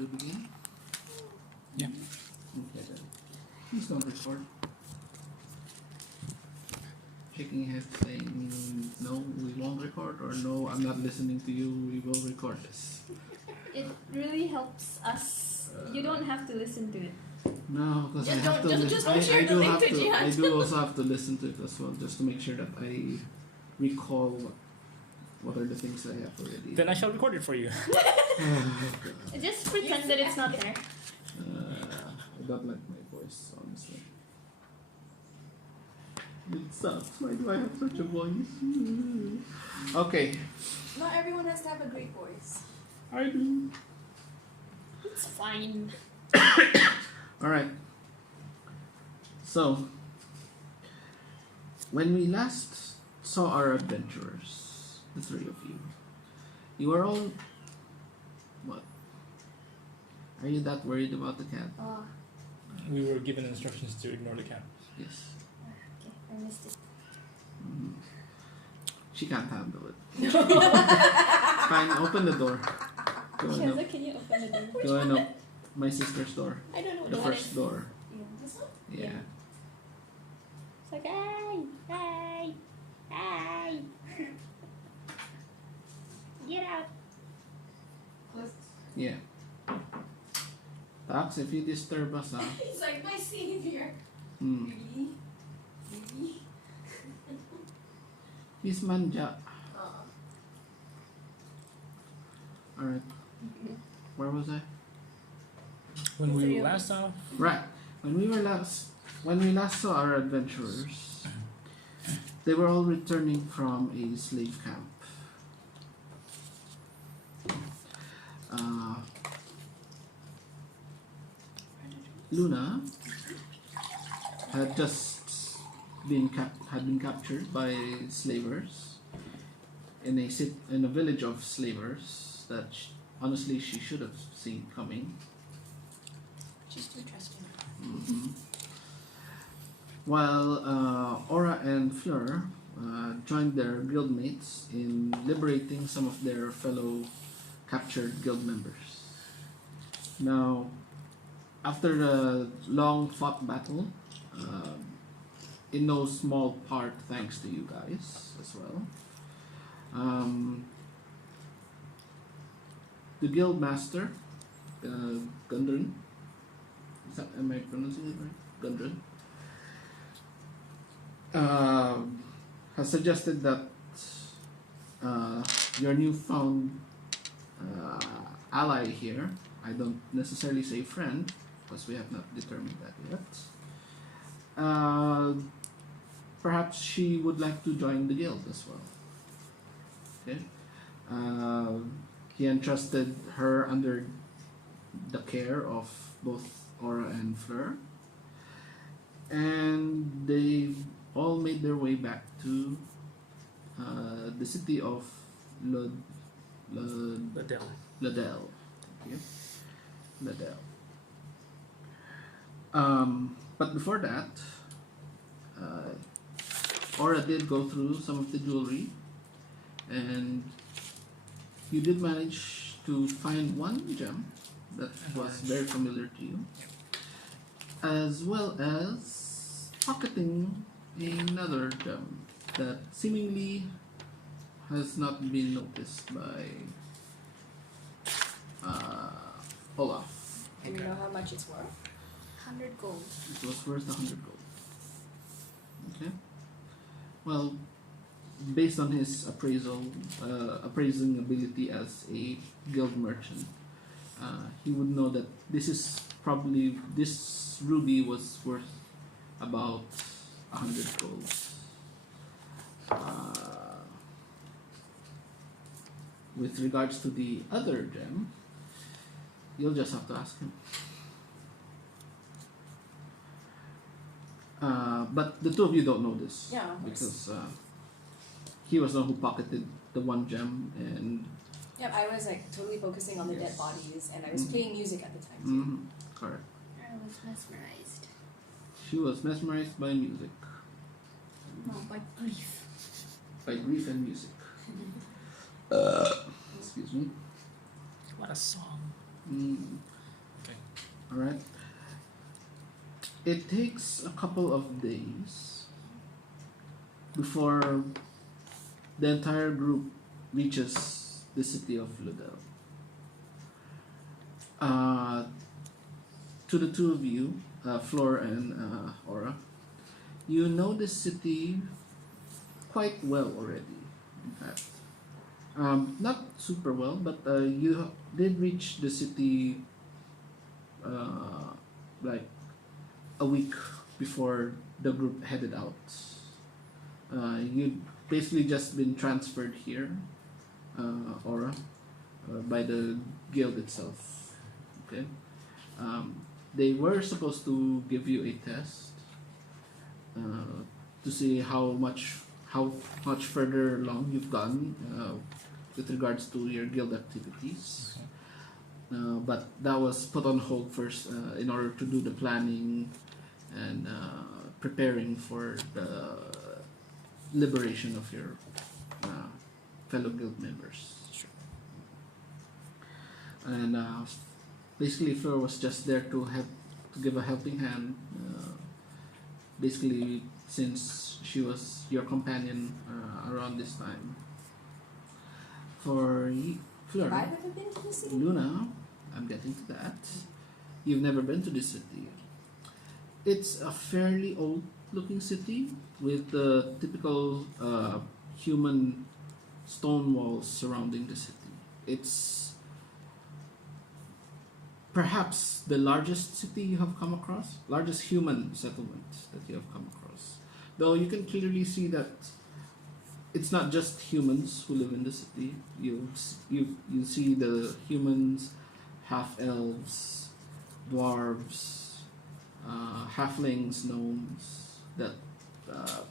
We begin? Yeah. Okay then. Please don't record. Shaking head saying no, we won't record, or no, I'm not listening to you, we will record this. It really helps us. You don't have to listen to it. No, because I Just have to don't- listen. just don't share the link to Jihan. I do also have to listen to it as well, just to make sure that I recall what are the things I have already. Then I shall record it for you. Just pretend that it's not there. I don't like my voice, honestly. It sucks. Why do I have such a voice? Okay, Not everyone has to have a great voice. I do. It's fine. Alright. So, when we last saw our adventurers, the three of you were all. What? Are you that worried about the cat? Oh, We were given instructions to ignore the cat. Yes. okay. I missed it. Mhm. She can't handle it. Fine, open the door. Go on Kenzo, up. can you open the door? Go on up. My sister's door. I don't know The what first door. This one? Yeah. It's like, hey, hey, hey. Get out. Close. Yeah. Tax, if you disturb us, ah. He's like my savior. Hmm. Really? Really? He's manja. Oh. Alright. Where was I? When we Three were of last off, Right. When we last saw our adventurers, they were all returning from a slave camp. Luna had just been captured by slavers in a village of slavers that honestly she should have seen coming. She's too trusting. Mhm. While Aura and Fleur joined their guildmates in liberating some of their fellow captured guild members. Now, after a long fought battle, in no small part thanks to you guys as well, the guild master, Gundren, am I pronouncing it right? Gundren. Has suggested that your newfound ally here, I don't necessarily say friend, because we have not determined that yet, perhaps she would like to join the guild as well. Okay? He entrusted her under the care of both Aura and Fleur, and they all made their way back to the city of Ludell. Ludell. Thank you. Ludell. But before that, Aura did go through some of the jewelry, and you did manage to find one gem that was very familiar to you, as well as pocketing another gem that seemingly has not been noticed by Olaf. And you know how much it's worth? 100 gold. It was worth 100 gold. Okay. Well, based on his appraising ability as a guild merchant, he would know that this ruby was worth about 100 gold. With regards to the other gem, you'll just have to ask him. But the two of you don't know this. Yeah, of course. Because he was the one who pocketed the one gem, and Yep, I was like totally focusing on the dead Yes. bodies, and I was playing music at the time too. correct. I was mesmerized. She was mesmerized by music, No, by grief. by grief and music. Excuse me. What a song. Mm. All right. It takes a couple of days before the entire group reaches the city of Ludell. Uh, to the two of you, Fleur and Aura, you know this city quite well already. In fact, not super well, but you did reach the city like a week before the group headed out. You'd basically just been transferred here, Aura, by the guild itself. Okay. They were supposed to give you a test to see how much further along you've gone with regards to your guild activities. But that was put on hold first in order to do the planning and preparing for the liberation of your fellow guild members. Sure. And basically, Fleur was just there to give a helping hand. Basically, since she was your companion around this time. For Fleur, Have I ever been to the city? Luna, I'm getting to that. You've never been to this city. It's a fairly old looking city with the typical human stone walls surrounding the city. It's perhaps the largest city you have come across, largest human settlement that you have come across. Though you can clearly see that it's not just humans who live in the city. You see the humans, half elves, dwarves, halflings, gnomes that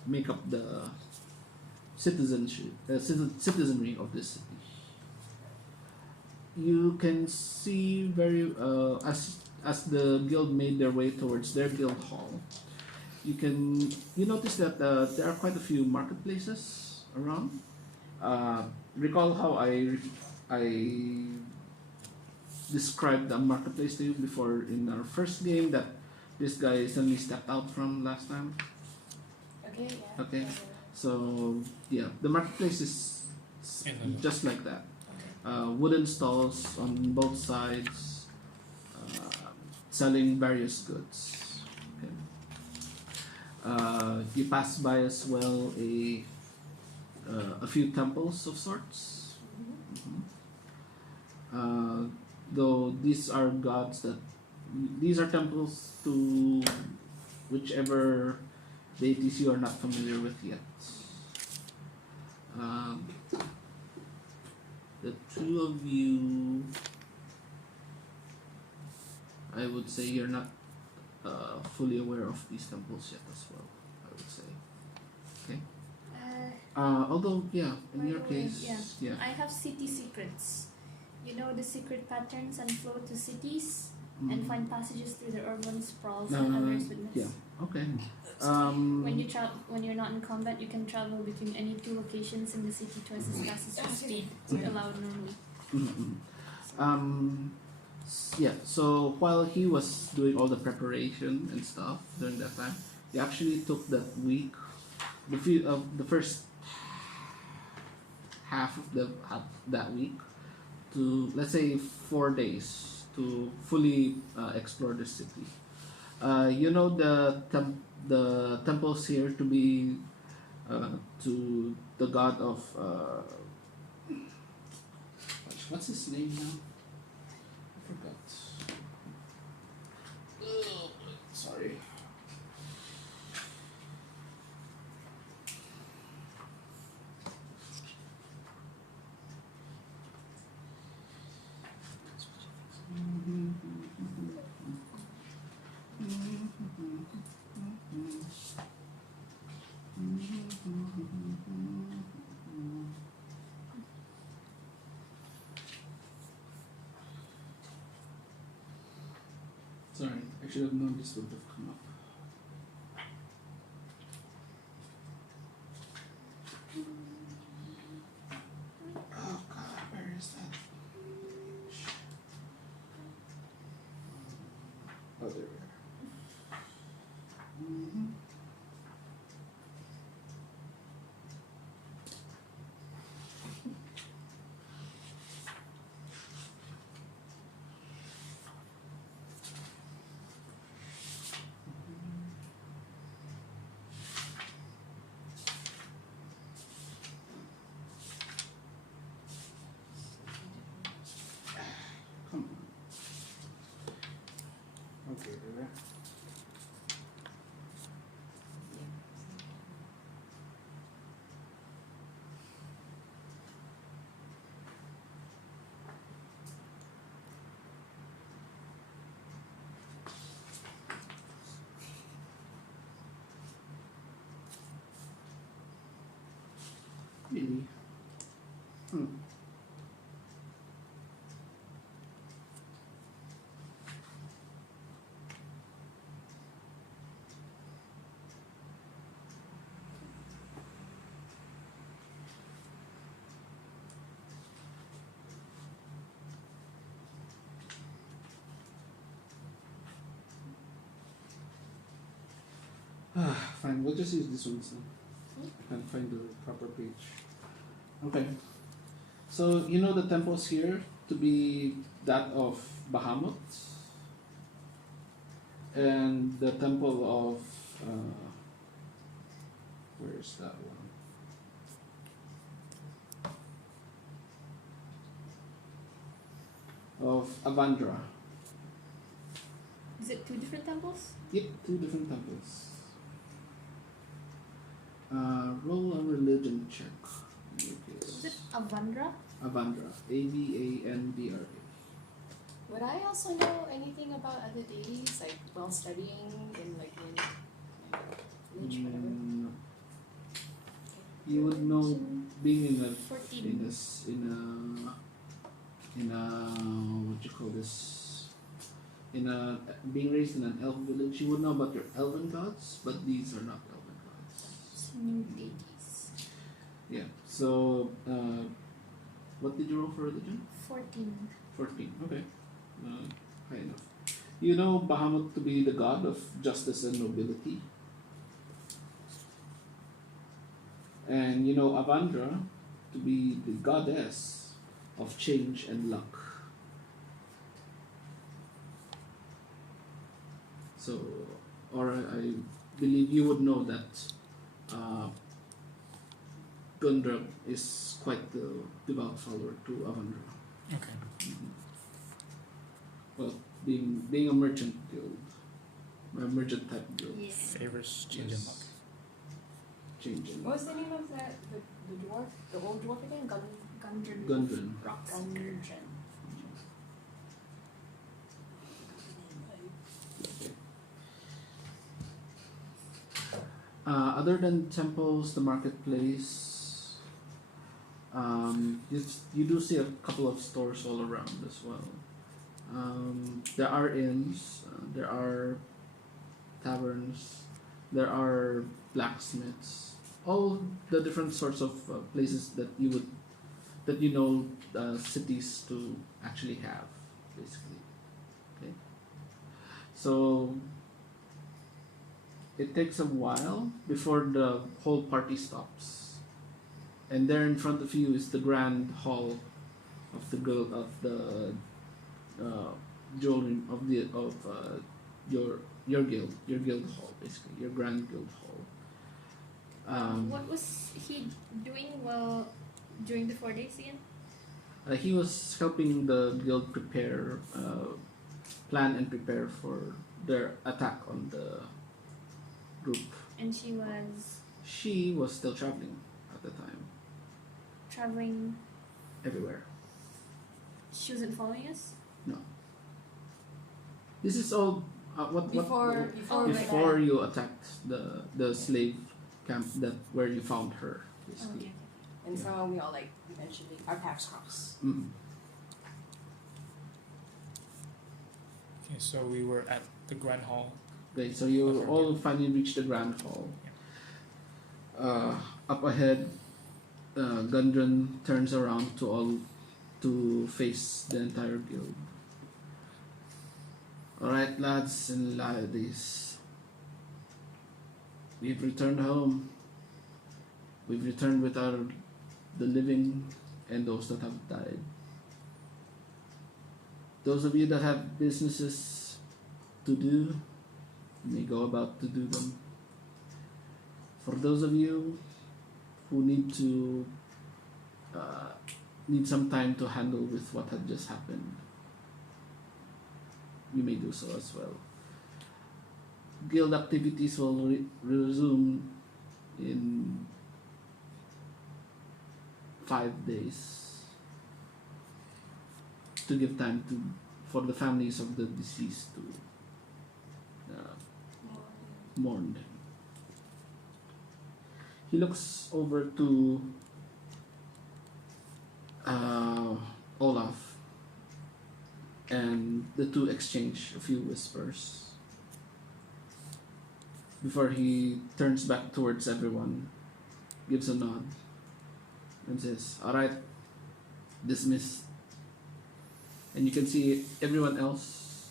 make up the citizenry of this city. You can see very as the guild made their way towards their guild hall. You notice that there are quite a few marketplaces around. Recall how I described the marketplace to you before in our first game that this guy suddenly stepped out from last time. Okay, yeah. Okay. Yeah. So yeah, the marketplace is just like that. Okay. Wooden stalls on both sides, selling various goods. Okay. You pass by as well a few temples of sorts. Though these are these are temples to whichever deities you are not familiar with yet. The two of you, I would say you're not fully aware of these temples yet as well, I would say. Okay. Although, yeah, in by your the way, case, yeah. I have city secrets. You know the secret patterns and flow to cities and find passages through the urban sprawls that others witness. Yeah, okay. When you're not in combat, you can travel between any two locations in the city twice as fast as your speed allowed normally. Yeah, so while he was doing all the preparation and stuff during that time, he actually took that week, the first half of that week to, let's say, 4 days to fully explore the city. You know the temples here to be to the god of what's his name now? I forgot. Oh, sorry. Sorry, I should have known this would have come up. Oh god, where is that? other. Mhm. Come on. Okay, there. Really? Hmm. Fine, we'll just use this one. So I can't find the proper page. Okay. So you know the temples here to be that of Bahamut and the temple of where is that one? Of Avandra. Is it two different temples? Yep, two different temples. Roll a religion check in your Is case. it Avandra? Avandra. Avandra. Would I also know anything about other deities, like while studying in like niche, whatever? Mm, you would know being in a 14. what you call this, being raised in an elf village, you would know about your elven gods, but these are not elven gods. It's new deities. Yeah. So what did you roll for religion? 14. 14. Okay. High enough. You know Bahamut to be the god of justice and nobility, and you know Avandra to be the goddess of change and luck. So, or I believe you would know that Gundra is quite the devout follower to Avandra. Okay. Well, being a merchant guild, a merchant type guild, Yeah. Favors change and luck. changing. What was the name of that the dwarf, the old dwarf again? Gundren. Gundren. Rocks. Gundren. Other than temples, the marketplace, you do see a couple of stores all around as well. There are inns, there are taverns, there are blacksmiths, all the different sorts of places that you know cities to actually have, basically. Okay, so it takes a while before the whole party stops, and there in front of you is the grand hall of the guild of the jewelry of your guild hall, basically your grand guild hall. What was he doing during the 4 days again? He was helping the guild plan and prepare for their attack on the group. And she was She was still traveling at the time, traveling. everywhere. She wasn't following us? No. This is all before you attacked the slave camp where you found her, Oh, basically. okay. And so we all like eventually our paths cross. Mm. Okay, so we were at the Grand Hall. Okay, so you all finally reach the grand hall. Up ahead, Gundren turns around to face the entire guild. Alright, lads and ladies. We've returned home. We've returned with the living and those that have died. Those of you that have businesses to do, you may go about to do them. For those of you who need some time to handle with what had just happened, you may do so as well. Guild activities will resume in 5 days to give time for the families of the deceased to mourn them. He looks over to Olaf, and the two exchange a few whispers before he turns back towards everyone, gives a nod, and says, "Alright, dismissed." And you can see everyone else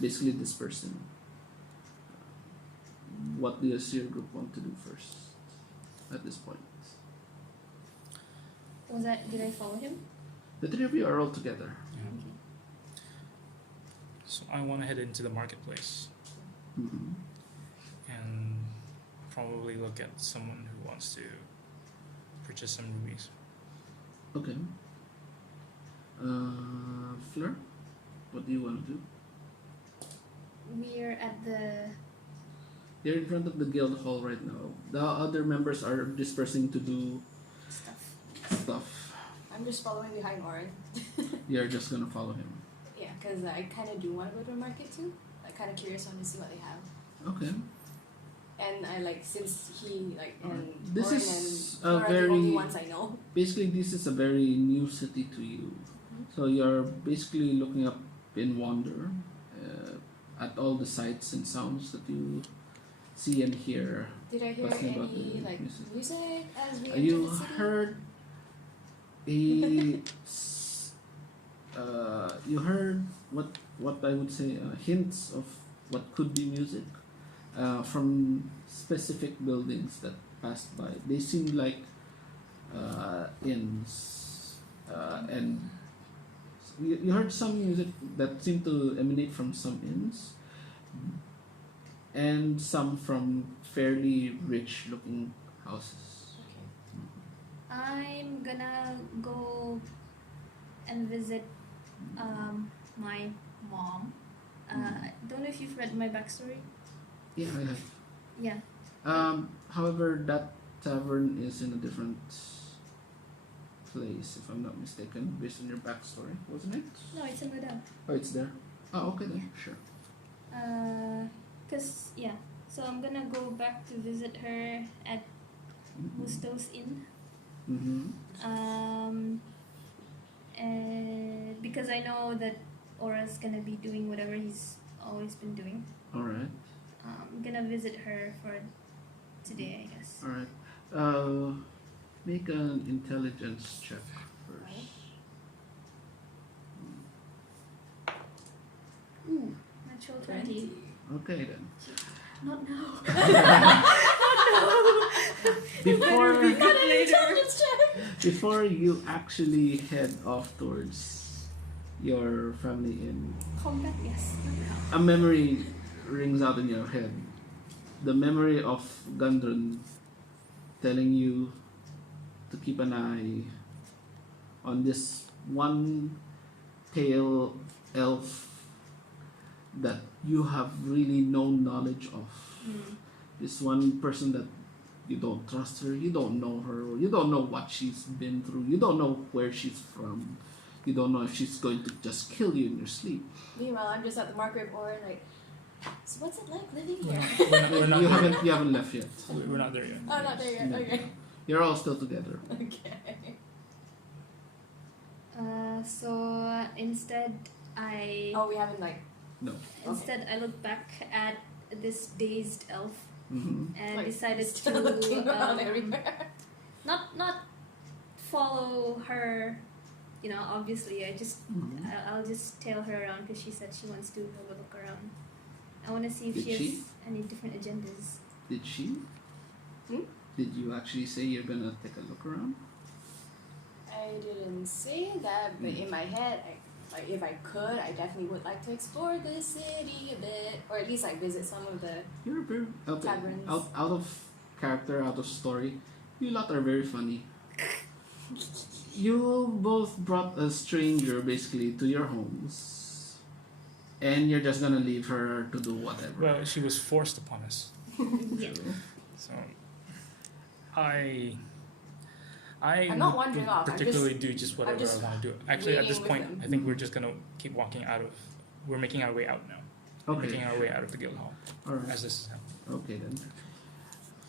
basically dispersing. What does your group want to do first at this point? Did I follow him? The three of you are all together. Yeah. Okay. So I want to head into the marketplace Mm-hmm. and probably look at someone who wants to purchase some rubies. Okay. Fleur, what do you want to do? We're at the You're in front of the guild hall right now. The other members are dispersing to do stuff. I'm just following behind Oren. You're just gonna follow him. Yeah, because I kind of do want to go to a market too. I'm kind of curious on to see what they have. Okay. And I like, since he like and This Oren is and a Flora are the only very ones I know. basically this is a very new city to you. So you're basically looking up in wonder at all the sights and sounds that you see and hear. Did I hear Talking about any the like music as we You entered the city? heard you heard what I would say hints of what could be music from specific buildings that passed by. They seemed like inns, and you heard some music that seemed to emanate from some inns, and some from fairly rich looking houses. Okay. I'm gonna go and visit my mom. Don't know if you've read my backstory. Yeah, I have. Yeah. However, that tavern is in a different place, if I'm not mistaken, based on your backstory, wasn't it? No, it's in Ludell. Oh, it's there. Oh, okay then. Sure. So I'm gonna go back to visit her at Gusto's Inn. Mm-hmm. And because I know that Aura's gonna be doing whatever he's always been doing. All right. I'm gonna visit her for today, I guess. All right. Make an intelligence check first. Ooh, natural 20. Okay then. Not now. Before later. before you actually head off towards your family inn, Combat, yes. Not now. a memory rings out in your head. The memory of Gundren telling you to keep an eye on this one pale elf that you have really no knowledge of. This one person that you don't trust her, you don't know her, you don't know what she's been through, you don't know where she's from, you don't know if she's going to just kill you in your sleep. Meanwhile, I'm just at the market with Oren like, so what's it like living here? We're not you there haven't left yet. yet. We're not there yet. Oh, not there yet. No. Okay. You're all still together. Okay. So instead I Oh, we haven't like I look back at this dazed elf Mm-hmm. and like, decided still looking around to everywhere. not follow her you know, obviously, Mhm. I'll just tail her around because she said she wants to have a look around. I want to see if Did she has she? any different agendas. Did she? Hmm? Did you actually say you're gonna take a look around? I didn't say that, but in my head, like if I could, I definitely would like to explore the city a bit, or at least like visit some of the. You're very okay. Taverns. Out of character, out of story. You lot are very funny. You both brought a stranger basically to your homes, and you're just gonna leave her to do whatever. Well, she was forced upon us. Yeah. So I'm not wandering off, I'm particularly do just whatever just I want to do. Actually, at waiting this with point, them. I think we're just gonna keep walking out of. We're making our way out now. Okay. Making our way out of the guild hall Alright. as this is happening. Okay then.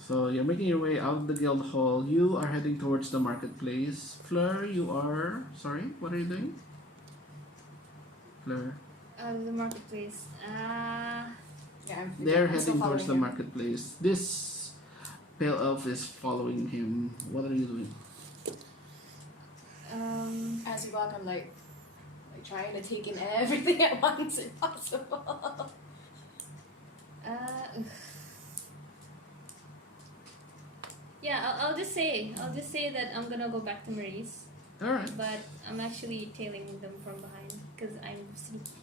So you're making your way out of the guild hall. You are heading towards the marketplace. Fleur, you are sorry. What are you doing? Fleur. The marketplace. Yeah, They're I'm still heading towards following the him. marketplace. This pale elf is following him. What are you doing? As we walk, I'm like trying to take in everything at once if possible. Yeah, I'll just say that I'm gonna go back to Marie's, All right. but I'm actually tailing them from behind because I'm sneaky.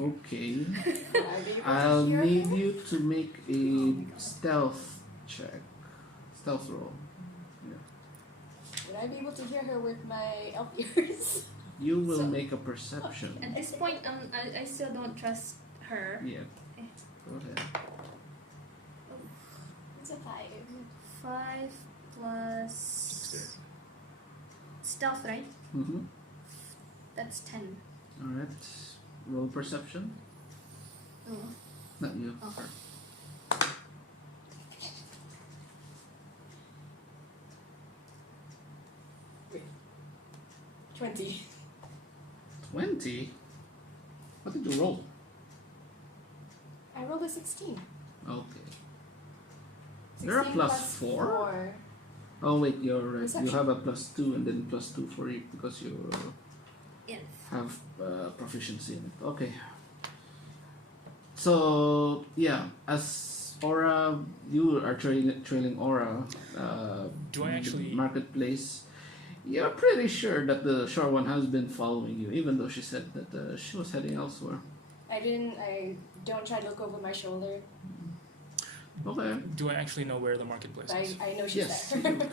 Okay. Would I be able to I'll hear need him? you to make Oh a my God. stealth check. Stealth roll. Would I be able to hear her with my elf ears? You will So- make a perception. At this point, I still don't trust her. Yeah. Okay. Go ahead. It's a 5. 5 plus stealth, right? Mm-hmm. That's 10. All right. Roll perception. Oh. Not you. Oh. Her. 20. 20. What did you roll? I rolled a 16. Okay. You're a 16 plus 4? 4. Oh wait, you're right. You Perception. have a plus 2 and then plus 2 for it because you Yes. have proficiency in it. Okay. So yeah, as Aura, you are trailing Aura. Do I in the actually- marketplace? You're pretty sure that the short one has been following you, even though she said that she was heading elsewhere. I don't try to look over my shoulder. Okay. Do I actually know where the marketplace But is? I know she's Yes. there. Okay.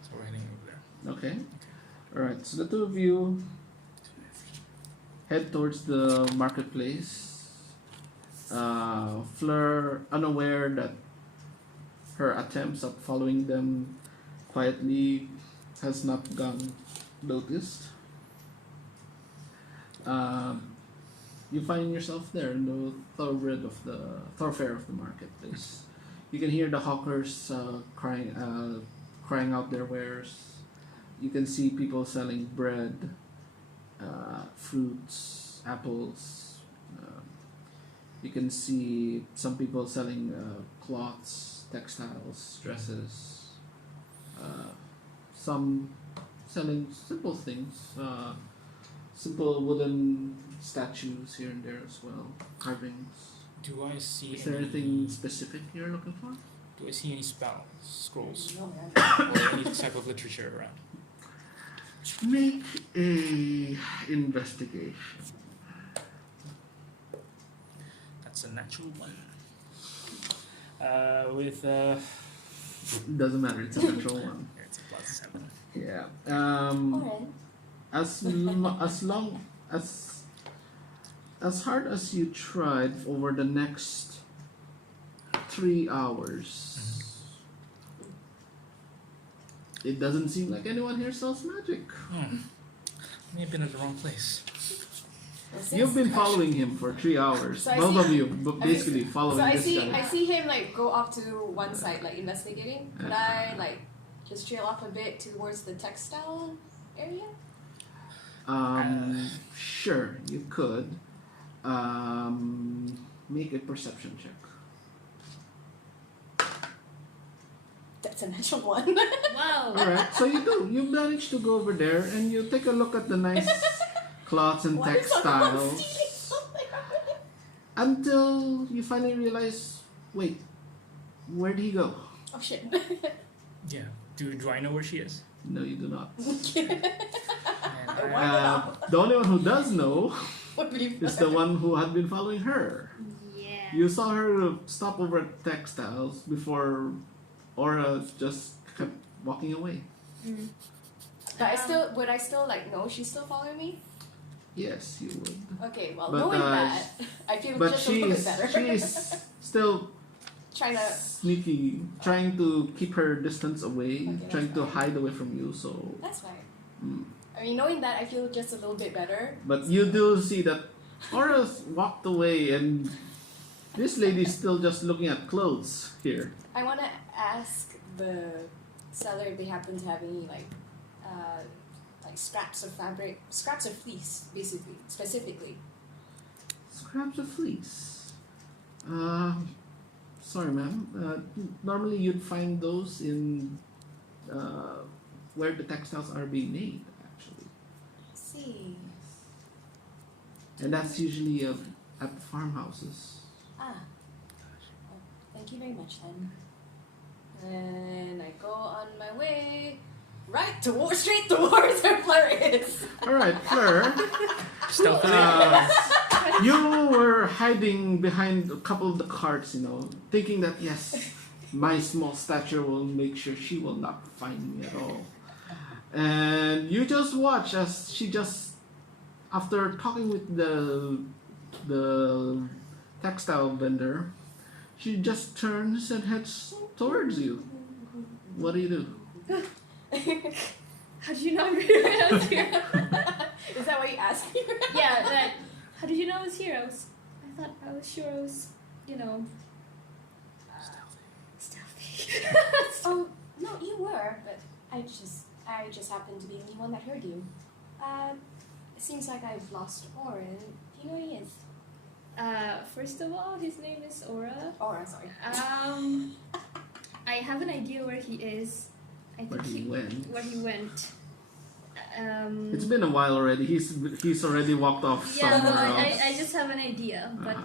So we're heading over there. Okay. All right. So the two of you head towards the marketplace. Fleur, unaware that her attempts at following them quietly has not gone noticed. You find yourself there in the thoroughfare of the marketplace. You can hear the hawkers crying out their wares. You can see people selling bread, fruits, apples. You can see some people selling cloths, textiles, dresses. Some selling simple things, simple wooden statues here and there as well, carvings. Do I see Is there anything specific you're looking for? Do I see any spells, scrolls, No, man. or any type of literature around? Make a investigation. That's a natural one. With Doesn't matter. It's a natural one. it's a +7. Yeah. Alright. As hard as you tried over the next 3 hours, it doesn't seem like anyone here sells magic. May have been at the wrong place. You've been following him for 3 hours. So I Both see- of you, basically following So I this see guy. I see him like go off to one side, like investigating. Could I like just trail off a bit towards the textile area? Sure, you could. Make a perception check. It's a natural one. Wow. Alright, so you manage to go over there and you take a look at the nice cloths and Why are you talking about textiles stealing something? until you finally realize, wait, where'd he go? Oh shit. Yeah. Do I know where she is? No, you do not. And The only one who does know What do you is the one who had been following her. Yeah. You saw her stop over at textiles before Aura just kept walking away. Mm. But would I still like know she's still following me? Yes, you would. Okay, well But, knowing that, I feel But just a little bit she's better. she's still Trying to sneaky, trying to keep her distance away, Okay, that's trying to fine. hide away from you. So, that's fine. mm. I mean knowing that I feel just a little bit better. But you do see that Aura's walked away, and this lady's still just looking at clothes here. I wanna ask the seller if they happen to have any like scraps of fabric, scraps of fleece, basically, specifically. Scraps of fleece. Sorry, ma'am. Normally you'd find those in where the textiles are being made, actually, Let's see. and that's usually at farmhouses. Ah. Well, thank you very much then. And I go on my way straight towards where Fleur is. All right, Fleur. stealthily. You were hiding behind a couple of the carts, thinking that yes, my small stature will make sure she will not find me at all. And you just watch as she just, after talking with the textile vendor, she just turns and heads towards you. What do you do? How did you know I was here? Is that why you asked me? Yeah, that. How did you know I was here? I thought I was sure I was, stealthy. Oh no, you were, but I just happened to be the only one that heard you. It seems like I've lost Oren. Do you know who he is? First of all, his name is Aura. Oren, sorry. I have an idea where he is. I think Where he went. Where he went. It's been a while already. He's already walked off Yeah, somewhere but else. I just have an idea. But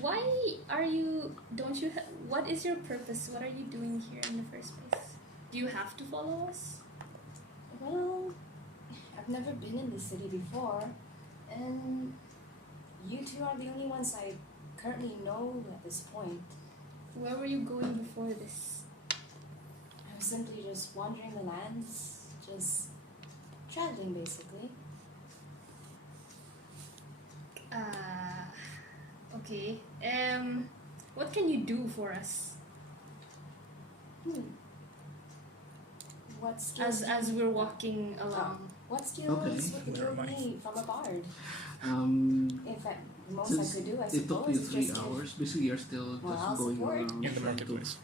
why are you? Don't you? What is your purpose? What are you doing here in the first place? Do you have to follow us? Well, I've never been in this city before, and you two are the only ones I currently know at this point. Where were you going before this? I was simply just wandering the lands, just traveling basically. Okay. What can you do for us? What skills? As we're walking along. What skills Okay. would Where you am I? need from a bard? Um, In fact, the most since I could do, I it suppose, took you is 3 just hours. Basically, you're still Well, I'll just going support. around In the trying marketplace.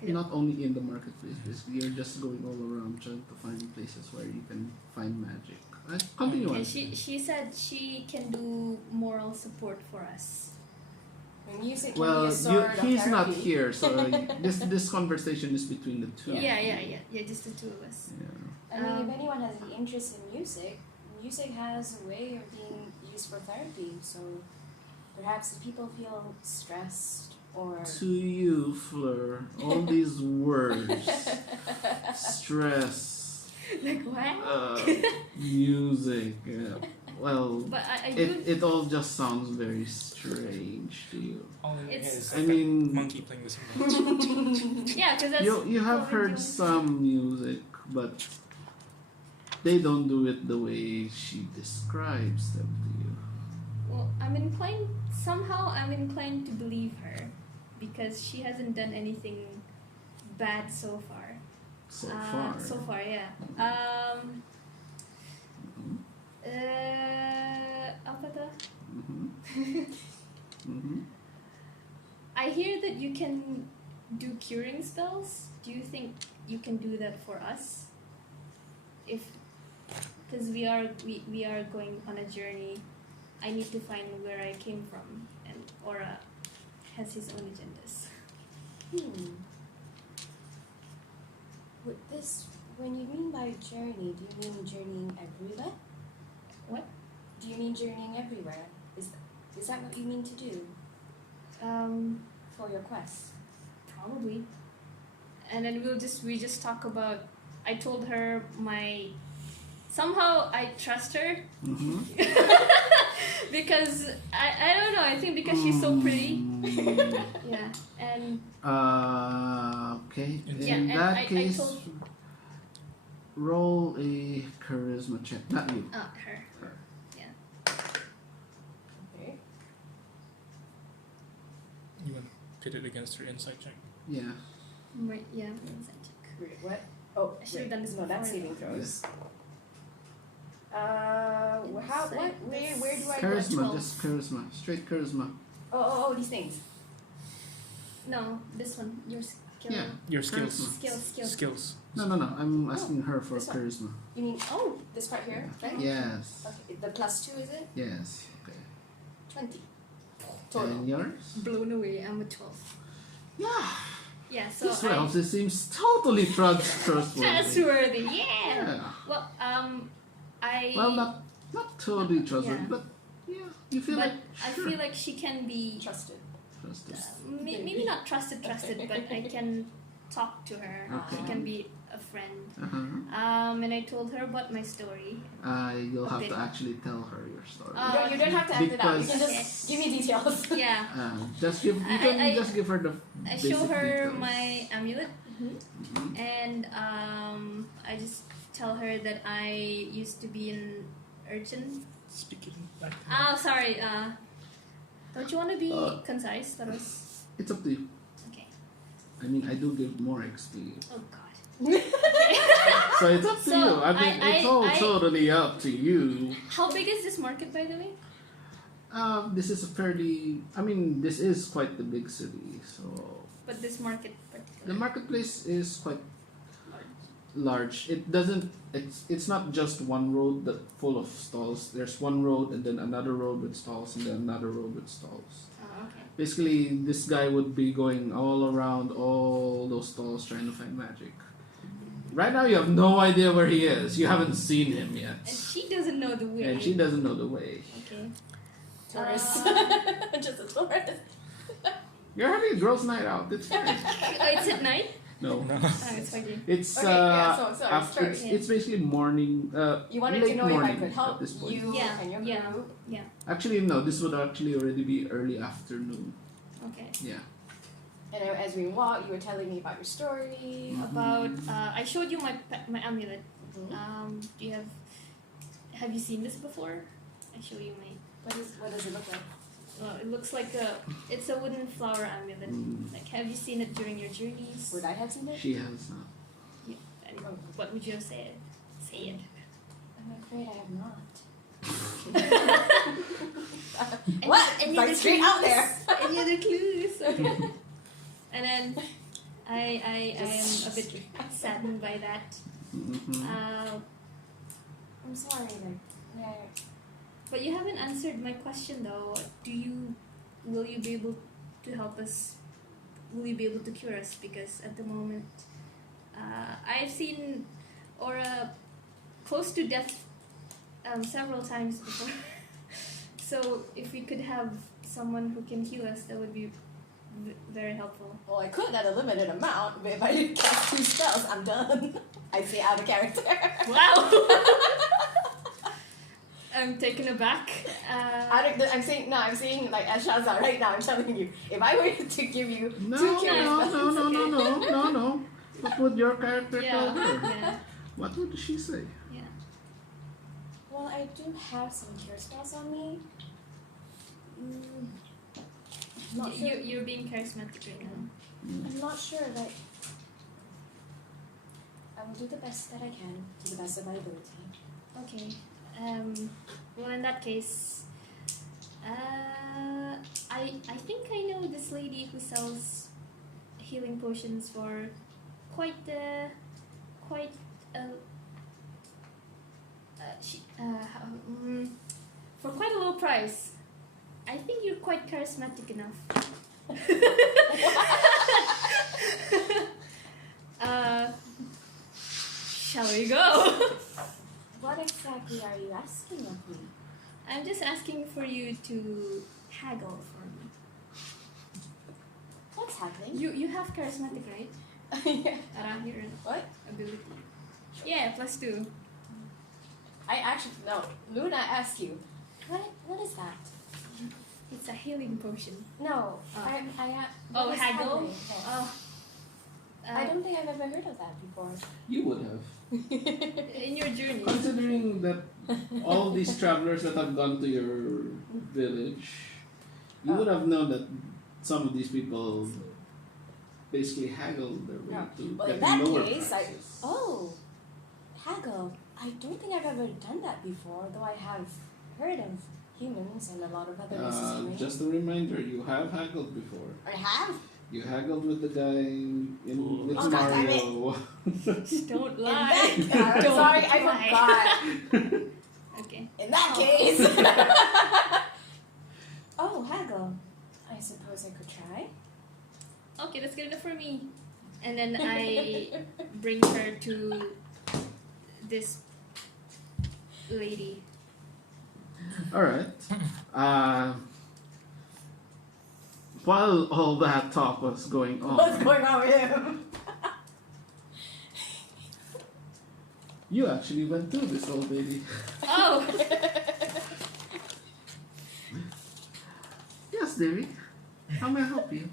Good. Not only in the marketplace, basically, you're just going all around trying to find places where you can find magic. Continue Okay, on. she said she can do moral support for us. when music can Well, be a sword of he's not therapy. here, so this conversation is between the two. Yeah, just the two of us. Yeah. I mean, if Um, anyone has any interest in music has a way of being used for therapy. So perhaps if people feel stressed or To you, Fleur, all these words, stress, Like what? music, well, But I do. it all just sounds very strange to you. All in It's- is I like mean- a monkey playing the cymbals. Yeah, because that's. You have what we heard do. some music, but they don't do it the way she describes them to you. Well, somehow I'm inclined to believe her because she hasn't done anything bad so far. So far. So far, yeah. Apa tuh? Mm-hmm. I hear that you can do curing spells. Do you think you can do that for us? Because we are going on a journey. I need to find where I came from, and Aura has his own agendas. Would this, when you mean by journey, do you mean journeying everywhere? What? Do you mean journeying everywhere? Is that what you mean to do for your quest? Probably. And then we just talk about. I told her somehow I trust her Mm-hmm. because I don't know. I think because she's so pretty. Yeah, and Okay. Yeah, In and that I case, told- roll a charisma check. Not you. her. Okay. You want to pit it against her insight check. Yeah. Yeah. Insight check. Wait, what? Oh, I should've wait, done this no, that's before. saving throws. How? What? Where do I? Charisma, 12. just charisma. Straight charisma. Oh, these things. No, this one. Your skill. Yeah. Your skills. Charisma. Skills. No. I'm asking her for this one. charisma. You mean this part here, right? Yes. Okay, the +2 is it? Yes. Okay. 20. Total. And yours? Blown away. I'm a 12. Yeah. Yeah. So This round it seems totally trustworthy. trustworthy. Yeah. Yeah. Well, I. Well, not totally trustworthy, Yeah. but yeah, you feel but like I sure. feel like she can be Trusted. Trusted. maybe not trusted, but I can talk to her. Okay. She can be a friend. Uh-huh. And I told her about my story. You'll have Okay. to actually tell her your story. You don't have to act it out. You can Because- just give me details. Yeah. Just give. You can I- just give her the. I basic show her details. my amulet, Mhm. and I just tell her that I used to be an urchin. Speaking like Oh, sorry. Don't you want to be Uh, concise? That was It's up to you. okay. I mean, I do give more XP, Oh God. so it's up to So, you. I mean, it's all totally up to you. How big is this market, by the way? This is a fairly. I mean, this is quite the big city, so But this market, particularly. the marketplace is quite large. It doesn't. It's not just one road that full of stalls. There's one road and then another road with stalls and then another road with stalls. Oh, okay. Basically, this guy would be going all around all those stalls trying to find magic. Right now, you have no idea where he is. You haven't seen him yet, And she doesn't know the way. and she doesn't know the way. Okay. Tourist. Just a tourist. You're having a girls' night out. It's fine. Oh, it's at night. No, Oh, it's okay. it's Okay, yeah, so sorry, after. story. It's basically morning. You wanted late to know if I morning could help at this point. you Yeah, and your yeah. group. Actually, no. This would actually already be early afternoon. Okay. Yeah. And as we walked, you were telling me about your story. About I showed you my amulet. Mhm. Do you have you seen this before? I show you my. What does it look like? It looks like it's a wooden flower amulet. Mm. Like, have you seen it during your journeys? Would I have seen it? She has not. And what would you have said? Say it. I'm afraid I have not. Any- What? any Like other straight out clues? there. Any other clues? Okay. And then I am a bit saddened by that. Mm-hmm. I'm sorry. Like, But you haven't answered my question though. Will you be able to help us? Will you be able to cure us? Because at the moment, I've seen Aura close to death several times before. So if we could have someone who can heal us, that would be very helpful. well, I could at a limited amount, but if I didn't cast 2 spells, I'm done. I say out of character. Wow! I'm taken aback. I'm saying like as Shazza right now. I'm telling you, if I were to give you No, 2 curious spells, no. What would your character tell her? Yeah. What would she say? well, I do have some cure spells on me. Not sure. You're being charismatic right now. I'm not sure, but I will do the best that I can to the best of my ability. Okay. Well, in that case, I think I know this lady who sells healing potions for quite for quite a low price. I think you're quite charismatic enough. Shall we go? What exactly are you asking of me? I'm just asking for you to haggle for me. What's happening? You have charismatic, right? Yeah. Around your What? ability. Yeah, +2. I actually no. Luna asked you. What is that? It's a healing potion. No. Oh. What Oh, is haggle? happening? Yes. Oh. I don't think I've ever heard of that before. You would have. In your journey. Considering that all these travelers that have gone to your village, you would have known that some of these people basically haggle their way No. to Well, in get that lower case, prices. haggle. I don't think I've ever done that before, though I have heard of humans and a lot of other races doing it. Just a reminder, you have haggled before. I have? You haggled with the guy in with Oh, God damn Mario. Don't In lie. that, I'm Don't sorry, I lie. forgot. Okay. In that case. Oh, haggle. I suppose I could try. Okay, that's good enough for me. And then I bring her to this lady. Alright. While all that talk was going on, What's going on with him? you actually went to this old lady. Oh! Yes, dearie. How may I help you?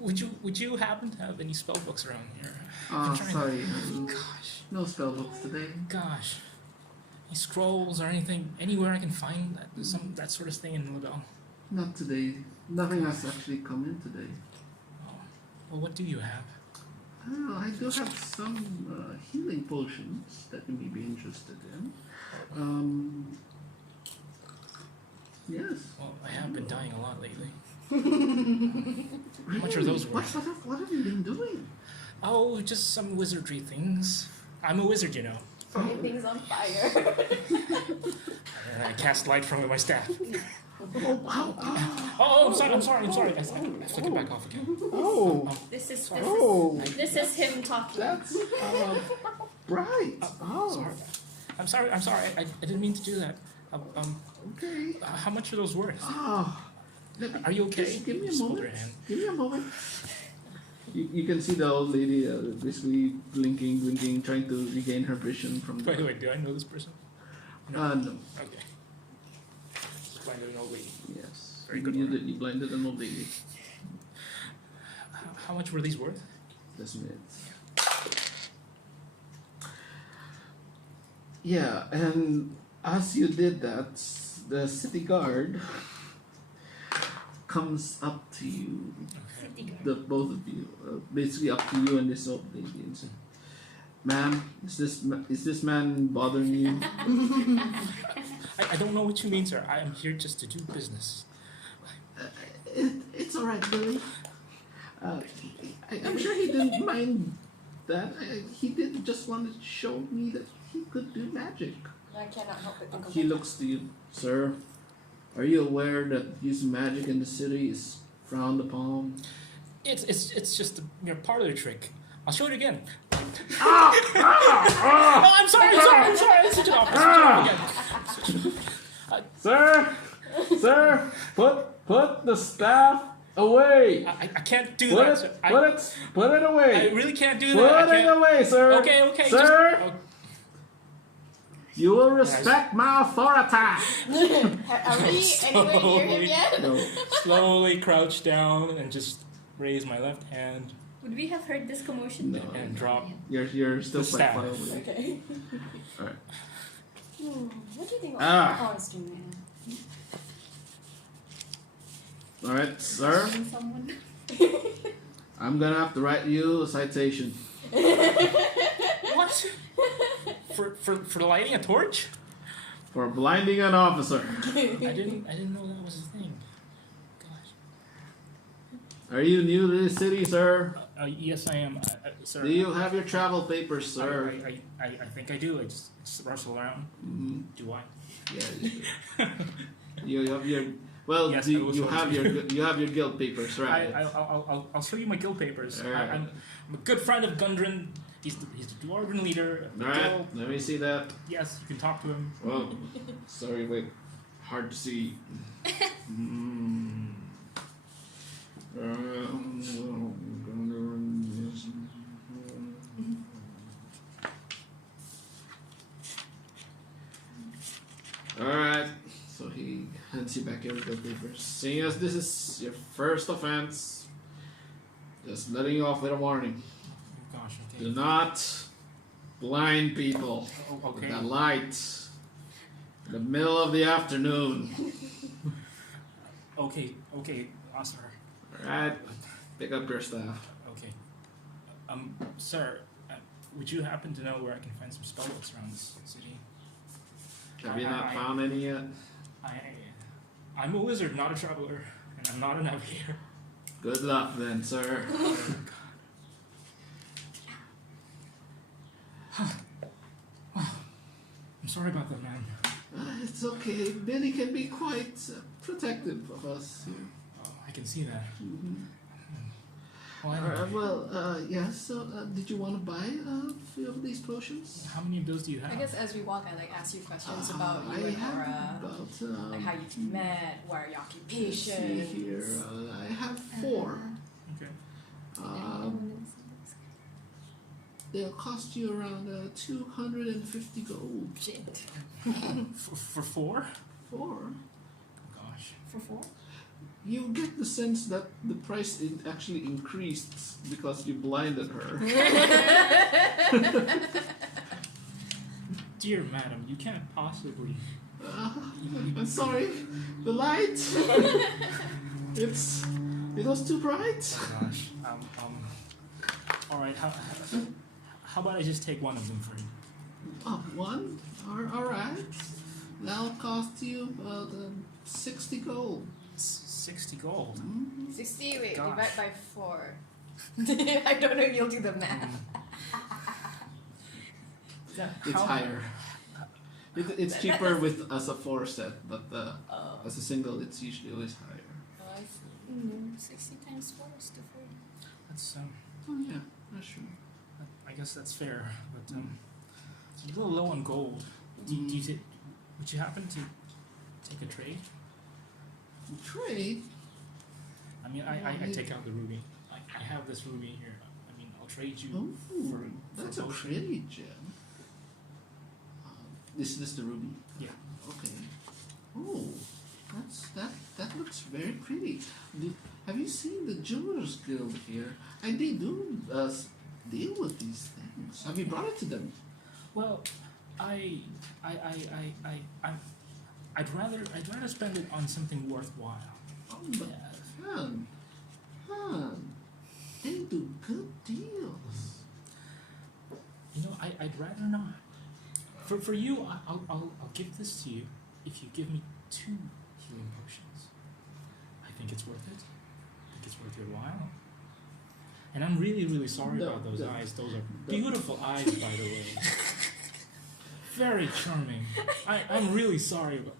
Would you happen to have any spell books around here? I'm trying to- Sorry. Gosh, No spell books today. gosh. Any scrolls or anything anywhere I can find that sort of thing in Ludell? Not today. Nothing has actually come in today. Oh. Well, what do you have? I do have some healing potions that you may be interested in. Yes. Well, I have been dying a lot lately. How much are those worth? What have you been doing? Oh, just some wizardry things. I'm a wizard, you know. Setting things on fire. And I cast light from my staff. Oh, wow. Oh, I'm sorry. I flick it back off again. Oh, This is oh, this is him talking. that's bright. Oh, Sorry. I'm sorry. I didn't mean to do that. okay. How much are those worth? Oh, Are you okay? Just give me a Just hold moment. your hand. Give me a moment. You can see the old lady basically blinking, trying to regain her vision from the... Wait, do I know this person? No. Okay. Just blinded an old lady. Yes. Very good You one. you blinded an old lady. How much were these worth? Just minutes. Yeah, and as you did that, the city guard comes up to you, City guard. the both of you, basically up to you and this old lady, and say, "Ma'am, is this man bothering you?" I don't know what you mean, sir. I am here just to do business. It's all right, Billy. I'm sure he didn't mind that. He did just want to show me that he could do magic. I cannot help but think of He it. looks to you, sir. Are you aware that using magic in the city is frowned upon? It's just a part of the trick. I'll show it again. Ah! Oh, I'm sorry. Let's switch it off. Sir, put the staff away. I can't do that, sir. Put it away. I really can't do that. Put it away, sir. Okay. Sir, Just, you will respect my authority. Are we anywhere near him yet? No. slowly crouch down and just raise my left hand. Would we have heard this commotion? No. And drop. You're still The quite staff. far away. Okay. Alright. What do you think Ah. I was doing, man? Alright, sir. Killing someone? I'm gonna have to write you a citation. What? For lighting a torch? For blinding an officer. I didn't know that was a thing. Gosh. Are you new to this city, sir? Yes, I am, sir. Do you have your travel papers, sir? I think I do. I just rustle around. Mm, Do I? yeah, you do. You have your well. Yes, do I was you going have to. you have your guild papers, right? I'll show you my guild papers. Alright. I'm a good friend of Gundren. He's the dwarven leader of the All right. guild. Let me see that. Yes, you can talk to him. Oh, sorry. Wait. Hard to see. Alright, so he hands you back your guild papers. Seeing as this is your first offense, just letting you off with a warning. Oh, gosh, okay. Do not blind people Oh, with okay. that light in the middle of the afternoon. Okay, sir. Alright, pick up your staff. Okay. Sir, would you happen to know where I can find some spellbooks around this city? Have you not found any yet? I'm a wizard, not a traveler, and I'm not a navigator. Good luck then, sir. I'm sorry about that, man. It's okay. Billy can be quite protective of us here. Oh, I can see that. Mm-hmm. Well, anyway, Yeah, so did you want to buy a few of these potions? how many of those do you have? I guess as we walk, I like ask you questions about I you and have Aura, about, like how you met, what are your let's see occupations. here. I have 4. Okay. They'll cost you around 250 gold. Shit. For 4? 4? Gosh. For 4? You get the sense that the price actually increased because you blinded her. Dear madam, you can't possibly. I'm sorry. The light. It was too bright. Oh gosh. All right. How about I just take one of them for you? One? All right. That'll cost you about 60 gold. 60 gold. 60, wait, Gosh. divide by 4. I don't know, you'll do the math. It's How- higher. It's cheaper with as a 4 set, but Oh, as a single, it's usually always higher. I see. 60 times 4 is to 40. That's Oh yeah, that's true. I guess that's fair, but it's a little low on gold. Would you happen to take a trade? Trade? I mean, I take out the ruby. I have this ruby here. I mean, I'll trade you Oh, for that's a potion. pretty gem. Is this the ruby? Yeah. Okay. Oh, that looks very pretty. Have you seen the Jewelers Guild here? And they do deal with these things. Have you brought it to them? Well, I'd rather spend it on something worthwhile. Oh, but Han, they do good deals. You know, I'd rather not. For you, I'll give this to you if you give me 2 healing potions. I think it's worth it. I think it's worth your while. And I'm really, really sorry about those eyes. Those are beautiful eyes, by the way. Very charming. I'm really sorry about.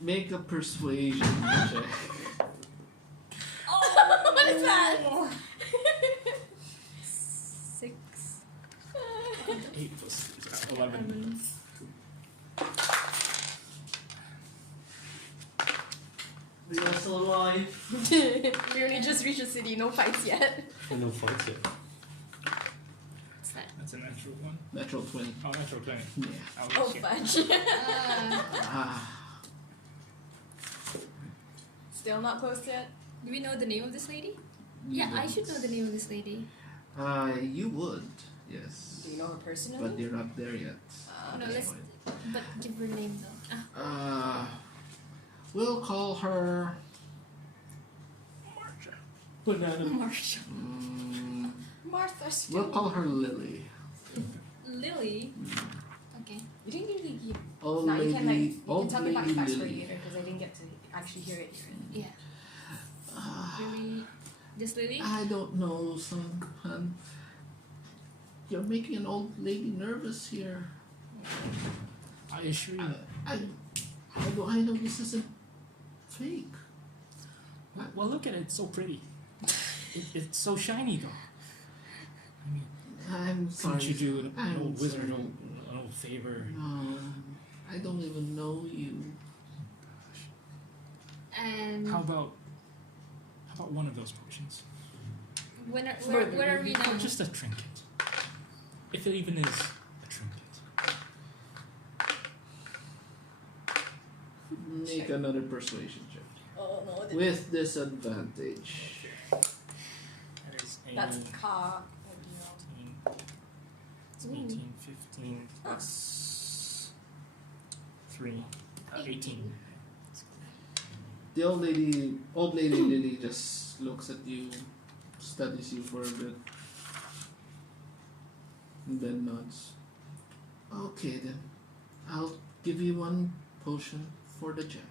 Make a persuasion check. What is that? 6. 8 plus 11. We are still alive. We only just reached the city, no fights yet. No fights yet. What's that? That's a natural one. Natural 20. Oh, natural 20. Yeah. I'll Oh, get you. fudge. Ah. Still not close yet? Do we know the name of this lady? Yeah, I should know the name of this lady. You would, yes. Do you know her personally? But you're not there yet. Oh, no, That's let's. why. But give her name though. Ah. We'll call her. Banana. Marsha. Martha We'll call her Lily. Lily. Okay. You didn't really give. Old Now you can lady. like you Old can tell me lady about the backstory Lily. later because I didn't get to actually hear it here. Yeah. Lily. Just Lily? I don't know, son. You're making an old lady nervous here. I assure you. How do I know this isn't fake? Well, look at it. It's so pretty. It's so shiny, though. I mean, I'm sorry. couldn't you do an I'm old wizard sorry. an old favor? No, I don't even know you. And How about one of those potions? where are we now? Just a trinket. If it even is a trinket. Make another persuasion check. Oh no, With disadvantage. That is a that's car. 18, it's 18, 15 plus 3, 18. The old lady Lily just looks at you, studies you for a bit, and then nods. Okay then, I'll give you one potion for the gem.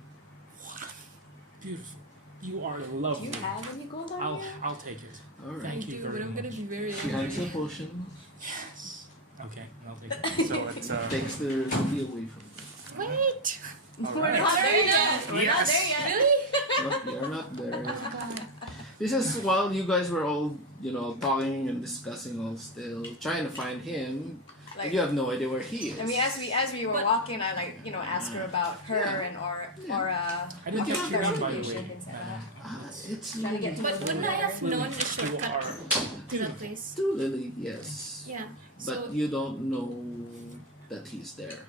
Beautiful. You are lovely. Do you have any gold on you? I'll take it. Alright. Thank you very much. be very She hands the potion, Yes. Okay, I'll take it. So it's takes the ruby away from Wait! all We're right. not there yet. We're not Yes. there yet. Really? you. Nope, you're not there. This is while you guys were all, talking and discussing, all still trying to find him. Like, you have no idea where he is. I mean, as we were But- walking, I asked her about her Yeah. and I didn't But get you you have by the reputation way. and stuff. It's Trying to get Lily. But wouldn't I have Lily, known the you shortcut are to that place? To Lily, yes. Yeah. But So you don't know that he's there.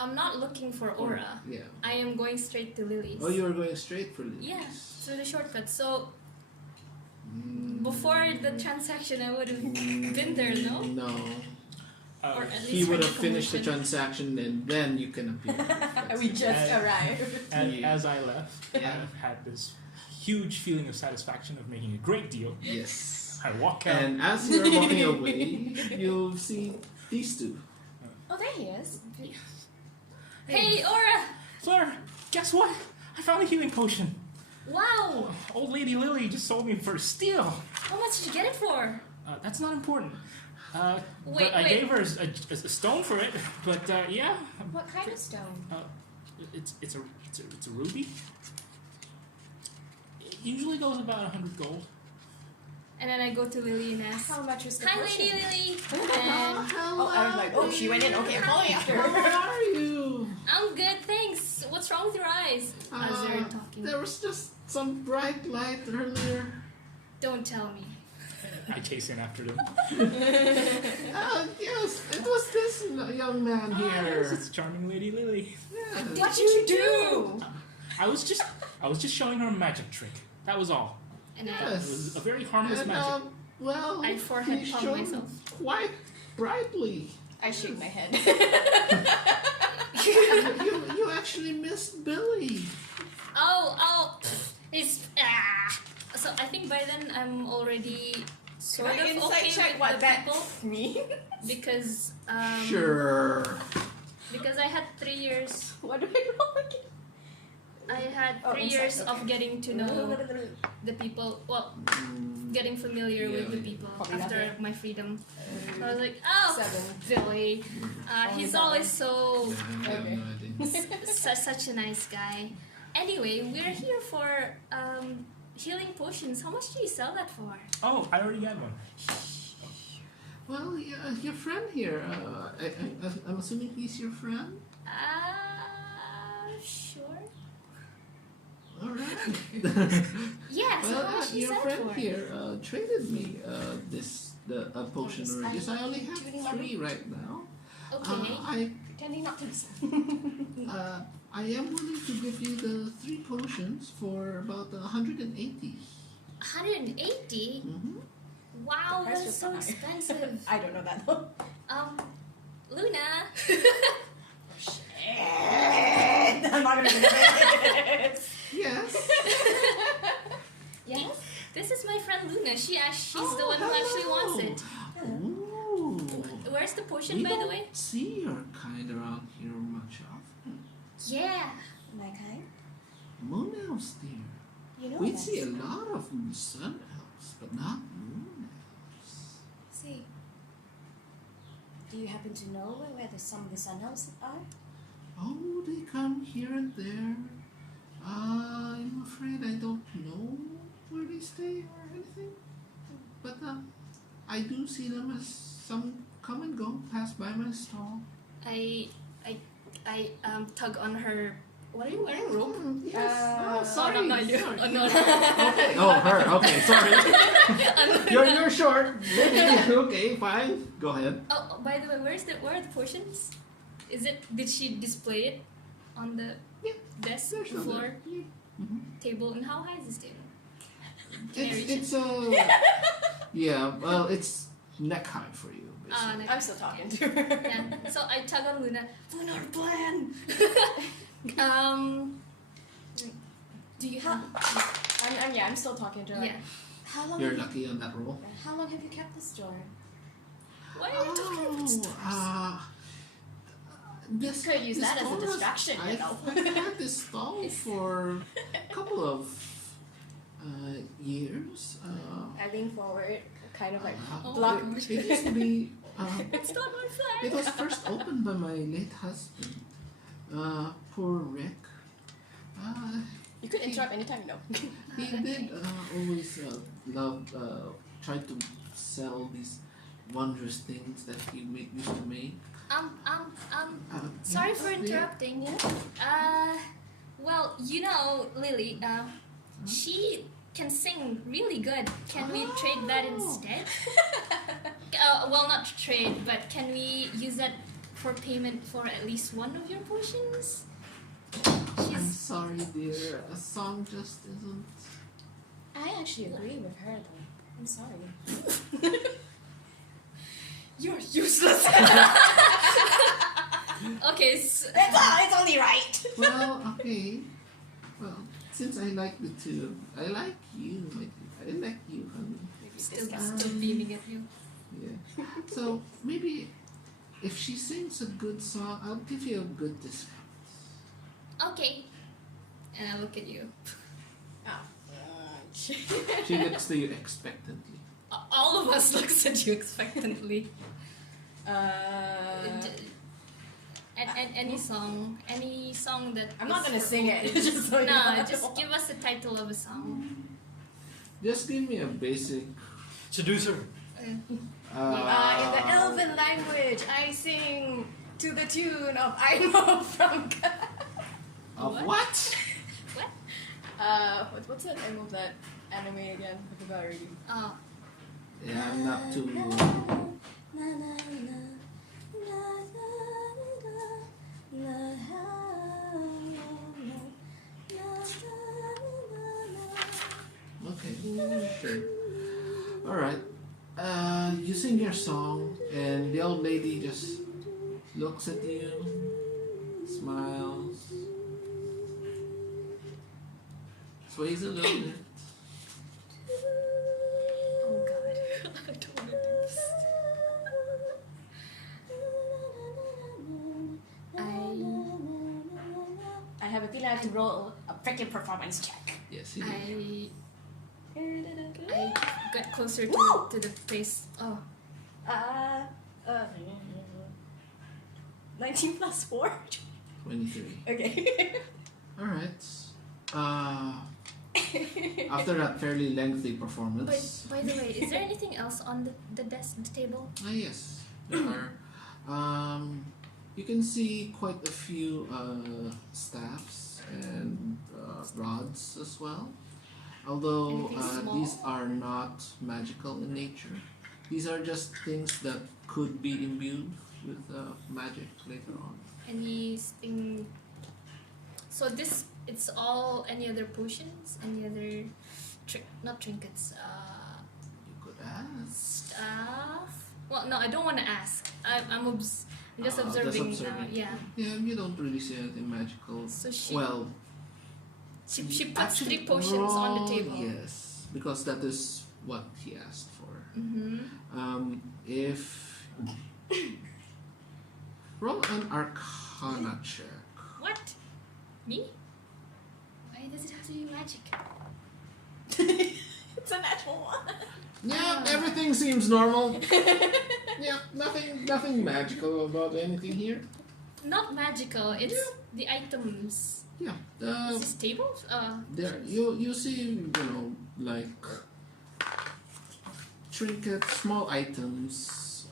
I'm not looking for Aura. Yeah. I am going straight to Lily's. Oh, you were going straight for Lily's. Yeah, through the shortcut. So Mm. before the transaction, I would have been there, no? No. Or at least He for would the have finished the promotion. transaction and then you can appear. That's We it. just And- arrived. And Yeah. as I left, Yeah. I had this huge feeling of satisfaction of making a great deal. Yes. I walk out. And as you're walking away, you see these two. Oh, there he is. Hey, Aura! Fleur, guess what? I found a healing potion. Wow! Old lady Lily just sold me for a steal. How much did you get it for? That's not important. Wait, but I wait. gave her a stone for it. But yeah, What kind of stone? it's a ruby. It usually goes about 100 gold. And then I go to Lily and ask, How much was the "Hi, potion? Lady Lily." Oh, And hello. Oh, I was like, oh, she went in. Okay, I'm following after her. How are you? I'm good, thanks. What's wrong with your eyes? As they're talking. There was just some bright light earlier. Don't tell me. I chase in after them. Yes, it was this young man Yes, here. it's charming lady Lily. Yeah. What did you do? I was just showing her a magic trick. That was all. And It Yes. was a very harmless And, magic. well, I forehead he palm shone myself. quite brightly. I shake my head. you actually missed Billy. Oh, it's So I think by then I'm already So sort I of insight okay check with what the that people means. because Sure. because I had 3 years. What do I roll again? I had Oh, 3 insight, years okay. of getting to know the people. Well, getting familiar with the people Probably not after there. my freedom. So I was like, oh, 7. Billy. Only He's 7. always so Yeah, I have Okay. no idea. such a nice guy. Anyway, we're here for healing potions. How much do you sell that for? Oh, I already got one. Well, yeah, your friend here. I'm assuming he's your friend. Sure. All right. Yeah. So Well, how much do you your sell it friend for? here traded me a potion Yes, already. So I only have tuning my 3 right now. Okay. I Pretending not to listen. I am willing to give you the 3 potions for about 180. 180. Mm-hmm. Wow, The price that's was so high. expensive. I don't know that though. Luna. I'm not gonna do this. Yes. Yes. This is my friend Luna. She's the one who actually wants it. Ooh. Where's the potion, We by the don't way? see your kind around here much often. Yeah. My kind? Moon elves, dear. You know We that's see a lot of sun elves, but not moon elves. See. Do you happen to know where some of the sun elves are? Oh, they come here and there. I'm afraid I don't know where they stay or anything. But I do see them as some come and go, pass by my stall. I tug on her. What are you wearing? Robe? Yes. Sorry. Sorry. Oh, no. Okay. Oh, her. Okay, sorry. You're short. Maybe. Okay, fine. Go ahead. Oh, by the way, where are the potions? Did she display it on the desk, There's no floor, there. Yeah. Mhm. table? And how high is this table? Can I reach It's yeah. Well, it's neck high for you. Basically. neck. I'm still talking to her. Yeah. So I tug on Luna. Lunar plan. Do you have? I'm still talking to her. Yeah. How long? You're lucky on that roll. How long have you kept this door? Why are you talking about stars? This Could use this that as a stall distraction, you I've, know. I've had this stall for a couple of years. I lean forward, kind of like Oh block. my It used to be. It's not my flag. It was first opened by my late husband. Poor Rick. You could interrupt anytime, you know. He did always love try to sell these wondrous things that he used to make. Sorry for yeah. interrupting. Well, you know, Lily, she can sing really good. Can we trade that instead? Well, not trade, but can we use that for payment for at least one of your potions? I'm sorry, dear. A song just isn't. I actually agree with her, though. I'm sorry. You're useless. Okay, It's only right. Well, okay. Well, since I like the two, I like you, my dear. I like you, honey. still beaming at you. Yeah. So maybe if she sings a good song, I'll give you a good discount. Okay. And I look at you. She looks to you expectantly. All of us looks at you expectantly. And any song that I'm not is gonna for sing it. oldies. Just so you No, know. just give us the title of a song. Just give me a basic. Seducer. In the Elven language, I sing to the tune of I Know from Of What? what? What? What's the name of that anime again? I forgot already. Oh, Yeah, I'm not too. Okay, sure. Alright. You sing your song, and the old lady just looks at you, smiles, sways a little bit. oh God. I don't want to do this. I have a feeling I have to roll a freaking performance check. Yes, you do. I got closer to the place. Oh, 19 plus 4? 23. Okay. Alright. After that fairly lengthy performance. by the way, is there anything else on the desk, the table? Yes, there are. You can see quite a few staffs and rods as well. Although Anything small? these are not magical in nature. These are just things that could be imbued with magic later on. Anything? So it's all any other potions? Any other not trinkets? You could ask. Stuff? Well, no, I don't want to ask. I'm just observing. Just observing. Yeah. Yeah, you don't really see anything magical. So she She puts actually 3 potions on the roll, table. Yes, because that is what he asked for. Mm-hmm. If roll an Arcana check. What? Me? Why does it have to be magic? It's a natural one. Yeah, everything seems normal. Yeah, nothing magical about anything here. not magical. It's the items. Yeah. Is this tables? There you see, like trinkets, small items,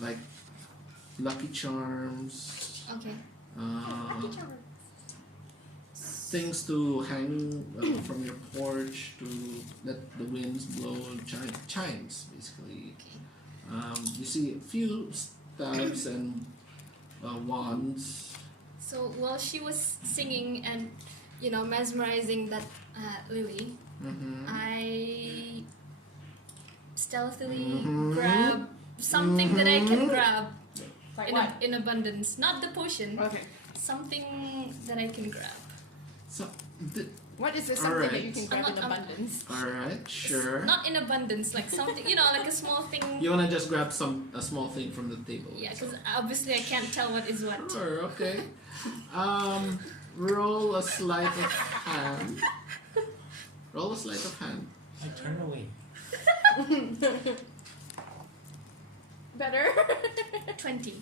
like lucky charms, Okay. uh, things to hang from your porch to let the winds blow, chimes basically. You see a few staves and wands. So while she was singing and mesmerizing that Lily, Mm-hmm. I stealthily Mhm. grab something that I can grab Like what? in abundance. Not the potion. Okay. Something that I can grab. So, What is this something that you Alright. can grab in I'm not- abundance? alright, sure. Not in abundance, like something, like a small thing. You wanna just grab a small thing from the table? Yeah, because obviously I can't tell what is what. Sure, okay. Roll a sleight of hand. Roll a sleight of hand. I turn away. Better. 20.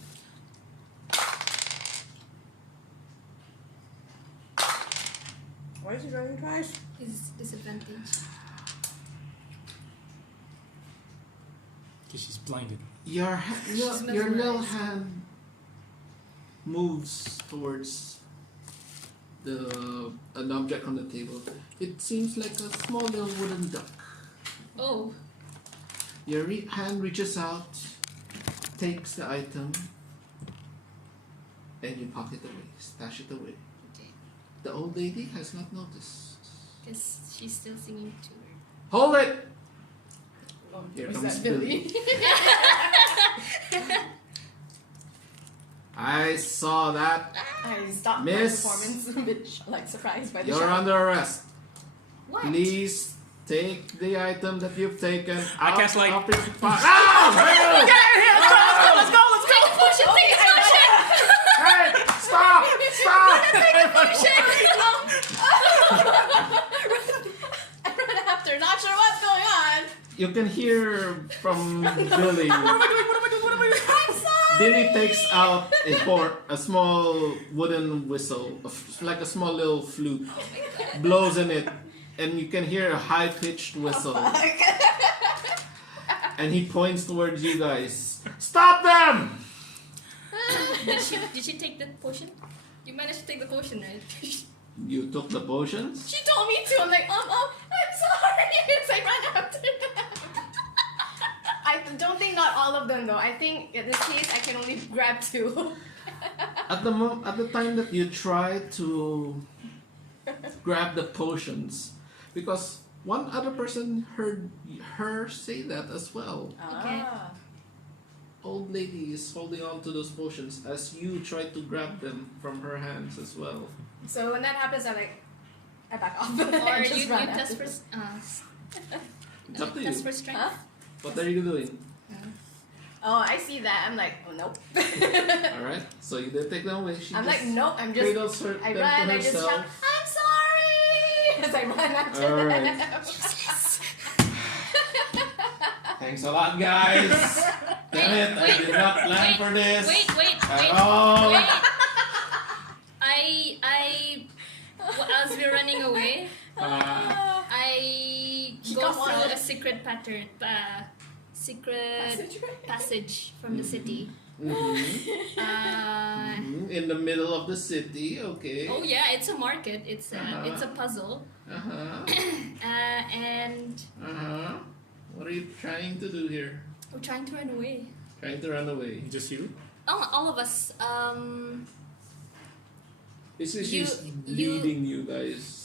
Why is he rolling twice? Is disadvantage. Because she's blinded. Your She's your little mesmerized. hand moves towards an object on the table. It seems like a small little wooden duck. Oh, Your hand reaches out, takes the item, and you pocket it away, stash it away. okay. The old lady has not noticed. Because she's still singing to her. Hold it! Oh, Here was comes that Billy? I saw that. I stopped Miss. my performance a bit surprised by the You're shout. under arrest. What? Please take the item that you've taken. I cast light. Out of your pocket. Let's go! Take a potion! Take a potion! Hey! Stop! Stop! I run after, not sure what's going on. You can hear from Billy. What am I doing? I'm sorry. Billy takes out a small wooden whistle, like a small little flute, blows in it, and you can hear a high-pitched whistle. And he points towards you guys. Stop them! Did she take the potion? You managed to take the potion, right? You took the potions? She told me to. I'm like, I'm sorry. So I ran after them. I don't think not all of them though. I think in this case I can only grab 2. At the time that you try to grab the potions, because one other person heard her say that as well. Okay. Old lady is holding on to those potions as you try to grab them from her hands as well. So when that happens, I back off. Or I just you run test after for It's up to test you. for strength. Huh? What are you doing? Oh, I see that. I'm like, oh nope. Alright, so you didn't take them away. She I'm just like, nope. I'm just. cradles her, I them run. to I just herself. shout, I'm sorry, as I run after Alright. them. Thanks a lot, guys. Damn it, I did not plan for this. Wait. At all. As we're running away, Uh, I go Come through on. a secret pattern, secret passage from the city. In the middle of the city, okay. Oh yeah, it's a market. It's a puzzle. And What are you trying to do here? we're trying to run away. Trying to run away. Just you? Oh, all of us. Basically, You- she's you- leading you guys.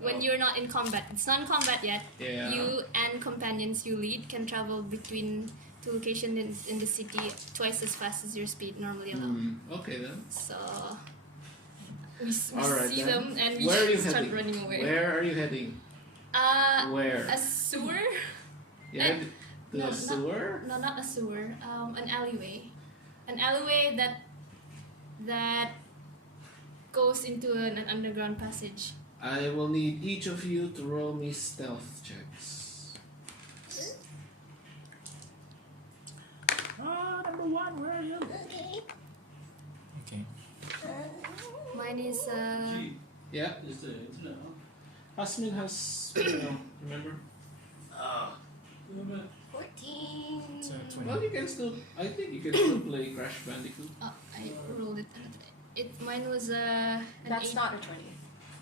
When you're not in combat, it's not in combat yet. Yeah. You and companions you lead can travel between two locations in the city twice as fast as your speed normally allow. Okay then. So we Alright see then. them and we Where are you start heading? running away. Where are you heading? Where? A sewer? You head to no, a sewer? No, not a sewer. An alleyway. An alleyway that goes into an underground passage. I will need each of you to roll me stealth checks. Number one. Where are you? Okay. Okay. Mine is Yeah. Asmin has, remember? 14. It's 20. Well, you can still. I think you can still play Crash Bandicoot. I rolled it. Mine was an That's eight. not a 20.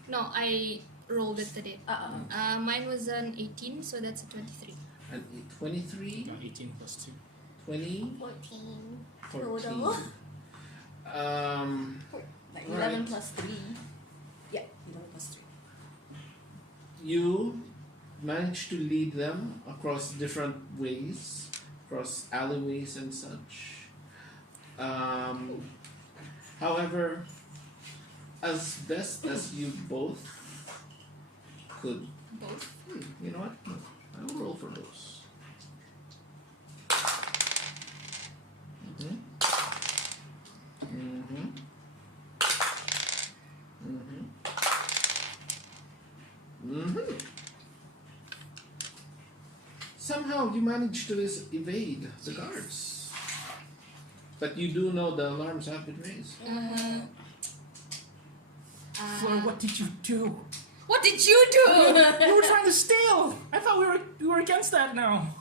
No, I rolled it today. Uh-oh. Mine was an 18, so that's a 23. And 23, Got 18 plus 2. 20, 14. 14. Total. Like All 11 right. plus 3. Yeah, 11 plus 3. You manage to lead them across different ways, across alleyways and such. However, as best as you both could, Both. you know what? I will roll for those. Mm-hmm. Mm-hmm. Mm-hmm. Mm-hmm. Somehow you manage to evade the guards. But you do know the alarms have been raised. Fleur, what did you do? What did you do? You were trying to steal! I thought we were against that now.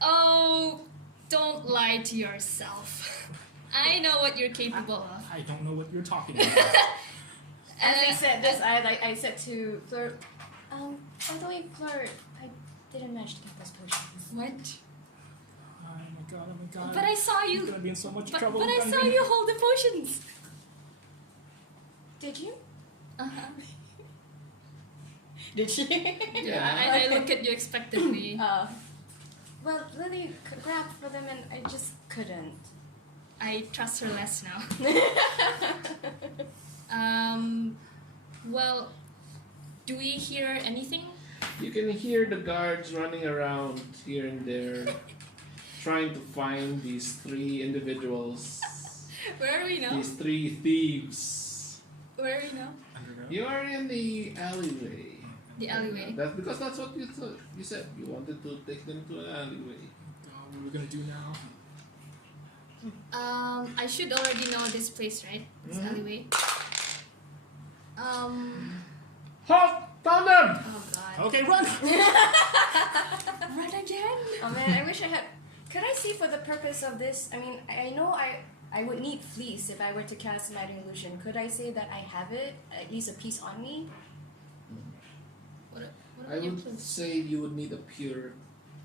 Oh, don't lie to yourself. I know what you're capable of. I don't know what you're talking about. As I said this, I said to Fleur, by the way, Fleur, I didn't manage to get those potions. What? Oh my god. But I saw He's you. gonna be in so much But trouble. I with saw Gundry. you hold the potions. Did you? Uh-huh. Did she? Yeah. I look at you expectantly. Well, Lily grabbed for them and I just couldn't. I trust her less now. Well, do we hear anything? You can hear the guards running around here and there, trying to find these three individuals, Where are we now? these three thieves. Where are we now? Underground. You are in the alleyway. The alleyway. That's because that's what you thought. You said you wanted to take them to an alleyway. What are we gonna do now? I should already know this place, right? This Mhm. alleyway. Halt! Found them! Oh god. Okay, run! Run again? Oh man, I wish I had. Could I see for the purpose of this? I mean, I know I would need fleece if I were to cast Mighty Illusion. Could I say that I have it, at least a piece on me? What I are your would clues? say you would need a pure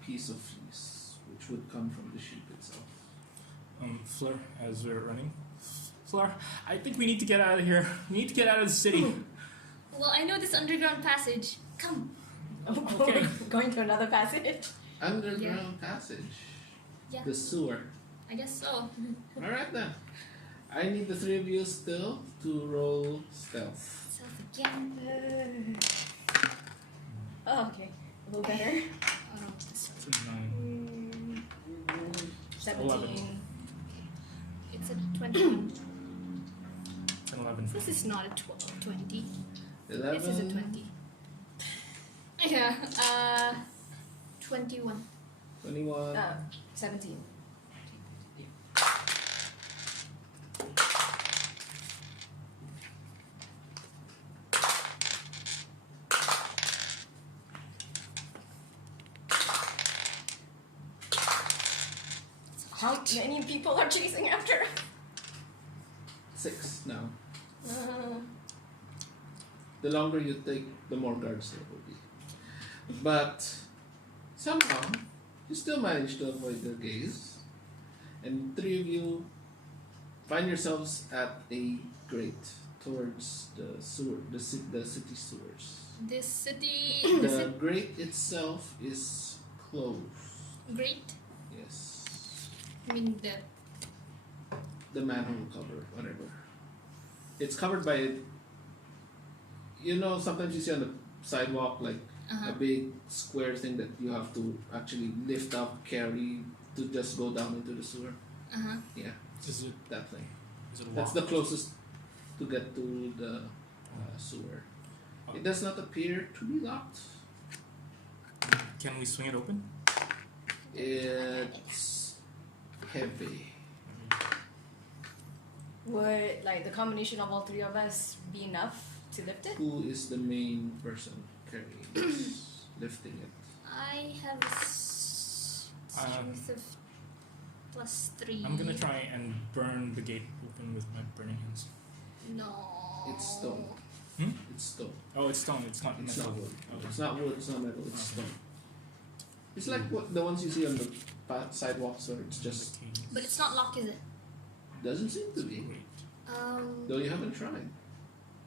piece of fleece, which would come from the sheep itself. Fleur, as we're running. Fleur, I think we need to get out of here. We need to get out of the city. Well, I know this underground passage. Come. Okay. Going to another passage? Underground passage. Yeah. The sewer. I guess so. Alright then. I need the three of you still to roll stealth. Self again. Oh, okay. A little better. Oh, this one. 9. 17. 11. It's a 21. 10, 11. This is not a 20. 11. This is a 20. Yeah. 21. 21. 17. How many people are chasing after us? 6 now. The longer you take, the more guards there will be. But somehow, you still manage to avoid their gaze. And three of you find yourselves at a grate towards the sewer, the city sewers. This city. The grate itself is closed. Great. Yes. I mean The manhole cover, whatever. It's covered by, you know, sometimes you see on the sidewalk like a big square thing that you have to actually lift up, carry to just go down into the sewer. Yeah, Is it that thing. locked? That's the closest to get to the sewer. It does not appear to be locked. Can we swing it open? It's heavy. Would like the combination of all three of us be enough to lift it? Who is the main person carrying this, lifting it? I have strength of +3. I'm gonna try and burn the gate open with my burning hands. No. It's stone. Hmm? It's stone. Oh, it's stone. It's not It's metal. not wood. Oh, It's not wood. It's not metal. It's Okay. stone. It's like what the ones you see on the sidewalks, where it's just But it's not locked, is it? doesn't seem to be. Great. Though you haven't tried.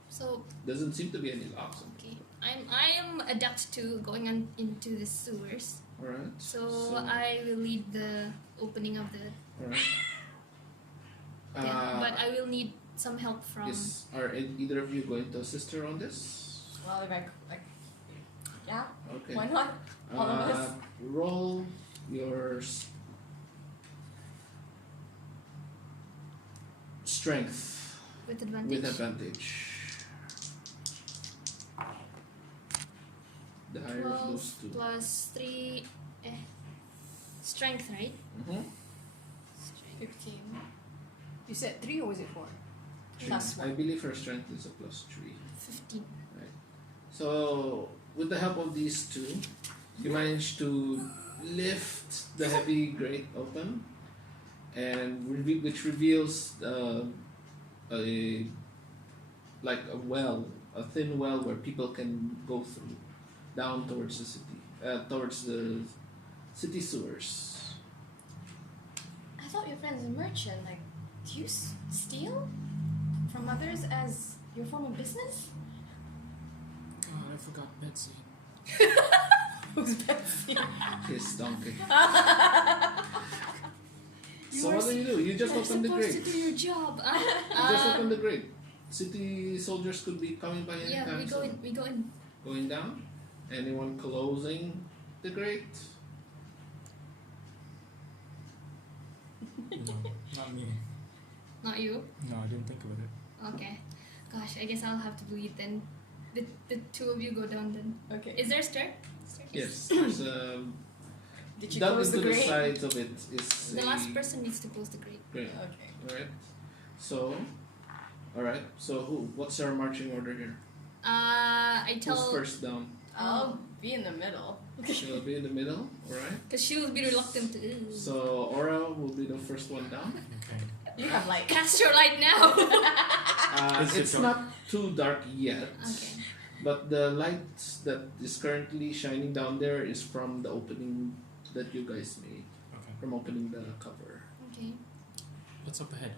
So Doesn't seem to be any locks. okay, I am adept to going on into the sewers. All right. So I will lead the opening of the. All right. Yeah, but I will need some help from. Are either of you going to assist her on this? Well, if yeah, Okay. why not? All of us. Roll your strength With advantage. with advantage. The higher of 12 those two. +3. Strength, right? Mm-hmm. Strength. 15. You said 3 or was it 4? Plus I 1. believe her strength is a +3. 15. So, with the help of these two, you manage to lift the heavy grate open, and which reveals a thin well where people can go through, down towards the city, towards the city sewers. I thought your friend's a merchant. Like, do you steal from others as your form of business? God, I forgot Betsy. Who's Betsy? His donkey. You So were what do you do? You just You're open the supposed grate. to do your job. You just open the grate. City soldiers could be coming by Yeah, anytime. we go soon. in. We go in. Going down. Anyone closing the grate? No, not me. Not you. No, I didn't think of it. Okay. Gosh, I guess I'll have to lead then. The two of you go down then. Okay. Is there a staircase? Yes. There's Did you dug close into the the grate? sides of it is The a last person needs to close the grate. grate. Okay. Alright. So alright. So what's our marching order here? I Who's tell first down? I'll be in the middle. She'll be in the middle, alright? because she will be reluctant to. So Aura will be the first one down. Okay. You have like. Cast your light now. It's It's different. not too dark yet. Okay. But the light that is currently shining down there is from the opening that you guys made. Okay. From opening the cover. Okay. What's up ahead?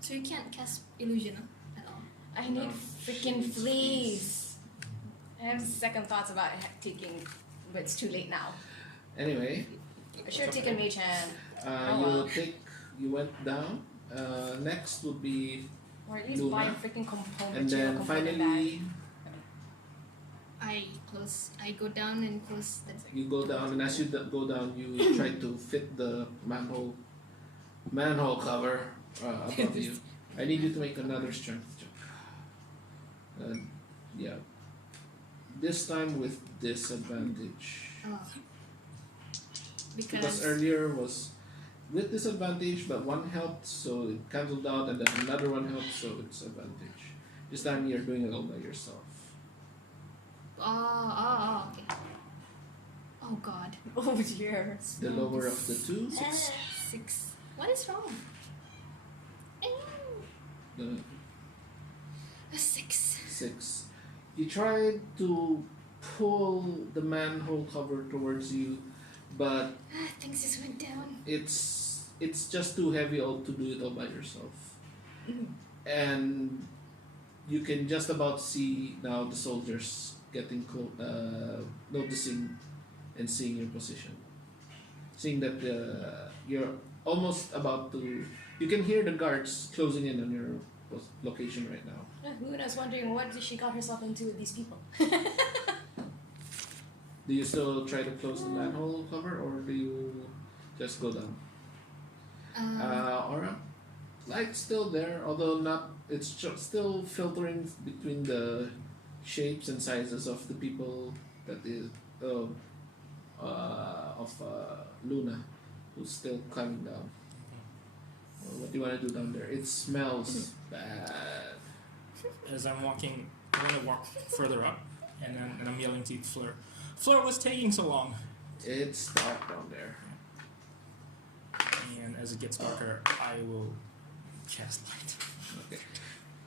So you can't cast illusion at all. I need No, freaking she's fleas. I have second thoughts about taking, but it's too late now. Anyway, I should have taken Mage Hand, you went down. Next would be, or at least Luna. buy a freaking component. and then component finally I go down and close the. you go down, and as you go down, you try to fit the manhole cover above you. I need you to make another strength check. Yeah. This time with disadvantage. Oh. Because Because earlier was with disadvantage, but one helped, so it cancelled out, and then another one helped, so it's advantage. This time you're doing it all by yourself. okay. Oh God. Oh dear. The lower of the two, 6. What is wrong? the A 6. 6. You tried to pull the manhole cover towards you, but Things just went down. it's just too heavy all to do it all by yourself. And you can just about see now the soldiers getting noticing and seeing your position, seeing that you're almost about to. You can hear the guards closing in on your location right now. Luna's wondering what did she got herself into with these people. Do you still try to close the manhole cover, or do you just go down? Aura, light's still there, although not. It's still filtering between the shapes and sizes of the people that is of Luna, who's still climbing down. What do you want to do down there? It smells bad. As I'm walking, I want to walk further up, and I'm yelling to Fleur. Fleur, what's taking so long? It's dark down there. And as it gets darker, I will cast light. Okay.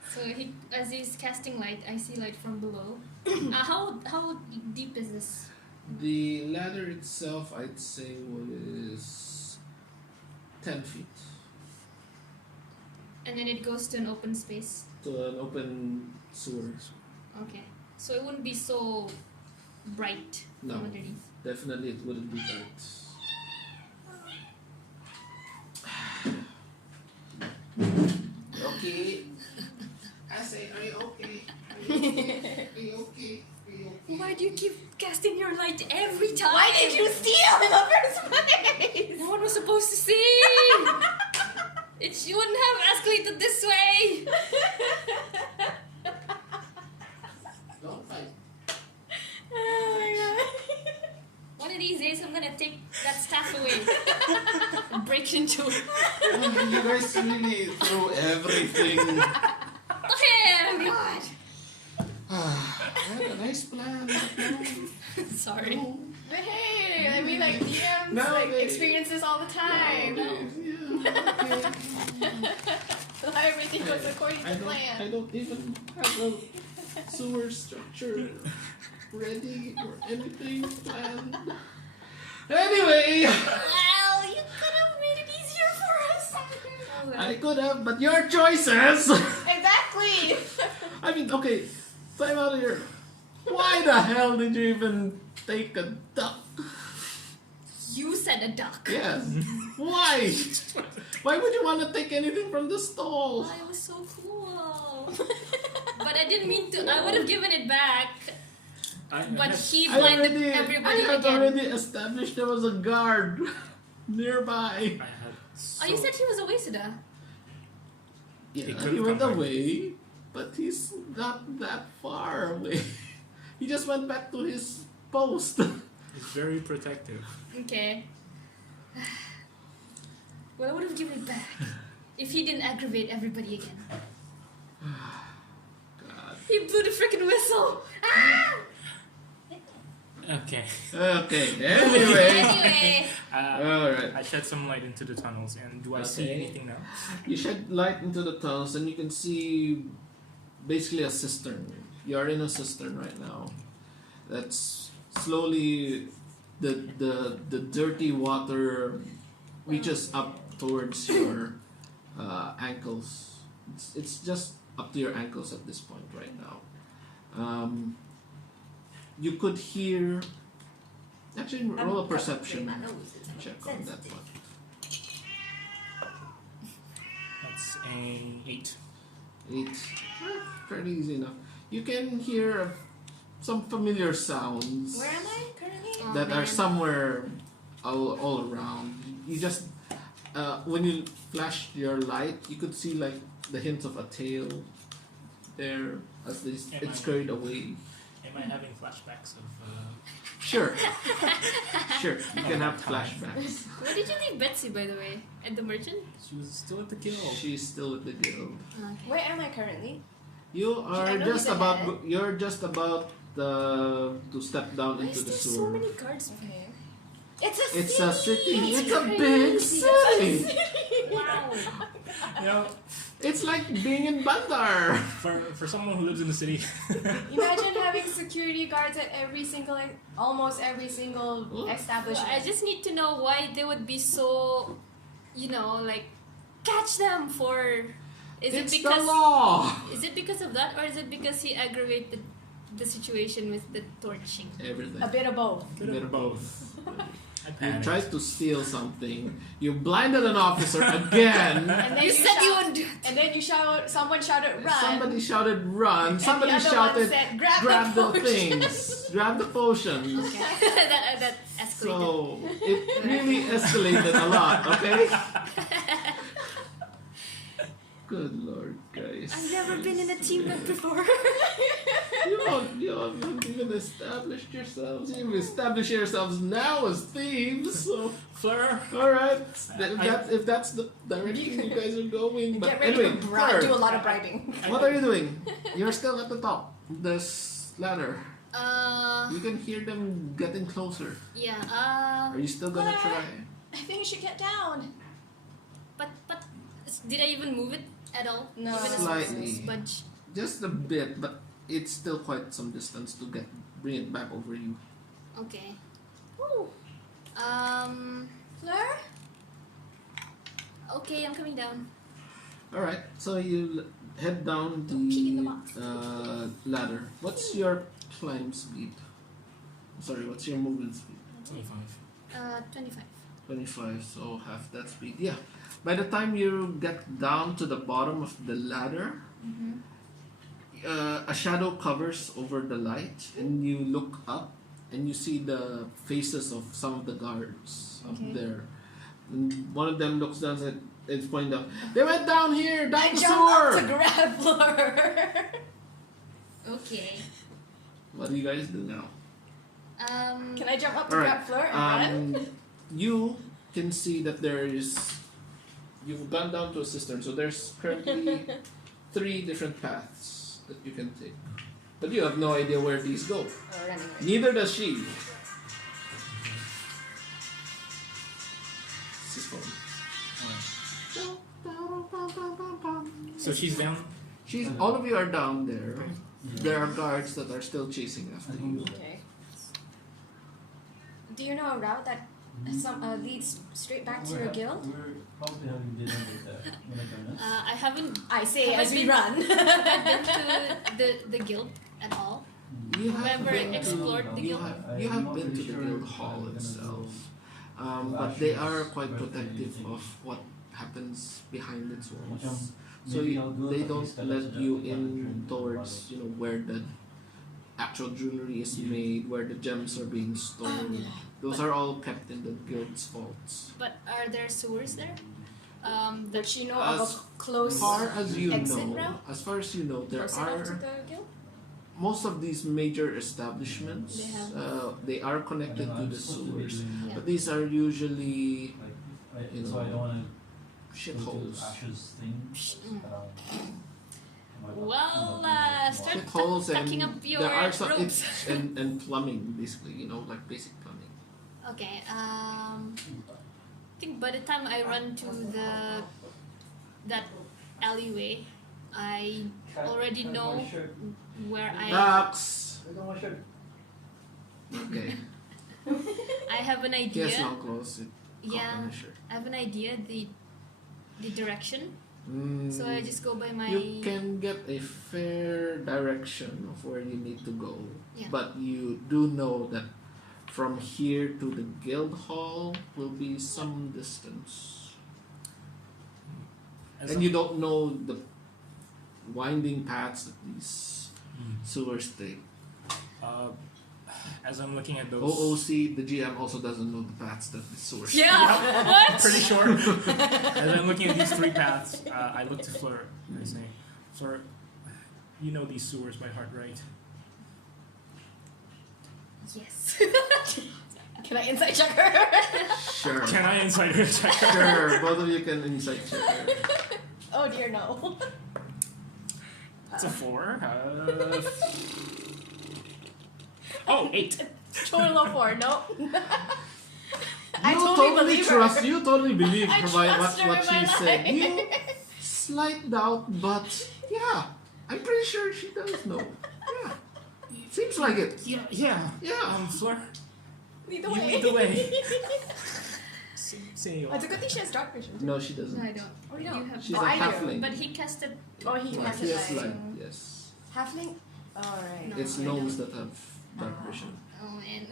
So as he's casting light, I see light from below. How deep is this? The ladder itself, I'd say, is 10 feet And then it goes to an open space. to an open sewer. Okay. So it wouldn't be so bright No. from underneath. Definitely, it wouldn't be bright. Okay. I say, are you okay? Are you okay? Are you okay? Are you okay? Why do you keep casting your light every time? Why did you steal in the first place? No one was supposed to see! It shouldn't have escalated this way! Don't fight. Oh my god. One of these days I'm gonna take that staff away and break into it. You guys really throw everything. Okay, God! I had a nice plan. Sorry. No. But hey, I mean like DMs No, like they- experience this all the time. Yeah, okay. Not everything goes according to I plan. don't even have a sewer structure ready or anything planned. Anyway, Well, you could have made it easier for us. Oh, well. I could have, but your choices. Exactly. I mean, okay, time out here. Why the hell did you even take a duck? You said a duck. Yes. Why? Why would you want to take anything from the stall? Oh, it was so cool. But I didn't mean to. I would have given it back. But he blinded everybody I had again. already established there was a guard nearby. I had so Oh, you said he was a Waseda. Yeah, He he, could've went come back. away, but he's not that far away. He just went back to his post. He's very protective. Okay. Well, I would have given it back if he didn't aggravate everybody again. God. He blew the freaking whistle. Ah! Okay. Okay, anyway. Anyway, Alright. I shed some light into the tunnels, and do I see Okay. anything now? You shed light into the tunnels and you can see basically a cistern. You're in a cistern right now. That's slowly the dirty water reaches up towards your ankles. It's just up to your ankles at this point right now. You could hear. Actually, roll a perception check on that one. That's a 8. 8. Fairly easy enough. You can hear some familiar sounds Where am I currently? Oh, that are man. somewhere all around. You just when you flashed your light, you could see like the hints of a tail there as it scurried away. Am I having flashbacks of? Sure, sure. You can Oh, have time. flashbacks. where did you leave Betsy, by the way? At the merchant? She was still at the guild. She's still at the guild. Okay. Where am I currently? You I are know just he's about. ahead. You're just about to step down Why into is the there so sewer. many guards? Okay. It's a It's city. a city. It's It's a big crazy. city. Wow. You know, It's like being in Bandar. for someone who lives in the city, Imagine having security guards at almost every single Ooh. establishment. I just need to know why they would be so, like, catch them for. Is It's it because the law. Is it because of that, or is it because he aggravated the situation with the torching? Everything. a bit of both. Bit of both. I You panicked. tried to steal something. You blinded an officer again. And then You said you would do. And then someone shouted run. Somebody shouted run. and Somebody the other shouted one said grab grab the the potion." things. Grab the potions. that escalated. So it really escalated a lot, okay? Good lord, guys. I've never been in a team up before. You haven't even established yourselves. You've established yourselves now as thieves. So, Fleur, all right. If that's the direction you guys are going. But Get ready anyway, to Fleur, do a lot of bribing. what are you doing? You're still at the top. This ladder. You can hear them getting closer. Yeah. Are you still gonna Fleur. try? I think you should get down. But did I even move it at all? No. Even a Slightly. smudge. Just a bit, but it's still quite some distance to bring it back over you. Okay. Woo. Fleur? Okay, I'm coming down. All right. So you head down Peek in the box. the ladder. What's your climb speed? Sorry, what's your movement speed? 25. 25. 25, so half that speed. Yeah. By the time you get down to the bottom of the ladder, a shadow covers over the light, and you look up and you see the faces of some of the guards up there. And one of them looks down and it's pointing out, "They went down here, down I the jump up to sewer!" grab Fleur. Okay. What do you guys do now? Can I jump up to Alright, grab Fleur and run? You can see that there is. You've gone down to a cistern, so there's currently 3 different paths that you can take. But you have no idea where these go. Oh, running. Neither does she. This is phone. So she's down. All of you are down there. There are guards that are still chasing after you. Okay. Do you know a route that leads straight back to your guild? We're probably having dinner with one of us. I haven't I say Have I as we been- run. been to the guild at all. You have Never been explored to, the you guild. have been to the guild hall itself, but they are quite protective of what happens behind its walls. So they don't let you in towards where the actual jewelry is made, where the gems are being stored. Those are all kept in the guild's vaults. But are there sewers there? Does she know of As a close far as you exit know, route? as far as you know, there Close enough to are the guild? most of these major establishments. They have- They are connected to the sewers, Yeah. but these are usually Like, so I don't want to shitholes. Ashes thing. Well, start Shitholes tucking and up your there are some ropes. and plumbing basically, like basic plumbing. Okay. I think by the time I run to that alleyway, I already know where Ducks. Okay. I have an idea. Yes, long close. Yeah, I have an idea the direction. So I just go by my. You can get a fair direction of where you need to go, Yeah. but you do know that from here to the guild hall will be some distance, As and you don't know the winding paths that these sewers take. As I'm looking at those. OOC, the GM also doesn't know the paths that the sewers take. Yeah. What? Pretty sure. As I'm looking at these 3 paths, I look to Fleur and I say, Fleur, you know these sewers by heart, right? Yes. Can I insight check her? Sure. Can I insight her check? Sure, both of you can insight check her. Oh dear, no. It's a 4. 8. Total of 4, no. I You totally totally believe trust. her. You totally believe I provide trust her what in she my said. life. You slight doubt, but yeah, I'm pretty sure she does know. Yeah, seems like it. Yeah. Yeah. Fleur, Lead the you way. lead the way. Say Oh, it's a good thing she has dark vision. No, she doesn't. No, I don't. Oh, you You don't? have She's Oh, a I do. halfling. But he casted. Oh, he Yeah, has she it has like... light. Yes, Halfling? Alright. No. it's I gnomes don't. that have dark vision. Oh man.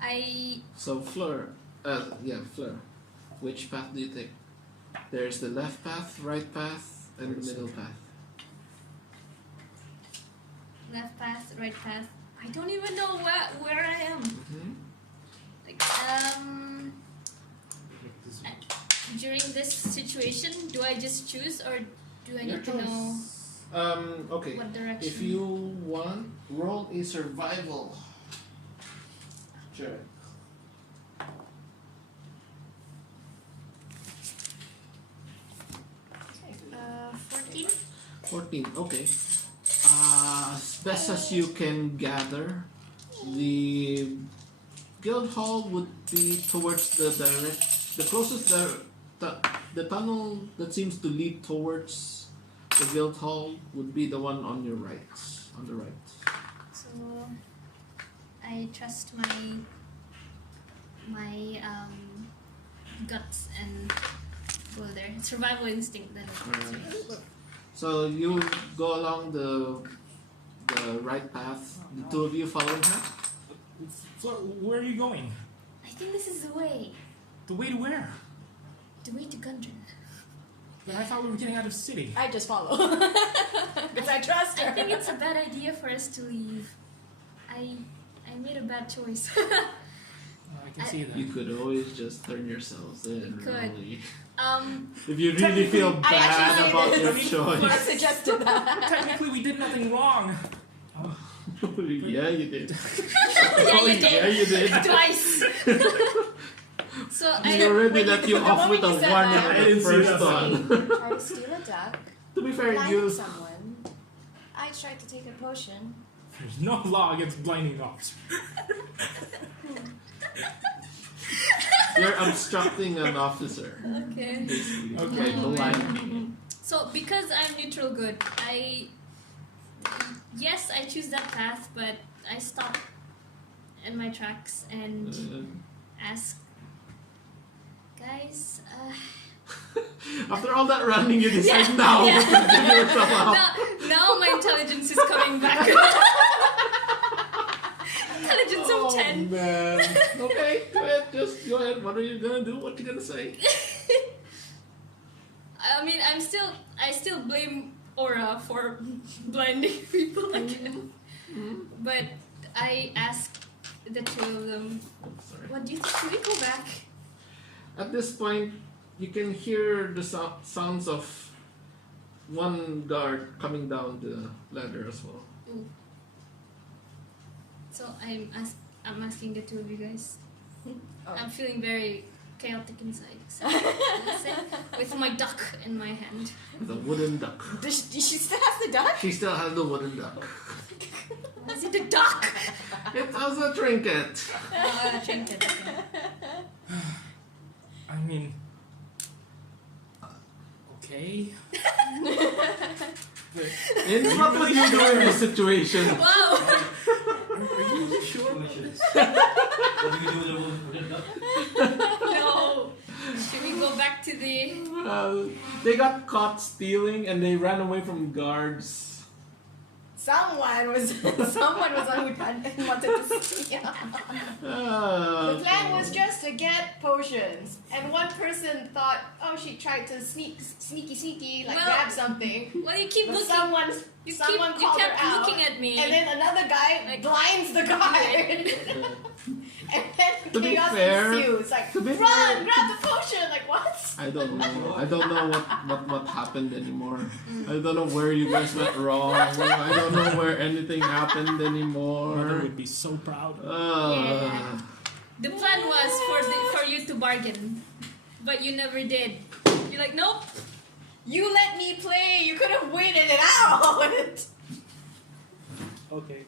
I So Fleur, Fleur. Which path do you take? There's the left path, right path, and the middle path. left path, right path. I don't even know where I am. Like during this situation, do I just choose or do I Your need to know? choice. Okay. What direction? If you want, roll a survival check. 14. 14. Okay. As best as you can gather, the guild hall would be towards the closest the tunnel that seems to lead towards the guild hall would be the one on your right, on the right. So I trust my guts and go there. Survival instinct then. So you go along the right path. The two of you following her. Fleur, where are you going? I think this is the way. The way to where? The way to Gundren. But I thought we were getting out of the city. I just follow. Because I trust her. I think it's a bad idea for us to leave. I made a bad choice. I can see that. You could always just turn yourselves in. You could. Really. If you really feel I bad actually about did. your Fleur choice. suggested that. Technically, we did nothing wrong. Yeah, you did. yeah, you did. Yeah, you did. Twice. So He already let you off with a moment you said warning that, on I the didn't see first that. one. Try to steal a duck. To be fair, Blind you someone. I tried to take a potion. There's no law against blinding officers. you're obstructing an officer. Okay. Basically, Okay. by blinding. So because I'm neutral good, I choose that path, but I stop in my tracks and ask, guys. After all that running, you decide Yeah, now yeah. to dig yourself up. Now my intelligence is coming back. Intelligence of 10. Man. Okay, go ahead. Just go ahead. What are you gonna do? What you gonna say? I mean, I still blame Aura for blinding people again. But I ask the two of them, Sorry. what do you think? Should we go back? At this point, you can hear the sounds of one guard coming down the ladder as well. So I'm asking the two of you guys. Oh. I'm feeling very chaotic inside. So with my duck in my hand. The wooden duck. Does she still has the duck? She still has the wooden duck. Was it a duck? It was a trinket. Trinket. Okay. I mean, okay. And what would you do in this situation? Wow! Are you sure about this? What do you do with the wooden duck? No! Should we go back to the... They got caught stealing and they ran away from guards. Someone was on who wanted to steal. The plan was just to get potions, and one person thought, oh, she tried to sneaky, like Well, grab something. Well, you keep But looking. someone You called kept her out, looking at me. and then another guy Like- blinds the guard, and then To be chaos fair- ensues. Like, to be run, fair- grab the potion. Like, what? I don't know. I don't know what happened anymore. I don't know where you guys went wrong. I don't know where anything happened Mother anymore. would be so proud. Yeah. The plan was for you to bargain, but you never did. You're like, nope. You let me play. You could have waited it out. Okay.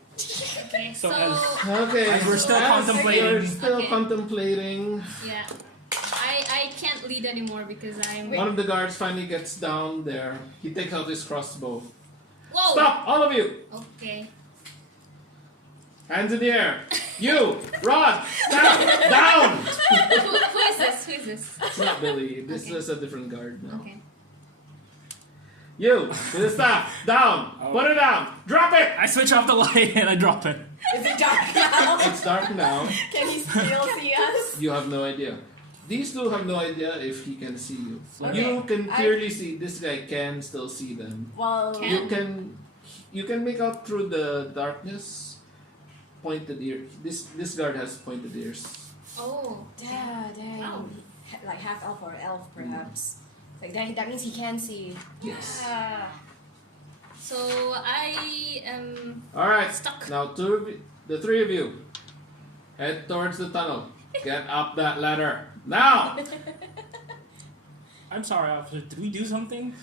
Okay, So so as- Okay, And we're still as contemplating. You're still Okay. contemplating. yeah, I can't lead anymore because I'm. One of the guards finally gets down there. He takes out his crossbow. Whoa. Stop, all of you! Okay. Hands in the air. You, Rod, down, down. Who is this? Who is this? It's not Billy. This Okay. is a different guard now. Okay. You, with the staff, down. Oh. Put it down. Drop it. I switch off the light and I drop it. Is it dark now? It's dark now. Can he still see us? You have no idea. These two have no idea if he can see you. Okay. You can clearly see this guy can still see them. Well, Can- You can make out through the darkness. Pointed ear. This guard has pointed ears. Oh. dang. Wow. Like half elf or elf, perhaps. Like that means he can see. Yes. So I am All right. stuck. Now, the three of you, head towards the tunnel. Get up that ladder now. I'm sorry, officer. Did we do something?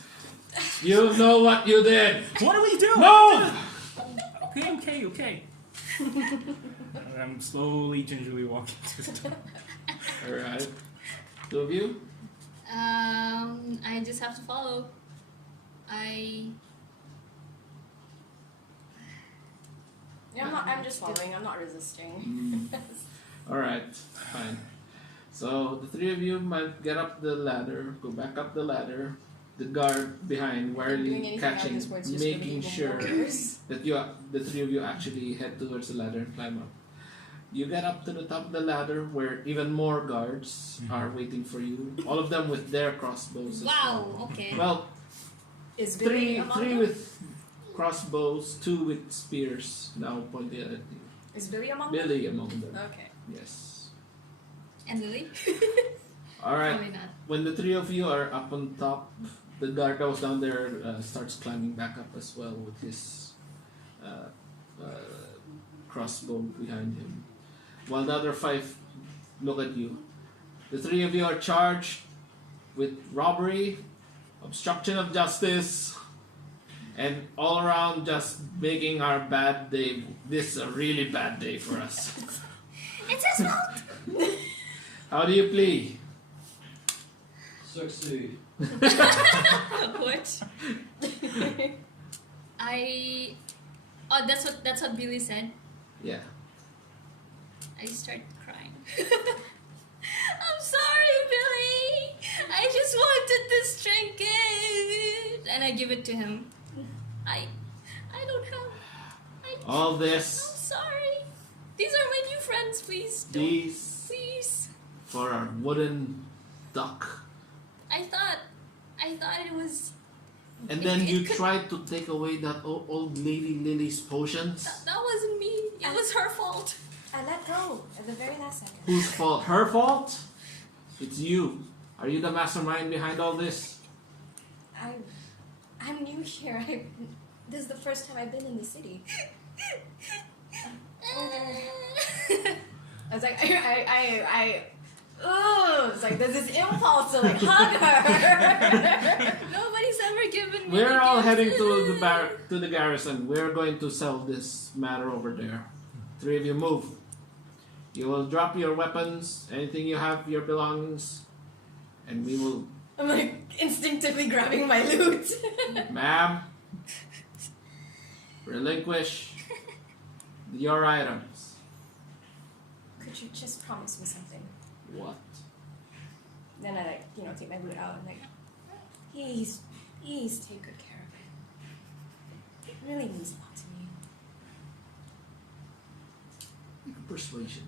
You know what you did. What do we do? Move. Okay. I'm slowly, gingerly walking to the tunnel. All right. Two of you. I just have to follow. Yeah, I'm just following. I'm not resisting. All right. Fine. So the three of you might get up the ladder, go back up the ladder. The guard behind, warily catching, making sure that the three of you actually head towards the ladder and climb up. You get up to the top of the ladder where even more guards are waiting for you. All of them with their crossbows. As Wow. well. Okay. Well, Is Billy among three them? with crossbows, two with spears now pointed at you. Is Billy among them? Billy among them. Okay. Yes. And Lily? All right. Probably not. When the three of you are up on top, the guard that was down there starts climbing back up as well with his crossbow behind him. While the other five look at you. The three of you are charged with robbery, obstruction of justice, and all around just making our bad day. This is a really bad day for us. It's his fault. How do you plea? Succeed. What? Oh, that's what Billy said. Yeah. I start crying. I'm sorry, Billy. I just wanted this trinket, and I give it to him. I don't have. All I'm this, sorry. These are my new friends. Please don't. these Please. for our wooden duck. I thought it was. And It- then it you could- tried to take away that old lady Lily's potions. That wasn't me. It was her fault. I let go at the very last second. Whose fault? Her fault? It's you. Are you the mastermind behind all this? I'm new here. This is the first time I've been in the city. I was like, it's like there's this impulse to like hug her. Nobody's ever given me. We're all gifts. heading to the garrison. We're going to sell this matter over there. Three of you move. You will drop your weapons, anything you have, your belongings, and we will. I'm like instinctively grabbing my loot. Ma'am, relinquish your items. Could you just promise me something? What? Then I take my loot out and please take good care of it. It really means a lot to me. Persuasion.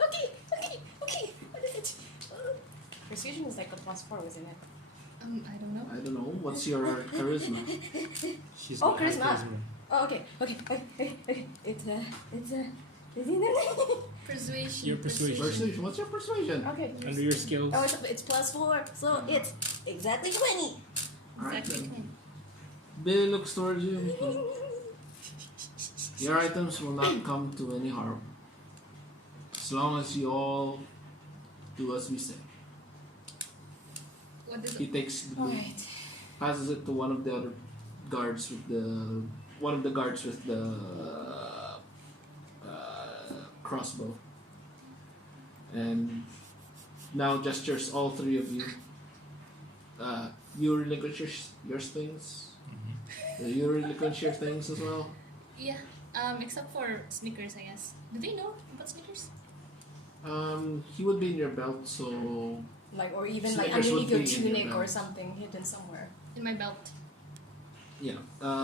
Okay. What is it? Persuasion is like a +4, isn't it? I don't know. I don't know. What's your charisma? She's Oh, got high charisma. Oh, okay. It's Persuasion. Your persuasion. Persuasion. What's your persuasion? okay. Under your skills. Oh, it's +4, so it's exactly 20. Alright Exactly. then. Billy looks towards you. Your items will not come to any harm. As long as you all do as we say. What is He it? takes the All loot, right. passes it to one of the other guards with the crossbow, and now gestures all three of you. You relinquish your things. You relinquish your things as well. Yeah. Except for Snickers, I guess. Do they know about Snickers? He would be in your belt, so Like, or even Snickers like underneath would your be in your tunic or belt. something hidden somewhere. In my belt. yeah.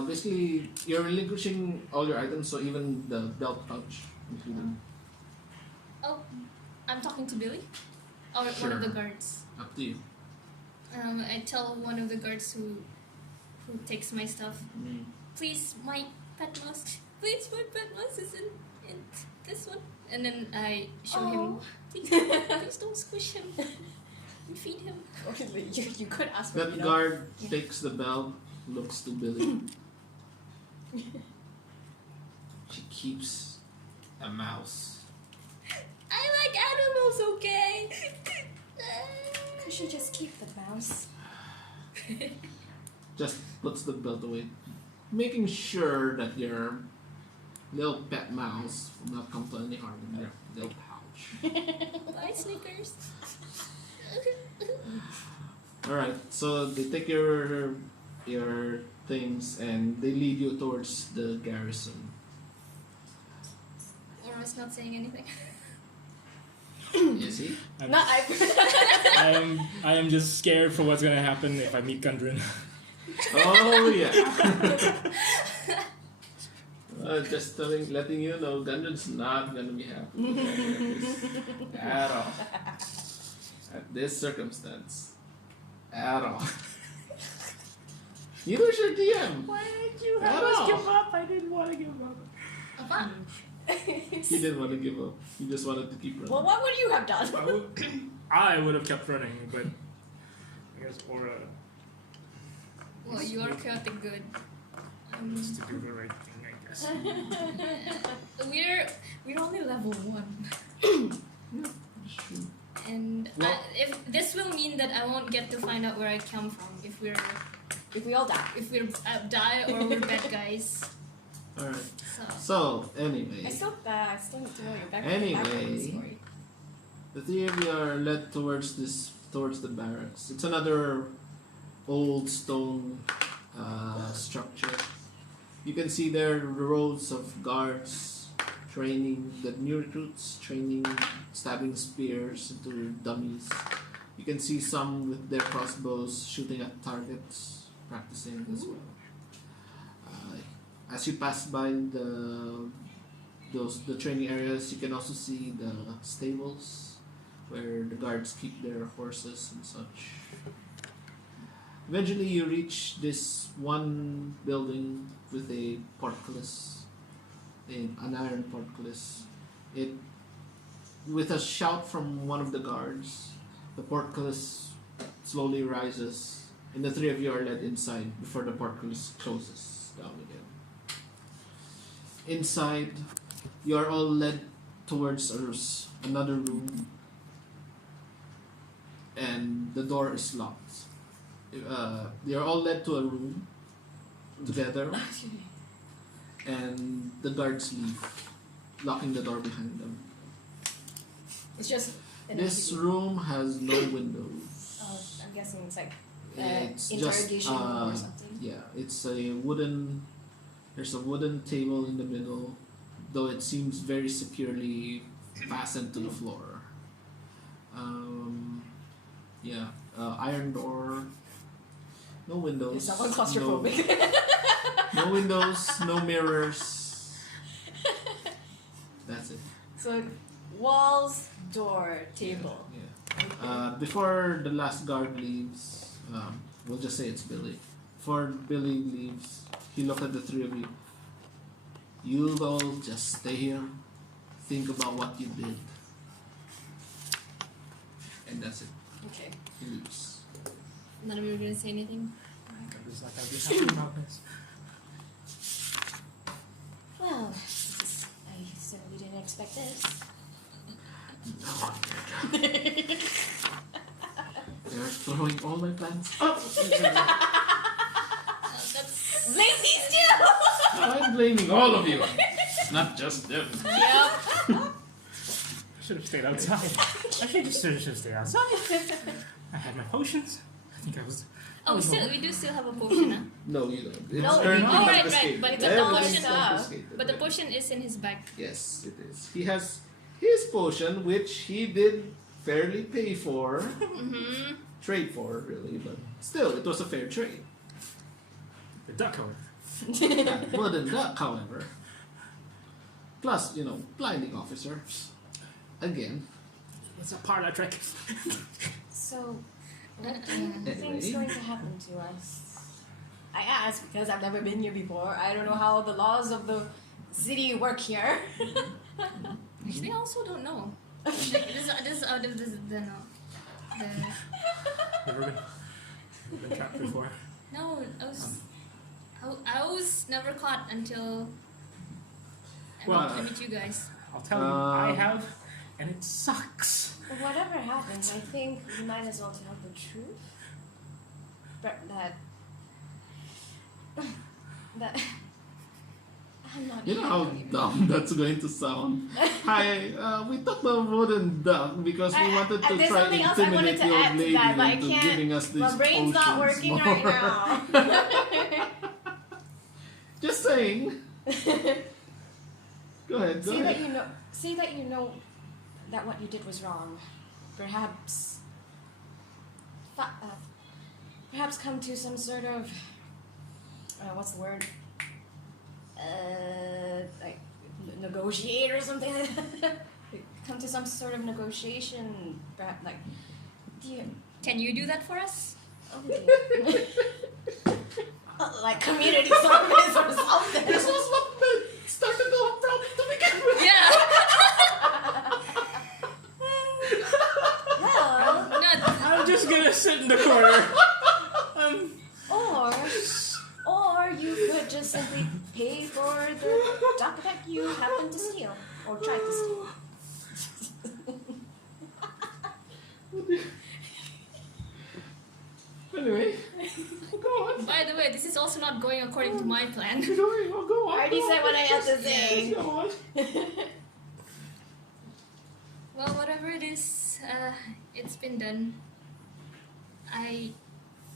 Basically, you're relinquishing all your items, so even the belt pouch, including. Oh, I'm talking to Billy? Or one of the Sure. guards. Up to you. I tell one of the guards who takes my stuff, please, my pet mouse. Please, my pet mouse is in this one. And then I show him, please don't squish him. We feed him. Okay, you could ask for That guard takes the bell, looks to Billy. She keeps a mouse. I like animals, okay? Could she just keep the mouse? Just puts the belt away, making sure that your little pet mouse will not come to any harm in your little pouch. Bye, Snickers. Alright, so they take your things and they lead you towards the garrison. Aura's not saying anything. You see? Not I. I am just scared for what's gonna happen if I meet Gundren. Oh yeah. Just letting you know, Gundren's not gonna be happy with this at all. At this circumstance, at all. You was your DM. Why did you have us give up? I didn't want to give up. Apa? He didn't want to give up. He just wanted to keep running. Well, what would you have done? I would have kept running, but I guess Aura Well, you are chaotic good. wants to do the right thing, I guess. We're only level 1. Yeah, that's true. And Well- if this will mean that I won't get to find out where I come from if If we all die. we're die or we're bad guys. Alright. So So, anyway. I still need to know your background Anyway. story. The three of you are led towards the barracks. It's another old stone structure. You can see there rows of guards training the new recruits, stabbing spears into dummies. You can see some with their crossbows shooting at targets, practicing as well. As you pass by the training areas, you can also see the stables where the guards keep their horses and such. Eventually, you reach this one building with a portcullis, an iron portcullis. With a shout from one of the guards, the portcullis slowly rises, and the three of you are led inside before the portcullis closes down again. Inside, you are all led towards another room, and the door is locked. You're all led to a room together, and the guards leave, locking the door behind them. It's just. This room has no windows. I'm guessing it's like It's interrogation just room or something. yeah, it's a wooden. There's a wooden table in the middle, though it seems very securely fastened to the floor. Iron door. No windows. Is someone claustrophobic? No windows. No mirrors. That's it. So, walls, door, table. Yeah. Before the last guard leaves, we'll just say it's Billy. Before Billy leaves, he looked at the three of you. You all just stay here, think about what you did, and that's it. Okay. He leaves. none of you are gonna say anything. It's not gonna be happy about this. Well, I certainly didn't expect this. They're throwing all my plans up. That's Blame these two! I'm blaming all of you, not just them. Yep. I should have stayed outside. I should have stayed outside. I had my potions. I think I was. oh, we do still have a potion, huh? No, you don't. It's No, currently oh, right, confiscated. right, but the Everything's potion- confiscated. But the potion is in his bag. Yes, it is. He has his potion, which he did fairly pay for, Mm-hmm. trade for, really, but still, it was a fair trade. The duck, however. Wooden duck, however. Plus, blinding officers. Again. It's a parlor trick. So, what do you think's Anyway. going to happen to us? I ask because I've never been here before. I don't know how the laws of the city work here. Actually, I also don't know. Like, this is out of the no. Never been trapped before. No, I was never caught until I meet you guys. I'll tell you, I have, and it sucks. But whatever happens, I think we might as well tell the truth. But that I'm not. You know how dumb that's going to sound. Hi, we took the wooden duck because we wanted to there's try something else I wanted intimidate to the add old to lady that, but I into can't. giving us these My brain's not potions working more. right now. Just saying. Go ahead. Go Say ahead. that you know that what you did was wrong. Perhaps come to some sort of what's the word? Like negotiate or something like that. Come to some sort of negotiation. Perhaps like, Can you do that for us? like community service or something. This was what started the whole problem to begin with. Yeah. Well, No. I'm just gonna sit in the corner. or you could just simply pay for the duck that you happened to steal or tried to steal. Anyway, go on. By the way, this is also not going according to my plan. Go on. I already said what I had to say. Go on. Well, whatever it is, it's been done.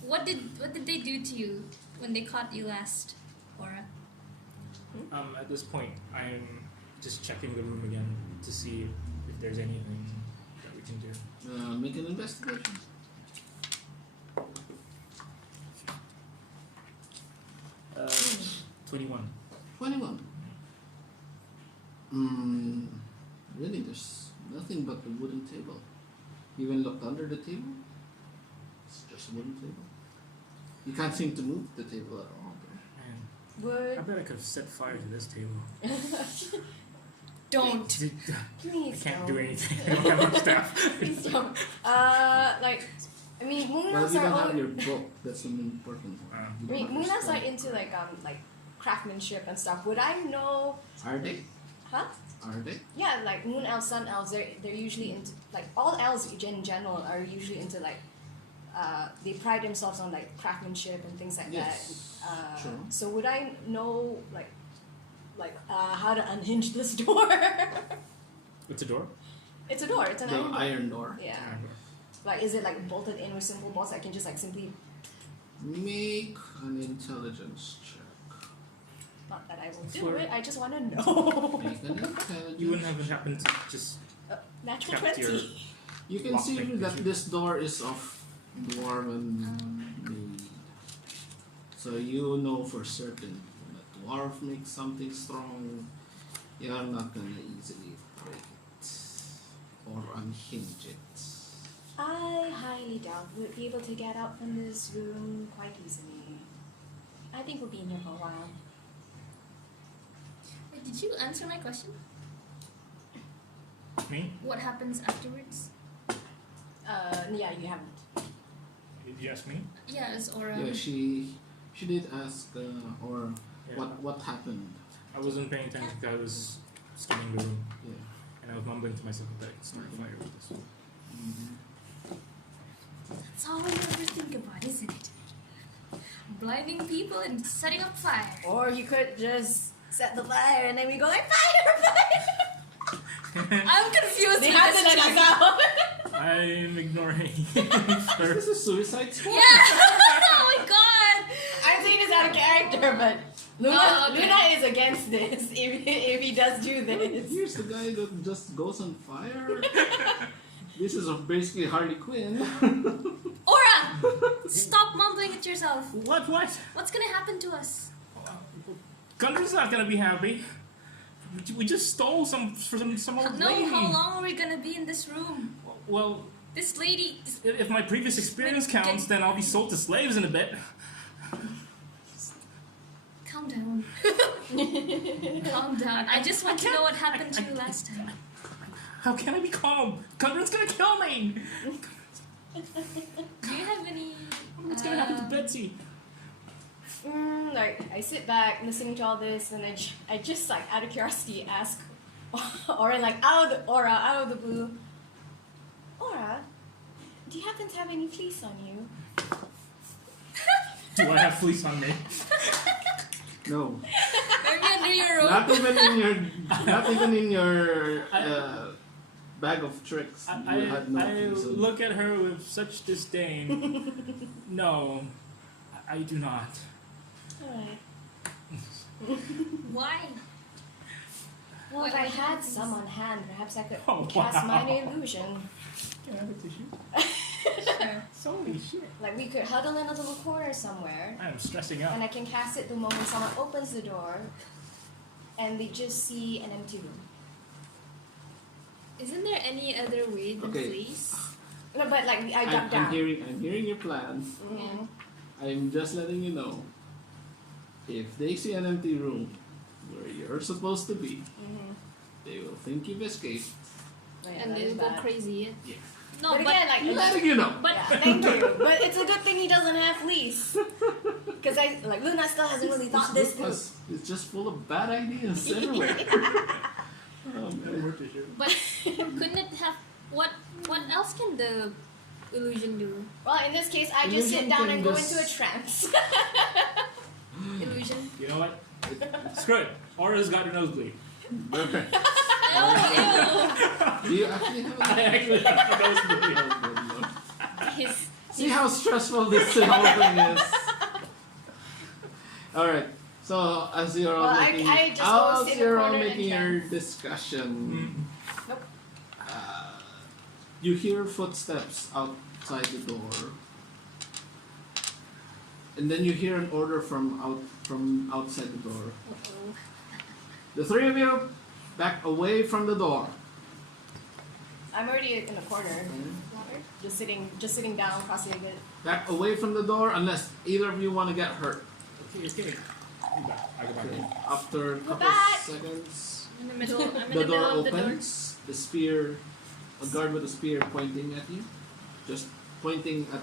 What did they do to you when they caught you last, Aura? At this point, I'm just checking the room again to see if there's anything that we can do. Make an investigation. 21. 21. Really, there's nothing but the wooden table. Even looked under the table. It's just a wooden table. You can't seem to move the table at all. Man, I bet I could have set fire to this table. Don't. I Please can't don't. do anything. I don't have much staff. Please don't. Moon Well, elves you are don't all. have your book. That's an important one. You don't Moon elves are understand. into like craftsmanship and stuff. Would I know? Are they? Huh? Are they? Yeah, like moon elves, sun elves. They're usually into like all elves in general are usually into like. They pride themselves on like craftsmanship and things like Yes, that. true. So would I know how to unhinge this door? What's a door? It's a door. It's an The iron door. iron door. Yeah. Iron door. Like, is it like bolted in with simple bolts? I can just like simply. Make an intelligence check. Not that I will do Fleur. it. I just want to know. Make an intelligence. You wouldn't have happened to just Natural kept 20. your... You can Lock see pick, that did you? this door is of dwarven made. So you know for certain when a dwarf makes something strong, you're not gonna easily break it or unhinge it. I highly doubt we'd be able to get out from this room quite easily. I think we'll be in here for a while. Wait, did you answer my question? Me? What happens afterwards? Yeah, you haven't. Did you ask me? Yeah, it's Aura. Yeah, she did ask or Yeah. what happened. I wasn't paying attention because I was scanning the room. Yeah. And I was mumbling to myself that I could start a fire with this one. That's all I ever think about, isn't it? Blinding people and setting up fire. Or you could just set the fire and then we go like fire, fire. I'm confused They with have to this let too. us out. I'm ignoring This is suicide squad. Yeah! Oh my god! I'm saying this out of character, but Luna, Oh, okay. Luna is against this if he does do this. Here's the guy that just goes on fire. This is basically Harley Quinn. Aura! Stop mumbling at yourself. What? What's gonna happen to us? Gundren's not gonna be happy. We just stole some old No, lady. how long are we gonna be in this room? Well, This lady. if my previous experience counts, then I'll be sold to slaves in a bit. Calm down. Calm down. I just want to know what happened to you last time. How can I be calm? Gundren's gonna kill me! Do you have any? What's gonna happen to Betsy? Like I sit back listening to all this, and I just like out of curiosity ask Aura, like out of the blue, Aura, do you happen to have any fleece on you? Do I have fleece on me? No. Maybe under your robe. Not even in your bag of tricks. I You had no I fleece on. look at her with such disdain. No, I do not. Alright. Why? Well, if What I had happens? some on hand, perhaps I could Oh, cast wow. minor illusion. Can I have a tissue? Holy shit. Like we could huddle in a little corner somewhere, I am stressing and out. I can cast it the moment someone opens the door, and they just see an empty room. Isn't there any other way than Okay. fleece? No, but like I duck down. I'm hearing your plans. Mhm. I'm just letting you know. If they see an empty room where you're supposed to be, Mhm. they will think you've escaped. Oh, yeah, And that they'll is go bad. crazy. Yeah. No, But but again, like Letting you know. but yeah, thank you. But it's a good thing he doesn't have fleece. Because Luna still hasn't really thought this through. It's just full of bad ideas everywhere. More tissue. but couldn't it have what else can the illusion do? Well, in this case, I just sit Illusion down can and go just- into a trance. Illusion. You know what? Screw it. Aura's got a nosebleed. Okay. Oh, Do you actually have I a actually have a nosebleed. ew. His See how stressful this whole thing is. Alright, so as you're all Well, making, I just go sit in the you're all corner and making your chant. discussion, Nope. you hear footsteps outside the door, and then you hear an order from outside the door. Uh-oh. The three of you, back away from the door. I'm already in the corner, just sitting down, cross-legged. Back away from the door, unless either of you want to get hurt. Okay. I go back. Okay. After a couple back. seconds. I'm in the middle. I'm in The the middle door of the door. opens. The spear, a guard with a spear pointing at you, just pointing at,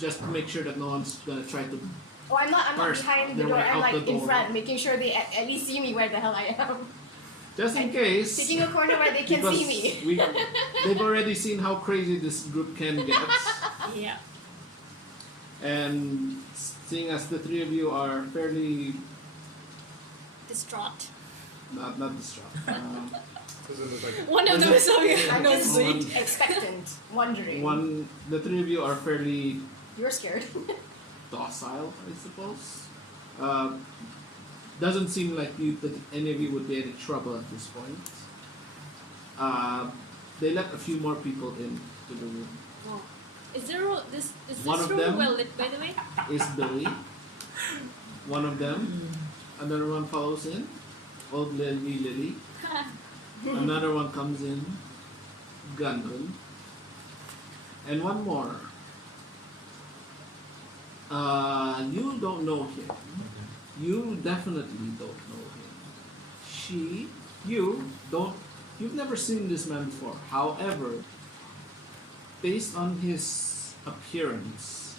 just to make sure that no one's gonna try to. Oh, I'm not First, behind the they're door. right I'm out like the in door. front, making sure they at least see me where the hell I am. Just in case. Taking a corner where they can because see me. they've already seen how crazy this group can get, Yeah. and seeing as the three of you are fairly Distraught. not distraught. One of them is over here. I'm just One- expectant, wondering. The three of you are fairly You're scared. docile, I suppose. Doesn't seem like that any of you would be any trouble at this point. They let a few more people in to the room. Oh. Is this One of room them- well lit, by the way? Is Billy. One of them. Another one follows in. Old Lily. Another one comes in. Gundren. And one more. You don't know him. You definitely don't know him. You've never seen this man before. However, based on his appearance,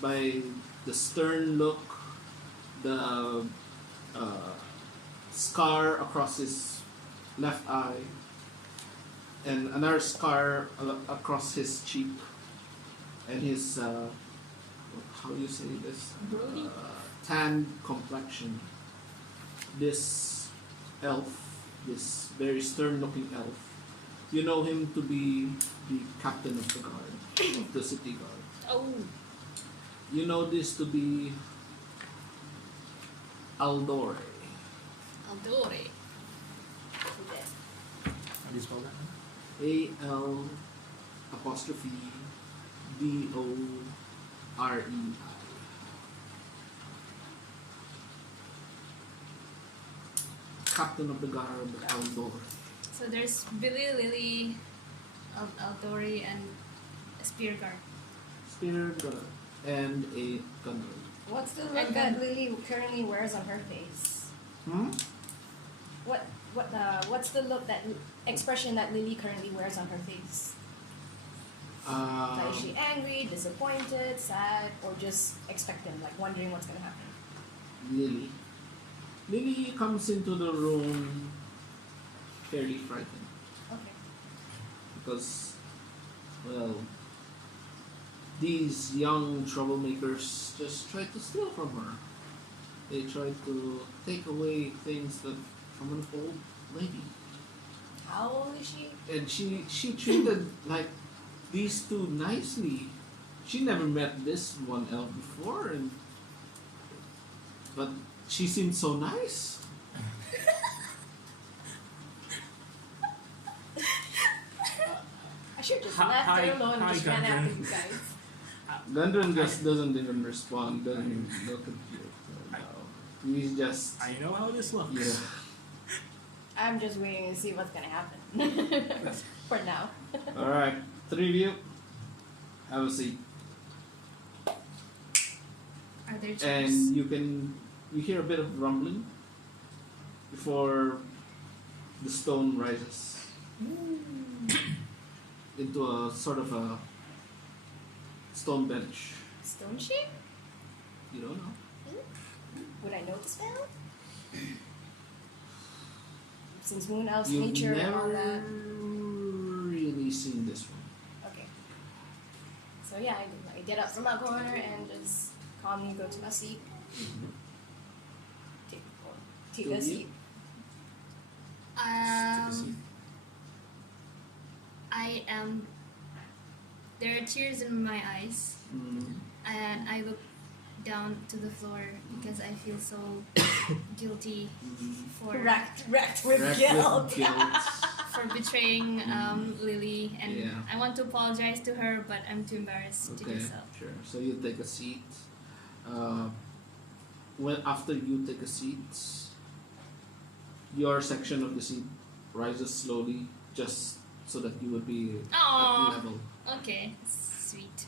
by the stern look, the scar across his left eye, and another scar across his cheek, and his how do you say this? Brody? Tan complexion. This elf, this very stern-looking elf, you know him to be the captain of the guard, of the city guard. Oh. You know this to be Aldore. Aldore. How do you spell that? A-L apostrophe D-O-R-E-I. Captain of the guard, Aldore. So there's Billy, Lily, Aldore, and a spear guard. Spear guard and a gunner. What's the look that Lily currently wears on her face? Hmm? What's the look expression that Lily currently wears on her face? Like, is she angry, disappointed, sad, or just expectant, like wondering what's gonna happen? Lily. Lily comes into the room fairly frightened Okay. because, well, these young troublemakers just tried to steal from her. They tried to take away things that from an old lady. How old is she? And she treated like these two nicely. She never met this one elf before, but she seemed so nice. I should just Hi- left her hi- alone and just hi, ran after Gundren. you guys. Gundren just doesn't even respond, doesn't even look at you. He's just I know how this looks. yeah. I'm just waiting to see what's gonna happen. For now. Alright, three of you. Have a seat. Are there chairs? And you hear a bit of rumbling before the stone rises into a sort of a stone bench. Stone shape? You don't know. Would I know the spell? Since Moon Elf's You've nature and all never that. really seen this one. Okay. So yeah, I get up from my corner and just calmly go to my seat. Take a seat. I am. There are tears in my eyes, and I look down to the floor because I feel so guilty for Racked with Wrapped guilt. with guilt. for betraying Lily, and Yeah. I want to apologize to her, but I'm too embarrassed to Okay, do so. sure. So you take a seat. When after you take a seat, your section of the seat rises slowly, just so that you would be at Aww. level. Okay, sweet.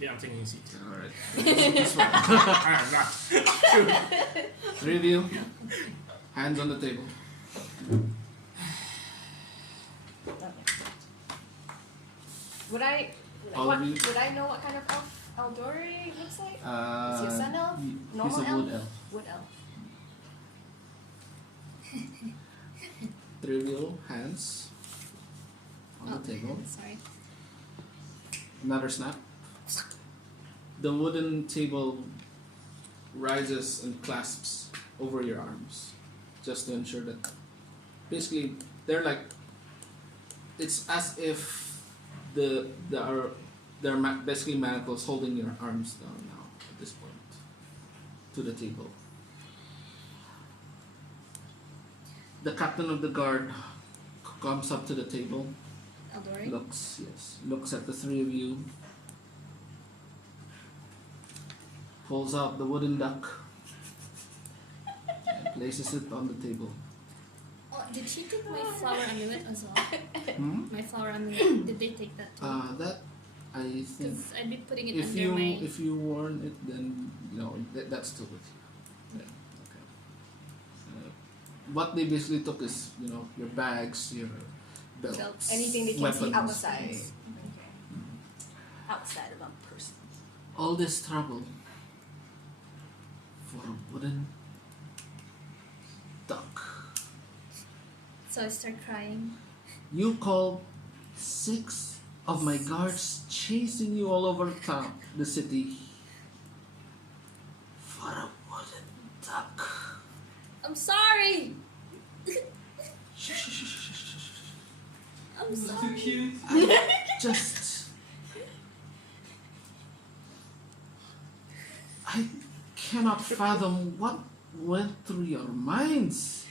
Yeah, I'm taking a seat. All right. I'm not. Three of you, hands on the table. Would I All of you? would I know what kind of elf Eldore looks like? Is he a sun elf? He's Normal a elf? wood elf. Wood elf. Three of you, hands on the table. Sorry. Another snap. The wooden table rises and clasps over your arms, just to ensure that basically they're like, it's as if they're basically manacles holding your arms down now at this point to the table. The captain of the guard comes up to the table, Eldore? looks at the three of you, pulls out the wooden duck, and places it on the table. Oh, did she take my flower amulet as well? Hmm? My flower amulet, did they take that too? That I think Because I'd be putting it if under you my... if you worn it, then that's still with you. Yeah. Okay. What they basically took is your bags, your belts, Belts. Anything they can see weapons. outside. Yes. Outside of a person. All this trouble for a wooden duck. So I start crying. You called 6 of my guards chasing you all over town, the city, for a wooden duck. I'm sorry! Shh, shh, shh, shh, shh, shh. I'm Too sorry. cute. I cannot fathom what went through your minds.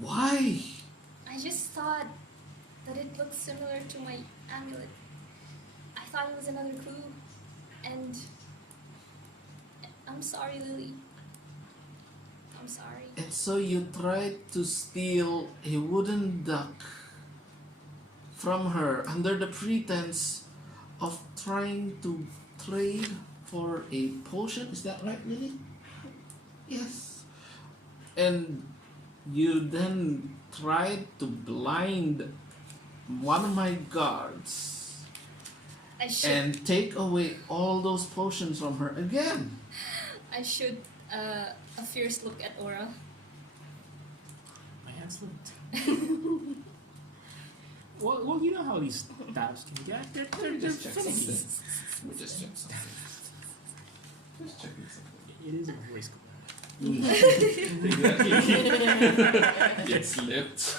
Why? I just thought that it looked similar to my amulet. I thought it was another clue. And I'm sorry, Lily. I'm sorry. And so you tried to steal a wooden duck from her under the pretense of trying to trade for a potion. Is that right, Lily? Yes. And You then tried to blind one of my guards I should. and take away all those potions from her again. I should. A fierce look at Aura. My hands slipped. Well, you know how these battles can get. They're Just check finicky. something. Let me just check something. Just checking something. It is a voice command. It slipped.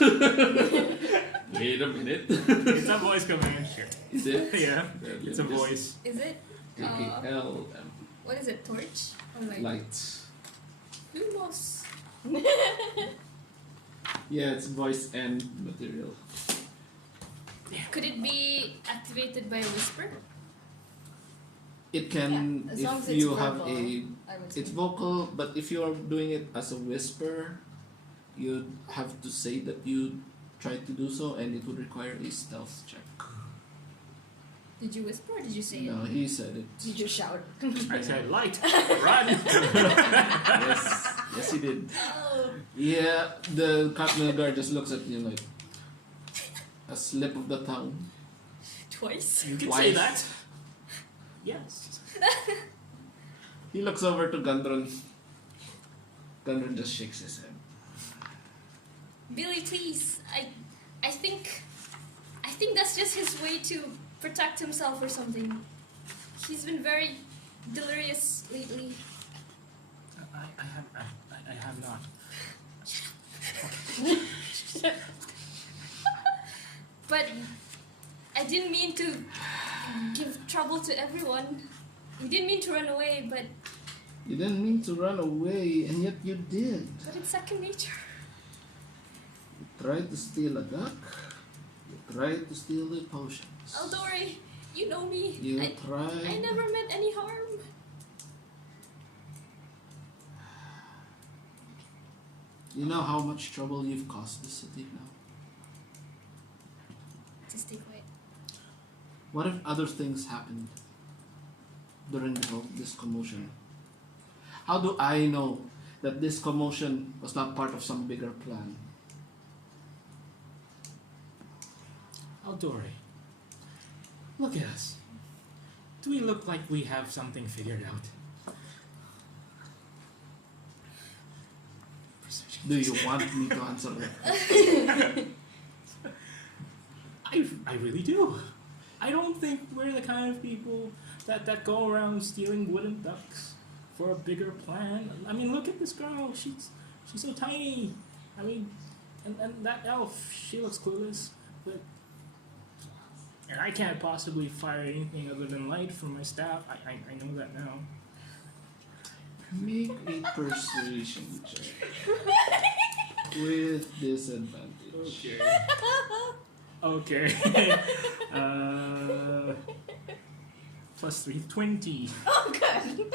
Wait a minute. It's a voice command, sure. Is it? Yeah, it's a voice. Is it? L-M. What is it? Torch? Or like Light. Lumos? Yeah, it's voice and material. Could it be activated by a whisper? It can, Yeah, as long if as it's you have verbal, a, I would say. it's vocal, but if you are doing it as a whisper, you'd have to say that you tried to do so, and it would require a stealth check. Did you whisper or did you say it? No, he said it. You just shout. I said, light, run! Yes, he did. Yeah, the captain guard just looks at you like a slip of the tongue. Twice? You can Twice. say that. Yes. He looks over to Gundren. Gundren just shakes his head. Billy, please. I think that's just his way to protect himself or something. He's been very delirious lately. I have not. But I didn't mean to give trouble to everyone. We didn't mean to run away, but You didn't mean to run away, and yet you did. it's second nature. You tried to steal a duck. You tried to steal the potions. Aldori, you know me. You I tried. never meant any harm. You know how much trouble you've caused the city now? Just stay quiet. What if other things happened during this commotion? How do I know that this commotion was not part of some bigger plan? Aldori, look at us. Do we look like we have something figured out? Perception. Do you want me to answer that? I really do. I don't think we're the kind of people that go around stealing wooden ducks for a bigger plan. I mean, look at this girl. She's so tiny. I mean, and that elf, she looks clueless. But and I can't possibly fire anything other than light from my staff. I know that now. Make a persuasion check with disadvantage. Okay. Plus 3, 20. Oh, good.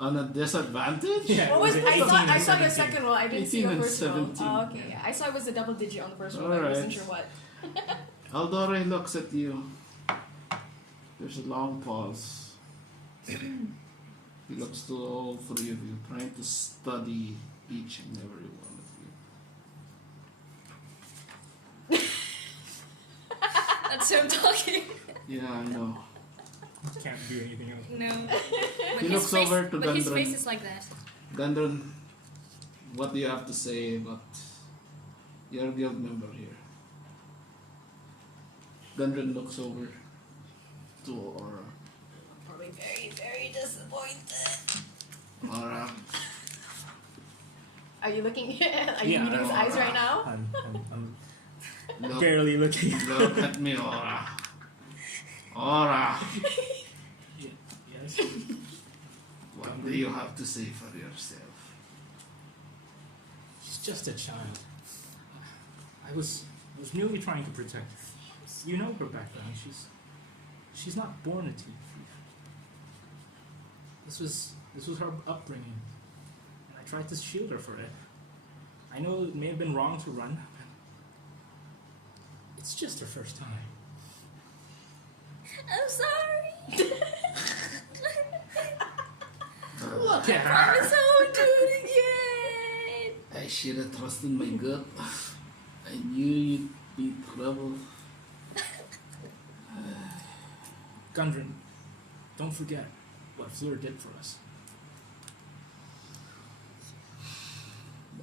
On a disadvantage? Yeah. What was it I 18 saw? and I saw the 17? second roll. I didn't see 18 the and first roll. 17. Oh, okay. Yeah. I saw it was a double digit on the first roll. I Alright. wasn't sure what. Aldore looks at you. There's a long pause. He looks to all three of you, trying to study each and every one of you. That's him talking. Yeah, I know. Can't do anything else. No. But He his looks face, over to but his Gundren. face is like that. Gundren, what do you have to say about your guild member here? Gundren looks over to Aura. Probably very, very disappointed. Aura, Are you looking? Are you reading his eyes right now? I'm look, barely looking. look at me, Aura. Aura, Yes. what do you have to say for yourself? She's just a child. I was merely trying to protect her. You know her background. She's not born a thief. This was her upbringing, and I tried to shield her for it. I know it may have been wrong to run, but it's just her first time. I'm sorry. Look at I her. promise I won't do it again. I should have trusted my gut. I knew you'd be trouble. Gundren, don't forget what Fleur did for us.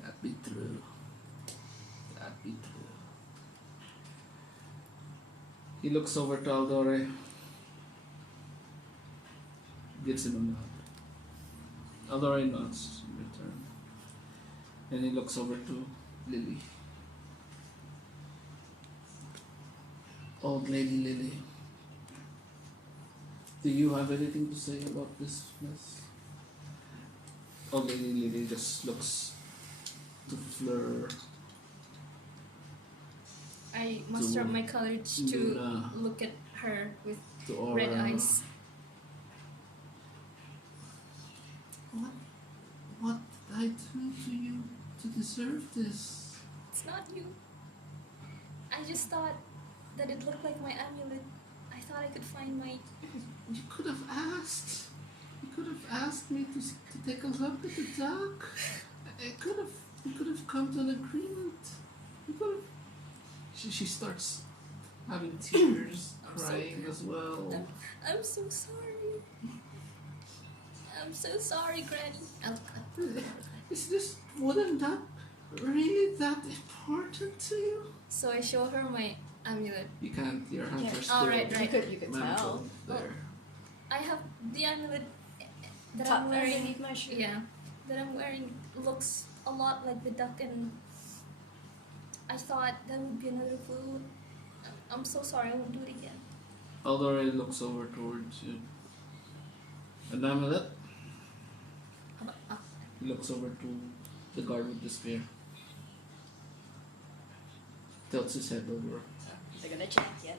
That be true. That be true. He looks over to Aldore. Gives him a nod. Aldore nods in return. And he looks over to Lily. Old Lady Lily. Do you have anything to say about this mess? Old Lady Lily just looks to Fleur. I muster up my courage to Luna. look at her with To Aura. red eyes. What did I do to you to deserve this? It's not you. I just thought that it looked like my amulet. I thought I could find my. You could have asked. You could have asked me to take a look at the duck. We could have come to an agreement. We could have. She starts having tears, crying as well. I'm so sorry. I'm so sorry, Granny. Is this wooden duck really that important to you? So I show her my amulet. You can't. Your hands Yeah. are still Oh, right. You could tell. mantled there. I have the amulet that Tucked I'm wearing. underneath my shirt. Yeah, that I'm wearing looks a lot like the duck, and I thought that would be another clue. I'm so sorry. I won't do it again. Aldore looks over towards you. An amulet. He looks over to the guard with the spear. Tilts his head over. They're gonna check, yeah.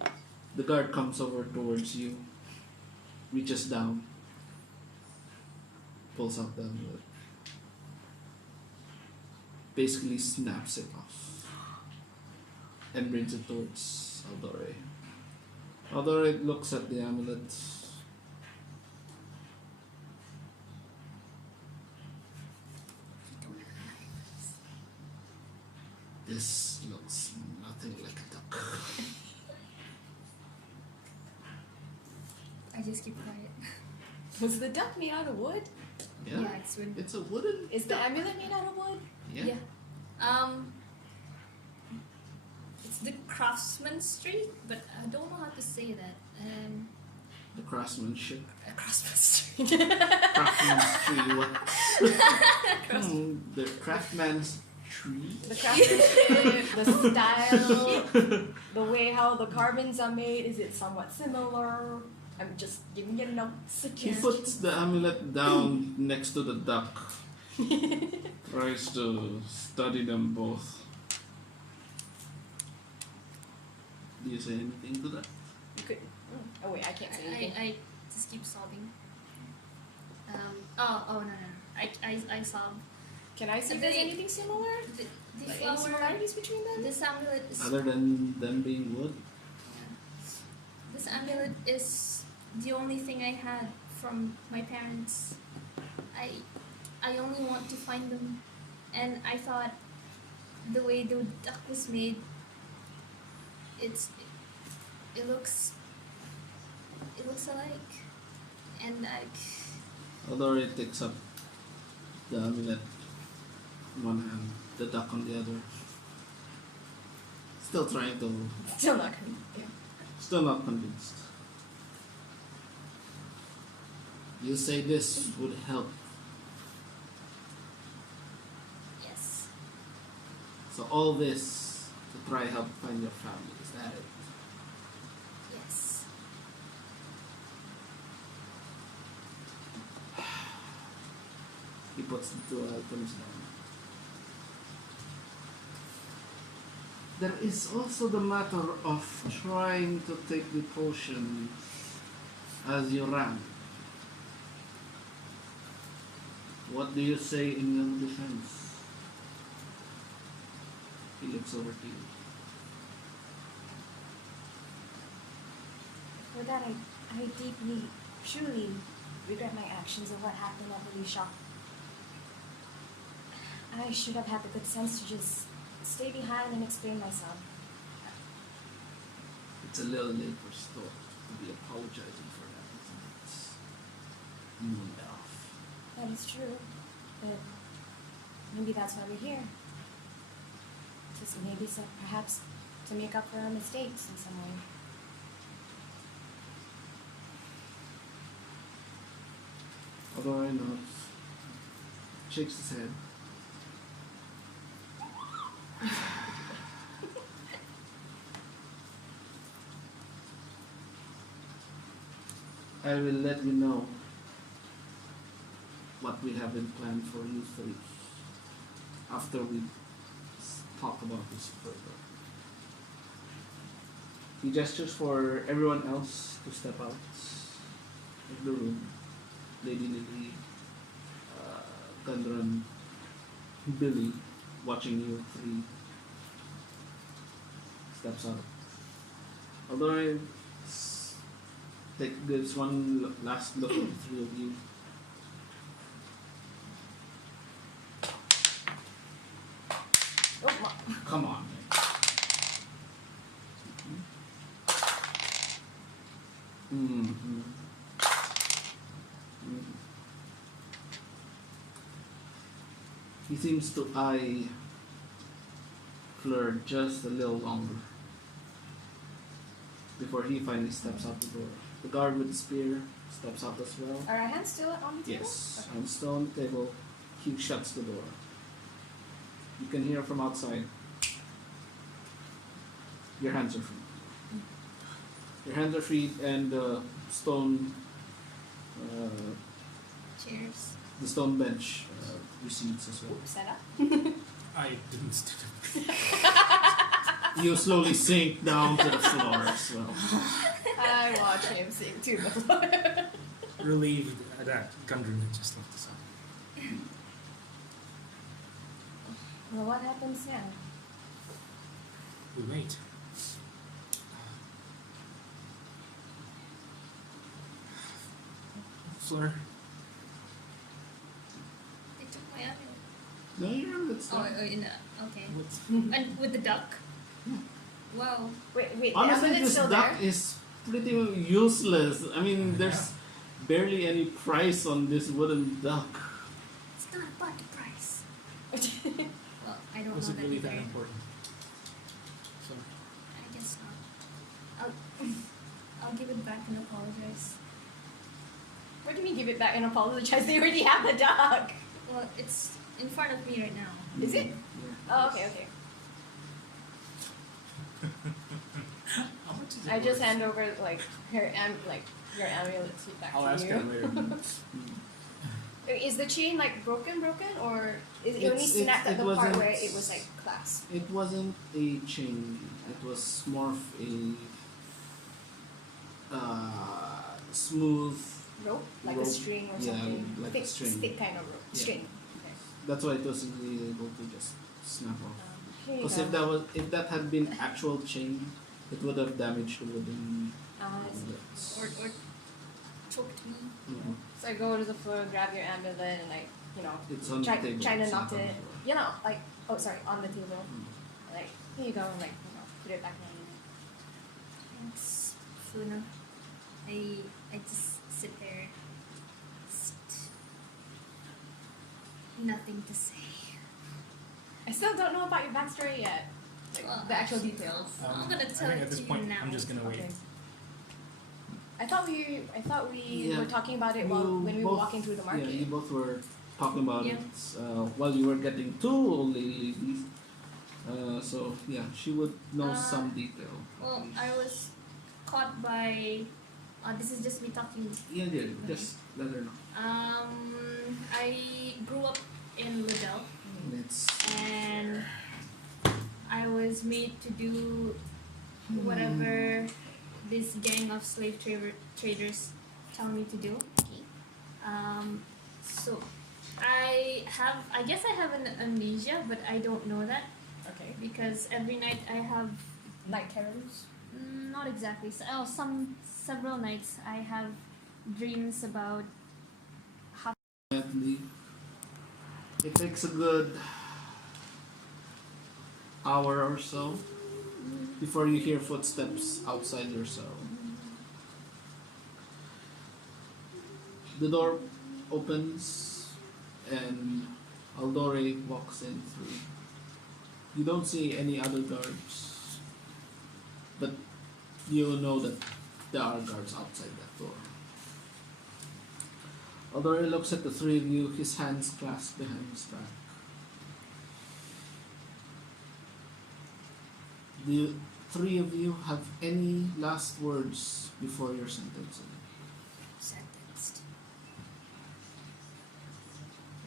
The guard comes over towards you. Reaches down. Pulls out the amulet. Basically snaps it off. And brings it towards Aldore. Aldore looks at the amulet. This looks nothing like a duck. I just keep quiet. Was the duck made out of wood? Yeah, Yeah, it's wood. it's a wooden. Is the amulet made out of wood? Yeah. It's the craftsmanship, but I don't know how to say that. The craftsmanship. Craftsmanship. Craftsmanship. What? The craftsman's tree. The craftsmanship, the style, the way how the carbons are made, is it somewhat similar? I'm just giving you notes. He puts the amulet down next to the duck. Tries to study them both. Do you say anything to that? You could. Oh wait, I can't say anything. I just keep sobbing. Oh no. I sob. Can I see if They- there's anything similar? The Like any flower. similarities between them? This amulet is. Other than them being wood? This amulet is the only thing I had from my parents. I only want to find them, and I thought the way the duck was made, it looks alike, and Although it takes up the amulet in one hand, the duck on the other. Still trying to. Still not gonna. Yeah. Still not convinced. You say this would help. yes, So all this to try help find your family, is that it? yes. He puts the two items down. There is also the matter of trying to take the potion as you ran. What do you say in your defense? He looks over to you. For that, I deeply, truly regret my actions of what happened at the shop. I should have had the good sense to just stay behind and explain myself. It's a little late for Storm to be apologizing for that, isn't it? It's moon elf. That is true, but maybe that's why we're here. Just maybe so, perhaps to make up for our mistakes in some way. Although I know, shakes his head. I will let you know what we have in plan for you three after we talk about this further. He gestures for everyone else to step out of the room. Lady Lily, Gundren, Billy, watching you three, steps out. Although I take this one last look at the three of you. Oh, Come on. Mm-hmm. He seems to eye Fleur just a little longer before he finally steps out the door. The guard with the spear steps out as well. are our hands still on the table? Yes, Okay. and still on the table, he shuts the door. You can hear from outside. Your hands are free. Your hands are free, and the stone, Cheers. the stone bench recedes as well. Set up. I didn't stand up. You slowly sink down to the floor as well. I watch him sink to the floor. Relieved that Gundren had just left us out. Well, what happens now? We wait. Fleur, They took my amulet. No, you're good Oh, stuff. in the, okay. what's And with the duck. Wow. Wait, the Honestly, amulet's this still duck there? is pretty useless. I mean, there's barely any price on this wooden duck. It's not about the price. Well, I don't was know it that really either. that important? So, I guess not. I'll give it back and apologize. What do you mean give it back and apologize? They already have the duck. Well, it's in front of me right now. Is it? Yeah. Oh, okay, okay. how much is it I just worth? hand over like your amulet back I'll to ask you. her later. Is the chain like broken, or is it only It's- snapped at it the part wasn't- where it was like clasped? It wasn't a chain. It was more of a smooth. Rope, like Rope. a string or Yeah, something. like a thick, string. thick kind of rope. Yeah. String. That's why it wasn't really able to just snap off. Here you Because go. if that had been actual chain, it would have damaged the wooden I see. amulets. Or choked me. Mhm. So I go to the floor, grab your amulet, and like It's on try, the table. try to it's knock not on it. the floor. Like on the table. Mm. Like here you go, and like put it back in. Thanks, Funa. I just sit there. Just nothing to say. I still don't know about your backstory yet. Like, Well, the actual details. I'm gonna I tell think it at this to point, you now. I'm just gonna wait. Okay. I thought we Yeah. were talking about it You when we were both- walking through the market. Yeah, you both were talking about Yeah. it while you were getting two old ladies. So yeah, she would know some detail. at Well, least. I was caught by. This is just me talking. Yeah, just let her know. I grew up in Ludell, It's and I was made to do whatever this gang of slave traders tell me to do. So I guess I have an amnesia, but I don't know that Okay. because every night I have Night terrors. not exactly. Several nights I have dreams about definitely. It takes a good hour or so before you hear footsteps outside your cell. The door opens and Aldore walks in through. You don't see any other guards, but you know that there are guards outside that door. Aldore looks at the three of you, his hands clasped behind his back. Do you, three of you have any last words before your sentencing? Sentenced.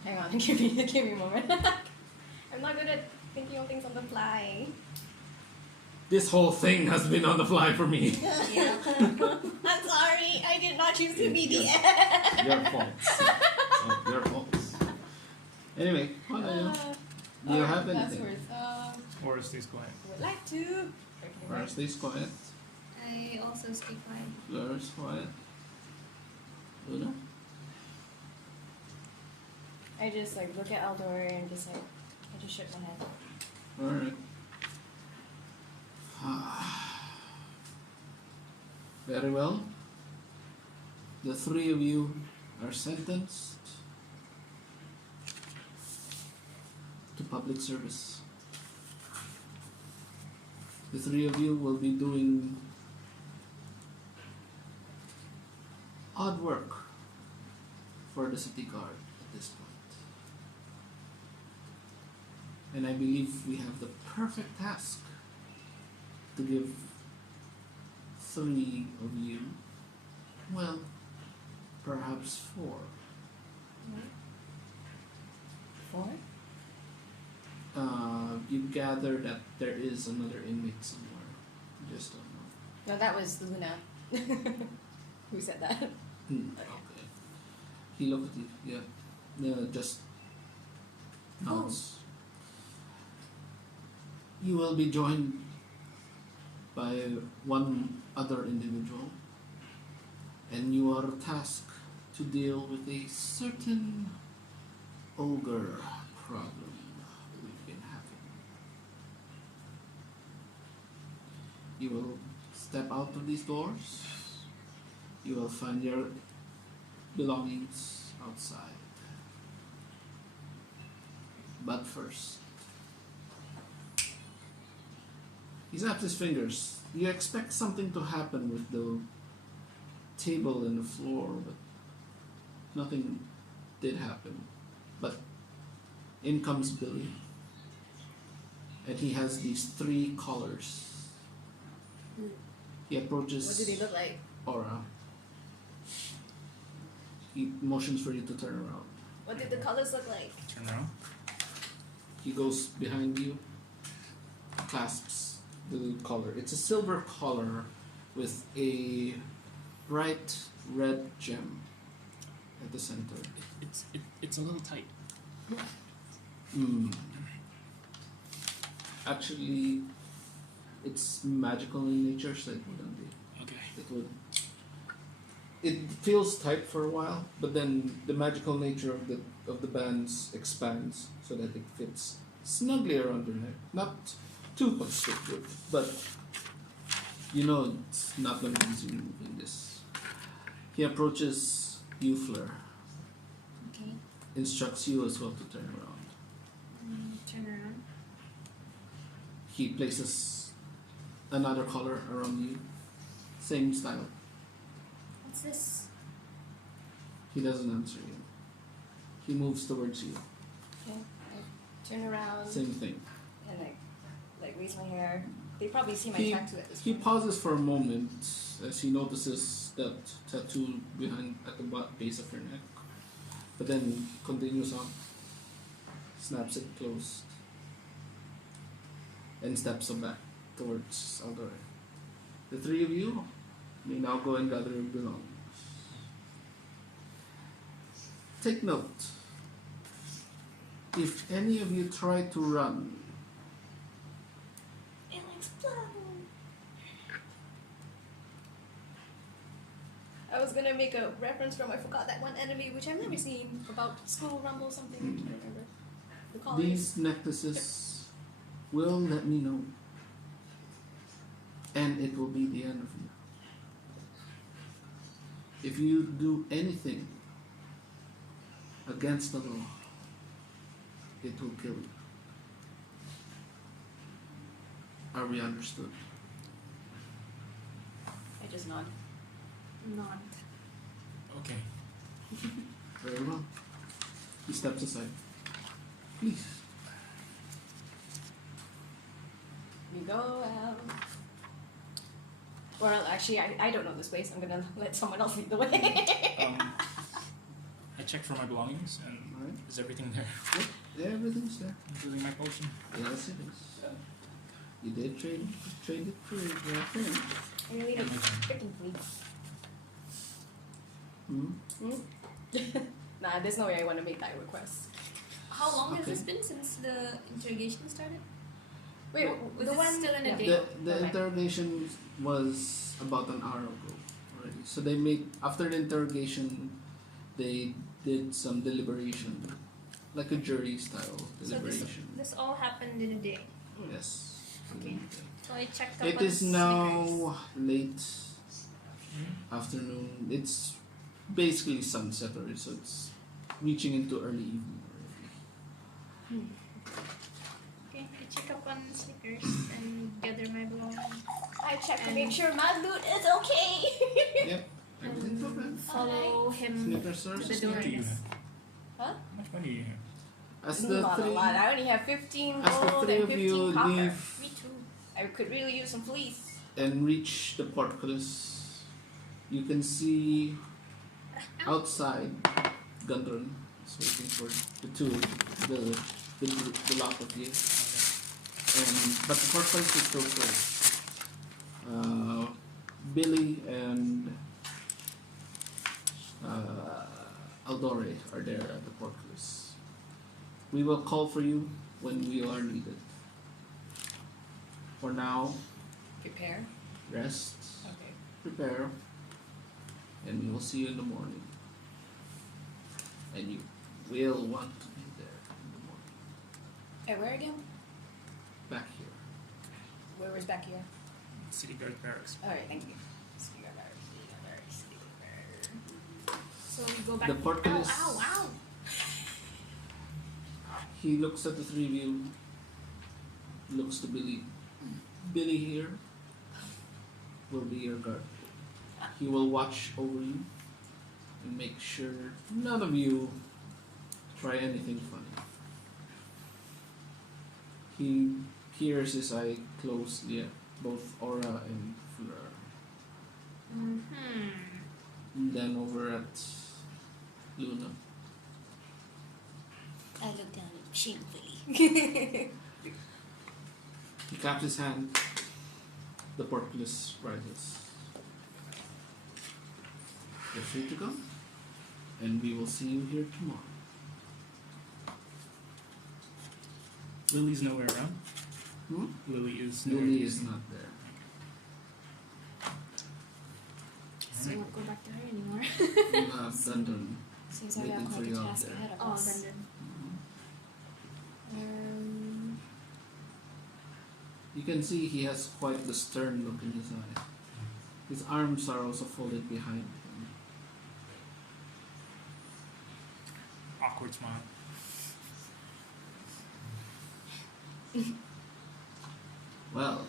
Hang on, give me a moment. I'm not good at thinking of things on the fly. This whole thing has been on the fly for me. Yeah. I'm sorry. I did not choose to be the end. Your faults. Your faults. Anyway, what are you? Do you have last anything? words. Or stays quiet. Would like to. Fleur stays quiet. I also stay quiet. Fleur is quiet. Luna? I just like look at Aldor and just like I just shook my head. Alright. Very well. The three of you are sentenced to public service. The three of you will be doing odd work for the city guard at this point. And I believe we have the perfect task to give three of you, well, perhaps four. Four? You gather that there is another inmate somewhere. You just don't know. No, that was Luna. Who said that? Okay. He looked at you, yeah. Yeah, just nods. You will be joined by one other individual, and you are tasked to deal with a certain ogre problem we've been having. You will step out of these doors. You will find your belongings outside. But first, he snaps his fingers. You expect something to happen with the table and the floor, but nothing did happen. But in comes Billy, and he has these three collars. He approaches What do they look like? Aura. He motions for you to turn around. What did the colors look like? Turn around. He goes behind you, clasps the collar. It's a silver collar with a bright red gem at the center. It's a little tight. Actually, it's magical in nature, so it wouldn't be. Okay. It would. It feels tight for a while, but then the magical nature of the bands expands so that it fits snugly around your neck. Not too constricted, but you know it's not going to be easy removing this. He approaches you, Fleur. Okay. Instructs you as well to turn around. Turn around. He places another collar around you. Same style. What's this? He doesn't answer you. He moves towards you. Okay. I turn around Same thing. and like raise my hair. They probably see my He, tattoo at this he point. pauses for a moment as he notices that tattoo behind at the base of your neck, but then continues on, snaps it closed, and steps back towards Aldore. The three of you may now go and gather your belongings. Take note, if any of you try to run, It'll explode. I was gonna make a reference from I forgot that one enemy which I've never seen about school rumble something. I can't remember. The colors. these necklaces will let me know. And it will be the end of you. If you do anything against the law, it will kill you. Are we understood? I just nod. Not. Okay. Very well. He steps aside. Please. We go out. Well, actually, I don't know this place. I'm gonna let someone else lead the way. I checked for my belongings, and Alright. is everything there? Yep, everything's there. Including my potion. Yes, it is. You did trade it for your friend. I really don't freaking please. Nah, there's no way I want to make that request. How long has Okay. this been since the interrogation started? Wait, Was the it one still in a yeah. day? The Okay. interrogation was about an hour ago already. So they made, after the interrogation, they did some deliberation, like a jury style deliberation. This all happened in a day. Yes. Okay. So I checked up It on is now late afternoon. It's basically sunset already, so it's reaching into early evening already. Okay, I check up on Snickers and gather my belongings. I check to And- make sure my loot is okay. Yep. Everything's okay. Follow him Snickers to are the How door. much do you have? Huh? How much money do you have? As Not the a three, lot. I only have 15 as the gold three and of 15 you copper. leave Me too. I could really use some fleece. and reach the portcullis, you can see outside Gundren is waiting for the two, the lot of you. But the portcullis is still closed. Billy and Aldore are there at the portcullis. We will call for you when we are needed. For now, Prepare. rest, Okay. prepare, and we will see you in the morning. And you will want to be there in the morning. Hey, where again? Back here. Where was back here? City Guard Barracks. Alright, thank you. So we go back. The portcullis. Ow, ow, ow. He looks at the three of you, looks to Billy. Billy here will be your guard. He will watch over you and make sure none of you try anything funny. He peers his eye closely at both Aura and Fleur. Mm-hmm. And then over at Luna. I look down at shamefully. He claps his hand. The portcullis rises. You're free to go. And we will see you here tomorrow. Lily's nowhere around. Hmm? Lily is nowhere. Lily is not there. So we won't go back to her anymore. You have Dundon. Seems like I Waiting have for quite you a out task there. ahead of Oh, us. then. You can see he has quite the stern look in his eye. His arms are also folded behind him. Awkward smile. Well,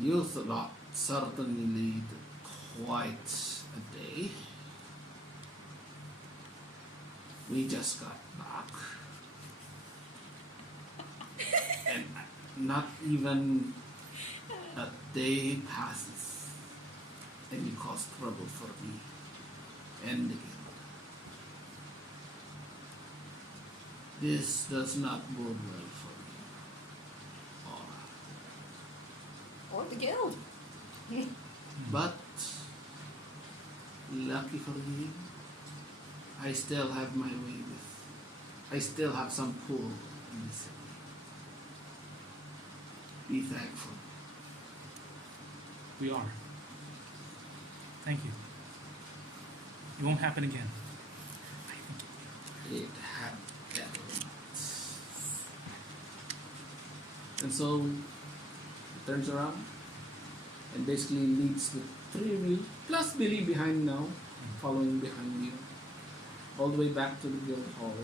youth lot certainly lead quite a day. We just got back. And not even a day passes and you cause trouble for me and the guild. This does not bode well for me. Or the guild. But lucky for me, I still have my way with. I still have some pull in this city. Be thankful. We are. Thank you. It won't happen again. It had better not. And so it turns around and basically leads the three of you, plus Billy behind now, following behind you, all the way back to the guild hall,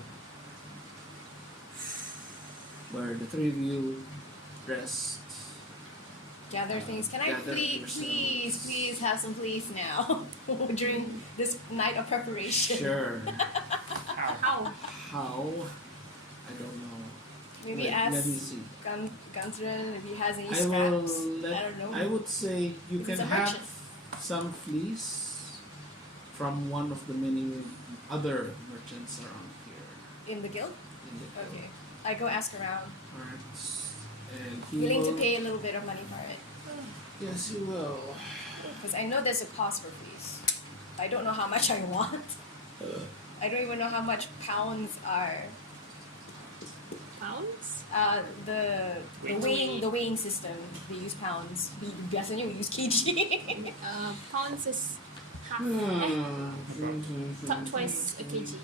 where the three of you rest. Gather things. Can I Gather please have some please now during this night of preparation? Sure. How? How? I don't know. Maybe Let ask me see. Gunsren if he has any I scraps. will I don't know. I would say you He's can a have merchant. some fleece from one of the many other merchants around here. In the guild? In the guild. Okay. I go ask around. Alright. And he Willing will, to pay a little bit of money for it. Yes, you will. Because I know there's a cost for fleece. I don't know how much I want. I don't even know how much pounds are. Pounds? The weighing system. They use pounds. Biasanya we use kg. Pounds is half. Twice a kg.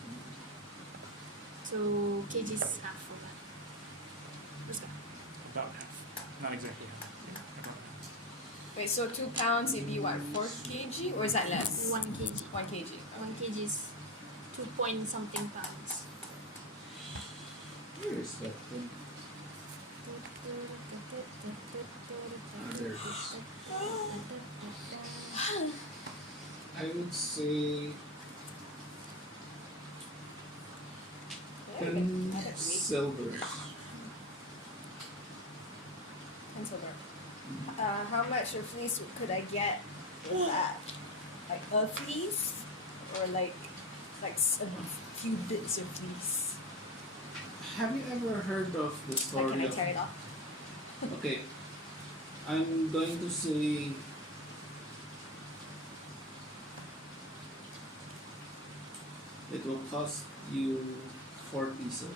So kg is half of that. Let's go. About half. Not exactly half. Yeah, about half. Wait, so 2 pounds it'd be what, 4 kg? Or is that less? 1 kg. 1 kg. 1 kg is 2 point something pounds. Where is that thing? There it is. I would say 10 silvers. 10 silver. How much of fleece could I get with that? Like a fleece? Or like a few bits of fleece? Have you ever heard of the Like, story can I of... tear it off? Okay, I'm going to say it will cost you 40 silver.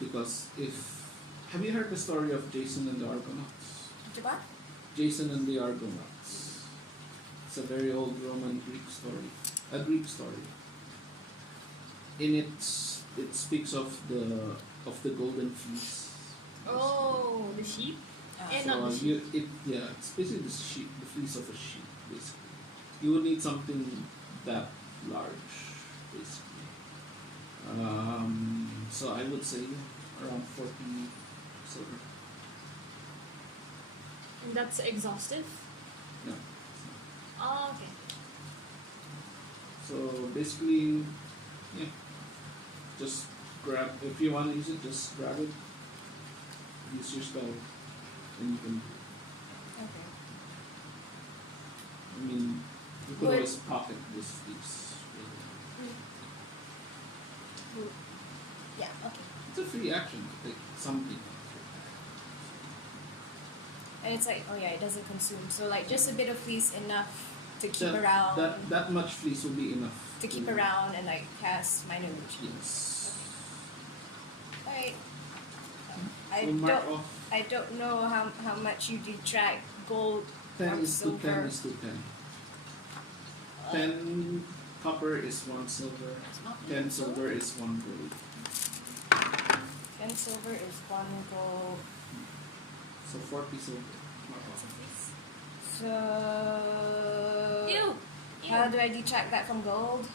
Because if... Have you heard the story of Jason and the Argonauts? What? Jason and the Argonauts. It's a very old Roman Greek story. A Greek story. In it speaks of the golden fleece. Oh, the sheep? And So not the sheep. it's basically the fleece of a sheep, basically. You will need something that large, basically. So I would say around 40 silver. And that's exhaustive? No. Oh, okay. So basically, yeah. Just grab, if you want to use it, just grab it. Use your spell. And you can, Okay. I mean, you could Would- always pocket this fleece. Yeah, okay. It's a free action to take something. And it's like, oh yeah, it doesn't consume. So like just a bit of fleece enough to keep That- around. That much fleece will be enough. to keep around and like cast minor illusion. Yes. Alright. So I don't know how much you detract gold 10 from is to 10 silver. is to 10. 10 copper is 1 silver. 10 silver is 1 gold. 10 silver is 1 gold. So 40 silver. Mark off. So Ew! how do I detract that from gold?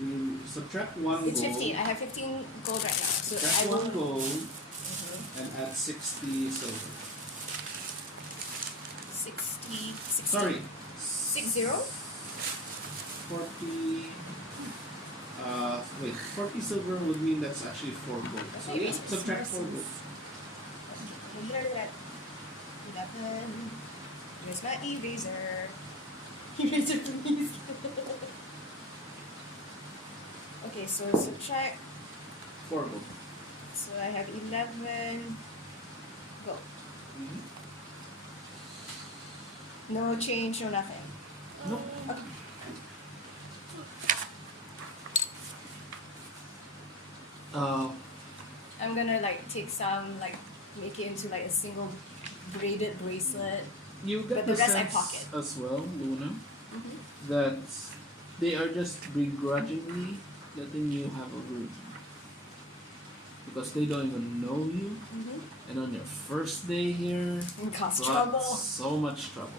You subtract 1 It's gold. 15. I have 15 gold right now. So Subtract I will 1 gold and add 60 silver. 60. Sorry. 60? 40. Wait, 40 silver would mean that's actually 4 gold. So Okay, yeah, subtract 4 gold. 11. Here's my eraser. Eraser, please. Okay, so subtract. 4 gold. So I have 11 gold. Mm-hmm. No change, no nothing. Nope. Okay. I'm gonna like take some, like make it into like a single braided bracelet. You get But the rest I sense pocket. as well, Luna, Mm-hmm. that they are just begrudgingly letting you have a room. Because they don't even know you, Mm-hmm. and on your first day here. Cause Brought trouble. so much trouble.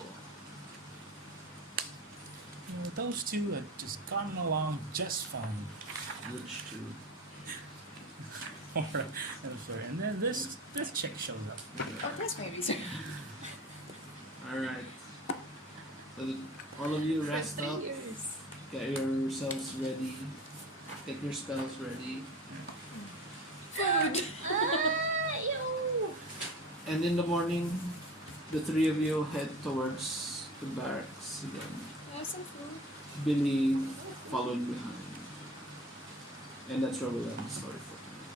Those two had just gotten along just fine. Which two? Fleur and Fleur. And then this chick shows up. Oh, that's my reason. Alright. So all of you rest up. Get yourselves ready. Get your spells ready. Food. And in the morning, the three of you head towards the barracks again. Have some food. Billy following behind. And that's where we'll end the story for